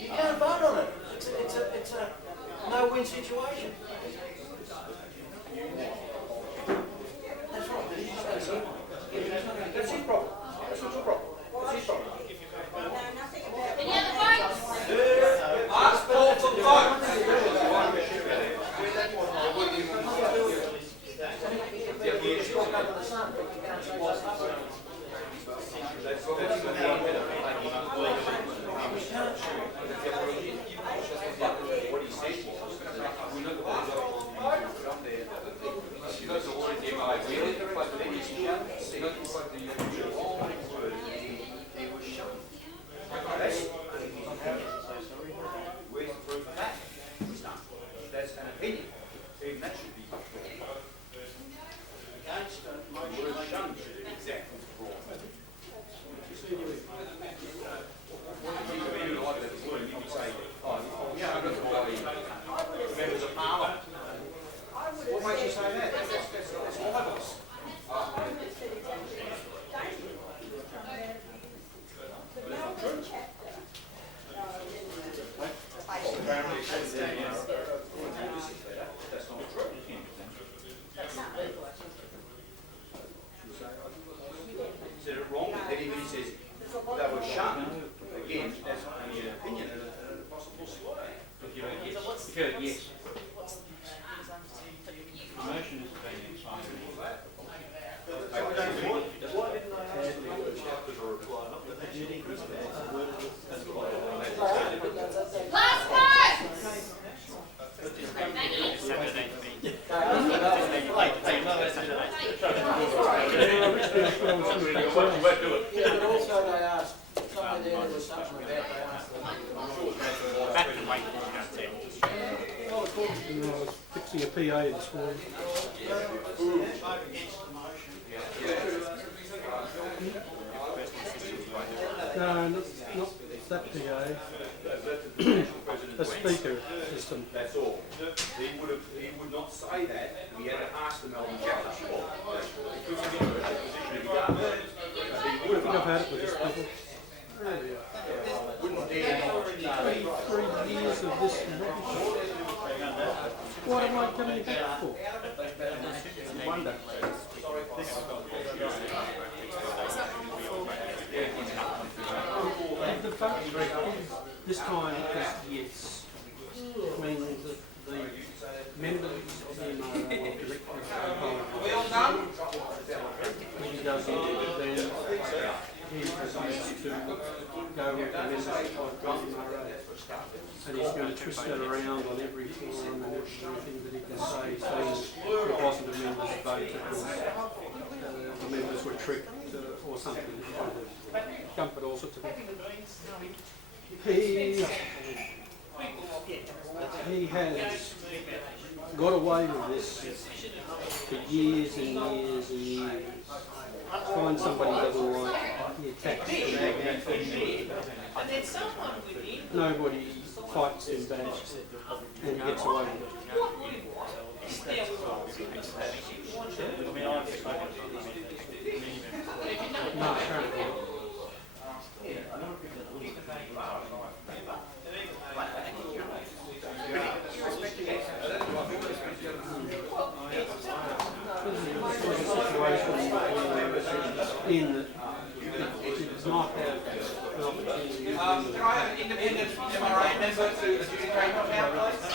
You can't vote on it. It's a no-win situation. That's right. That's his problem. That's not your problem. That's his problem. Any other votes? Ask Paul for vote. That's an opinion. Even that should be against the motion. Shunned should be exactly wrong. You could say, oh, yeah, I've got to members of Parliament. What makes you say that? That's libelous. Apparently, that's not true. Said it wrong, but then he says they were shunned. Again, that's only an opinion and a possible slur. Yes. The motion is being signed. Last vote! Yeah, but also they asked, somewhere there was something about they asked them. I was fixing a PA this morning. No, not that PA. The speaker system. That's all. He would not say that. He had to ask the Melbourne Catholic. I think I've had it with this people. Wouldn't dare not. 23 years of this rubbish. What am I coming back for? I wonder. The vote this time was yes. When the members of the MRAA were directly when he does it, then he proceeds to go with the members of the MRAA. And he's going to twist that around on every forum and everything that he can say, saying it wasn't a members' vote, it was the members were tricked or something. Comfort all sorts of things. He has got away with this for years and years and years. Find somebody who doesn't like, he attacks them. Nobody fights him back and he gets away with it. No, apparently not. It's not have an opportunity. Can I have an independent MRAA member to adjudicate on now, please?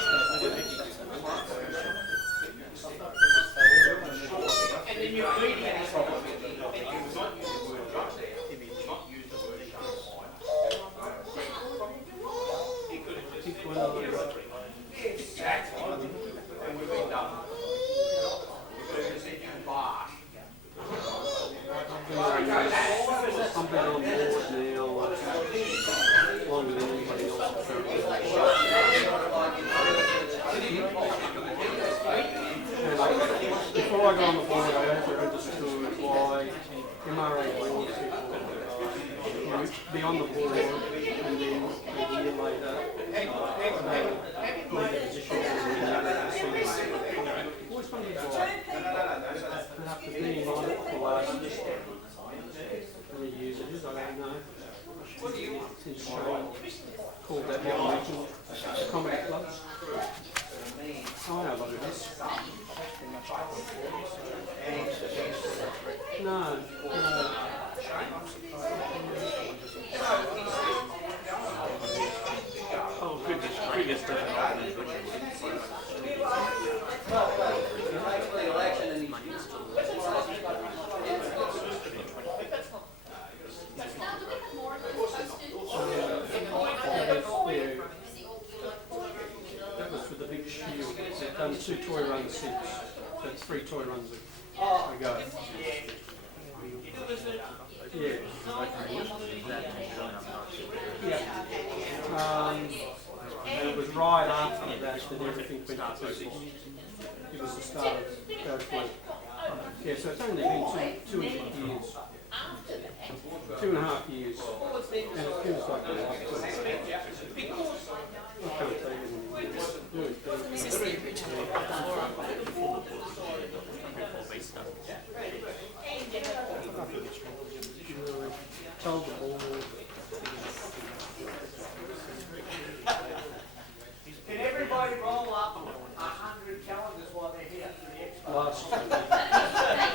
And then you're reading it. Exactly. And we've been done. Because you can bar. been on board now longer than anybody else. And before I got on the board, I actually understood why MRAA board people would be on the board and then a year later make a position always wondered why. And after being on it for the last 3 years, it is, I don't know. Since Shane called that the original comedy club. I know what it is. No. Oh, goodness. That was for the big shield. They've done 2 toy runs since. So it's 3 toy runs ago. Yeah. And it was right after that that everything went to pieces. It was the start of doubtful. Yeah, so it's only been two and a half years. 2.5 years. And it feels like a lifetime. I can't tell you anything. This is the original Told the board. Can everybody roll up 100 calendars while they're here for the expo? Last year.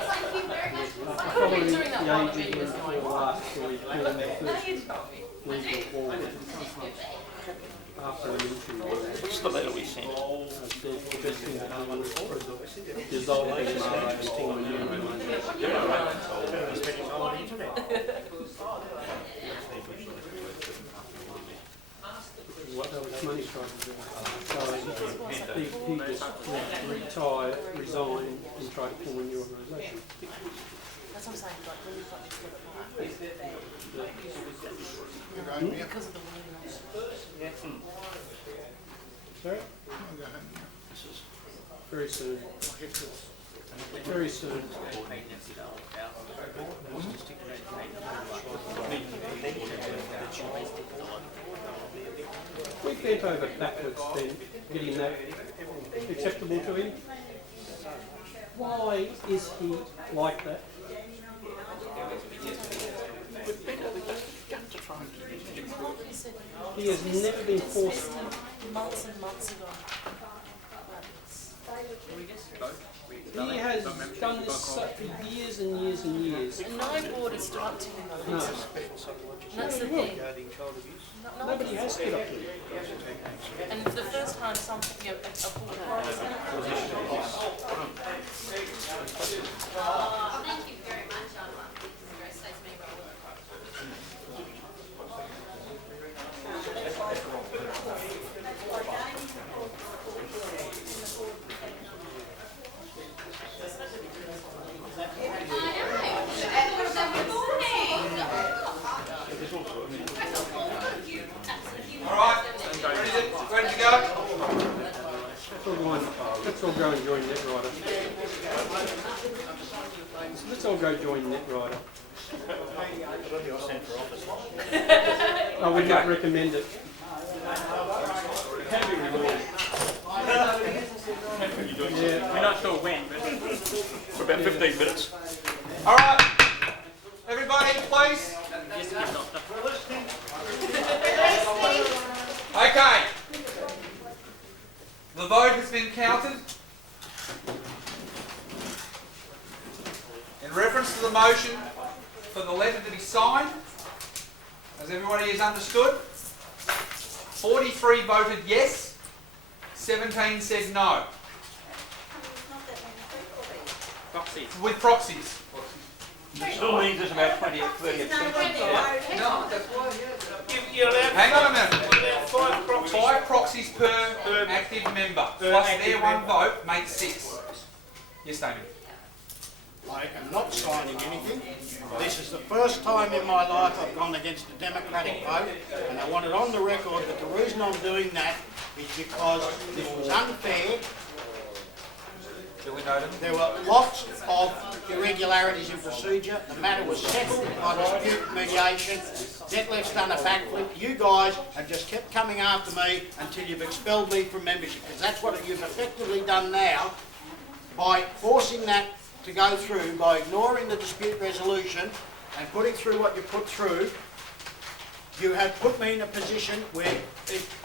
Thank you very much. Following the During that one aging video. before last week, when the first legal wall after an interview. What's the letter we sent? The best thing to do was dissolve the MRAA and form a new organisation. What was money trying to do. So he just retired, resigned, and tried to form a new organisation. That's what I'm saying, like, when you've got this little part. Because of the wording. Sorry? Very soon. Very soon. We bent over backwards then, getting that acceptable to him. Why is he like that? He has never been forced. Months and months ago. He has done this for years and years and years. And no board has stood up to him. No. That's the thing. Nobody has stood up to him. And for the first time, a board has done it. Thank you very much. Congratulations, me, Robert. Alright, ready to go? Let's all go and join NetRider. Let's all go join NetRider. I would not recommend it. Can be rewarded. Yeah. We're not sure when, but for about 15 minutes. Alright, everybody, please. Okay. The vote has been counted. In reference to the motion for the letter to be signed, as everybody has understood, 43 voted yes, 17 said no. Proxies. With proxies. It still means there's about 20 or 30 abstentions. No, that's why, You're allowed hang on a minute. 5 proxies. 5 proxies per active member. Plus their one vote makes 6. Yes, Damien. I am not signing anything. This is the first time in my life I've gone against a democratic vote, and I want it on the record that the reason I'm doing that is because this was unfair. Do we know them? There were lots of irregularities in procedure. The matter was settled by dispute mediation. Detlef's done a backflip. You guys have just kept coming after me until you've expelled me from membership, because that's what you've effectively done now by forcing that to go through, by ignoring the dispute resolution and putting through what you put through. You have put me in a position where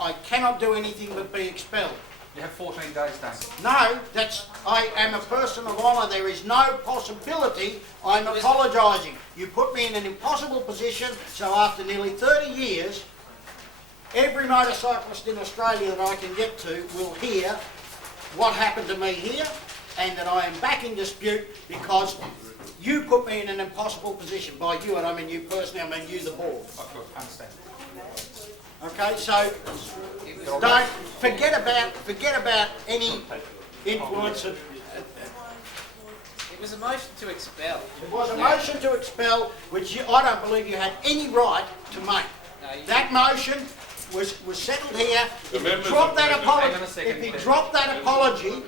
I cannot do anything but be expelled. You have 14 days, Damien. No, I am a person of honour. There is no possibility I'm apologising. You put me in an impossible position, so after nearly 30 years, every motorcyclist in Australia that I can get to will hear what happened to me here, and that I am back in dispute because you put me in an impossible position. By you, and I mean you personally, I mean you, the board. I understand. Okay, so don't forget about any influence of. It was a motion to expel. It was a motion to expel, which I don't believe you had any right to make. That motion was settled here. If he dropped that apology,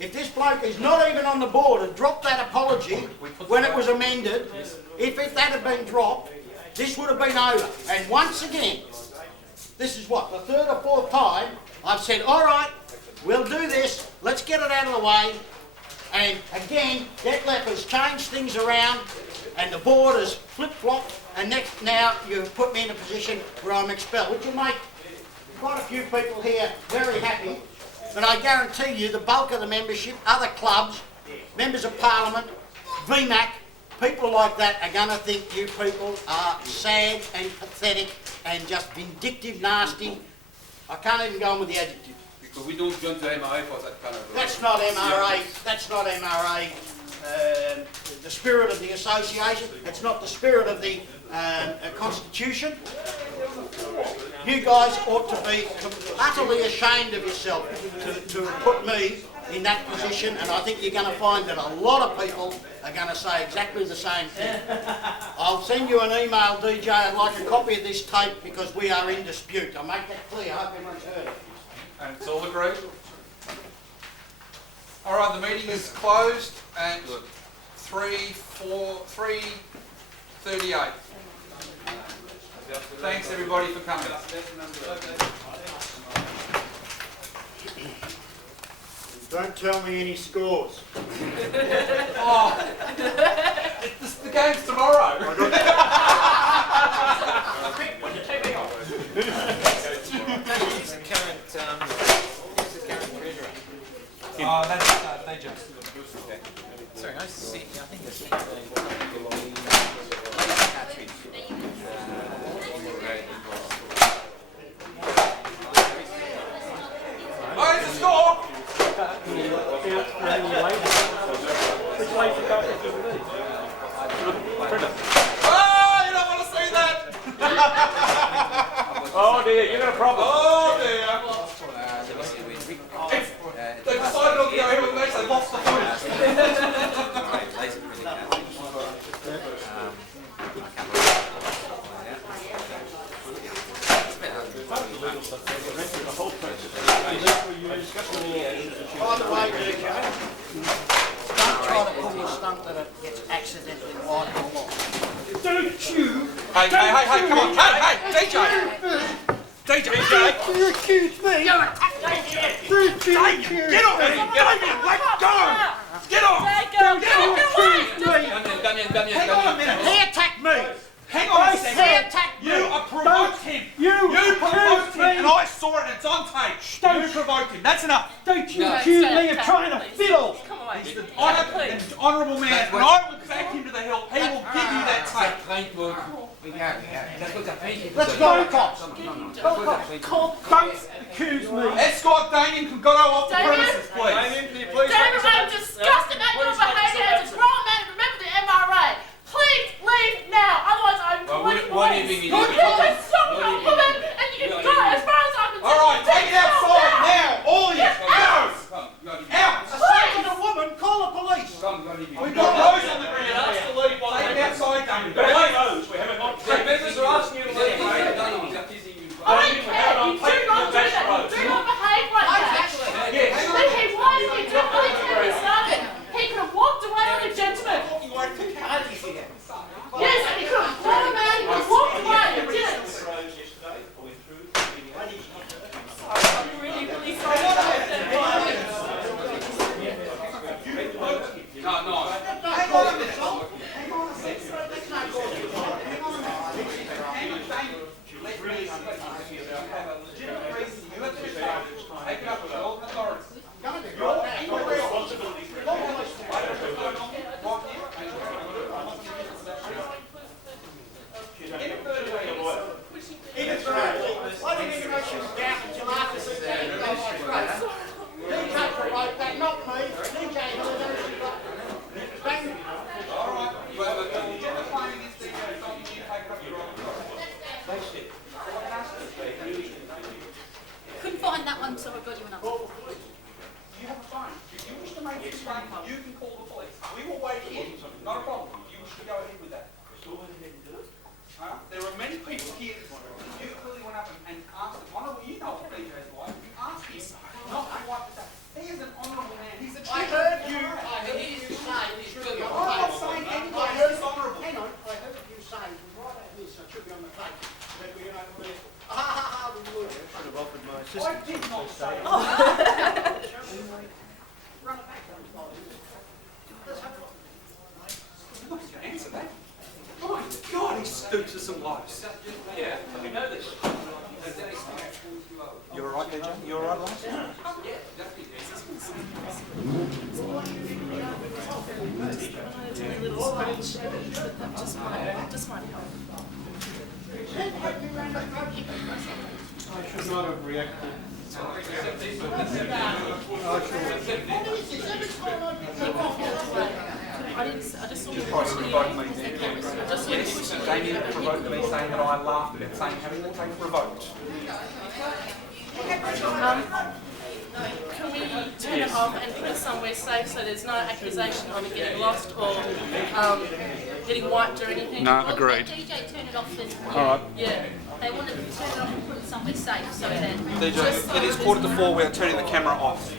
if this bloke is not even on the board and dropped that apology when it was amended, if that had been dropped, this would have been over. And once again, this is what, the third or fourth time I've said, all right, we'll do this, let's get it out of the way. And again, Detlef has changed things around and the board has flip-flopped, and now you've put me in a position where I'm expelled, which will make quite a few people here very happy. But I guarantee you the bulk of the membership, other clubs, members of parliament, VMAC, people like that are going to think you people are sad and pathetic and just vindictive, nasty. I can't even go on with the adjective. Because we don't join the MRAA for that kind of... That's not MRA. That's not MRA. The spirit of the association. It's not the spirit of the constitution. You guys ought to be utterly ashamed of yourself to have put me in that position, and I think you're going to find that a lot of people are going to say exactly the same thing. I'll send you an email, DJ. I'd like a copy of this tape because we are in dispute. I'll make that clear. I hope everyone's heard it. And it's all agreed? All right, the meeting is closed at 3:38. Thanks everybody for coming. Don't tell me any scores. Oh, the game's tomorrow. Put your TV on. Who's the current treasurer? Oh, that's DJ. Okay. Sorry, nice to see you. I think it's Oh, it's a score! Oh, you don't want to see that! Oh dear, you got a problem. Oh dear! They decided not to go here with me, so they lost the footage. By the way, DJ, don't try to pull a stunt that it gets accidentally wide or long. Don't you? Hey, come on, hey, DJ! DJ! You accuse me? Get off me! Let go! Get off! Damien. Hang on a minute. He attacked me. Hang on a second. He attacked me. You provoked him. You provoked him, and I saw it. It's on tape. You provoked him. That's enough. Don't you accuse me of trying to fiddle? He's an honourable man, and I will back him to the hill. He will give you that tape. Let's go to cops. Don't accuse me. Escort Damien can go off the premises, please. David, I'm disgusted at your behaviour as a grown man and a member of the MRA. Please leave now, otherwise I'm calling police. You're doing something, woman, and you can go as far as I'm concerned. All right, take it outside now, all of you. Go! Out! Assaulted a woman, call the police. We I'm sorry, I've got you another. You have a phone. If you wish to make this phone, you can call the police. We will wait here. Not a problem. You wish to go ahead with that. There are many people here. You clearly went up and asked them. One of them, you know what DJ's like. You asked him not to wipe this up. He is an honourable man. He's the I heard you say this should be on the I'm not table. saying I anybody heard is honourable. Hang on, I heard you say right out this, I should be on the table. That we don't know. Ah, we would. Should have offered my I assistance. did not say it. Run it back. Look, you answer that. My God, he stoops to some lives. Yeah, we know this. You all right, DJ? You all right, Lance? Just might help. I should not have reacted. I just saw you Probably pushing revoked me. I just saw you Yes, pushing Damien provoked me, saying that I laughed at him, saying having the tape revoked. Can we turn it off and put it somewhere safe so there's no accusation of it getting lost or getting wiped or anything? No, agreed. DJ turn it off then. Alright. Yeah. They wanted to turn it off and put it somewhere safe so that... DJ, it is 3:45, we are turning the camera off.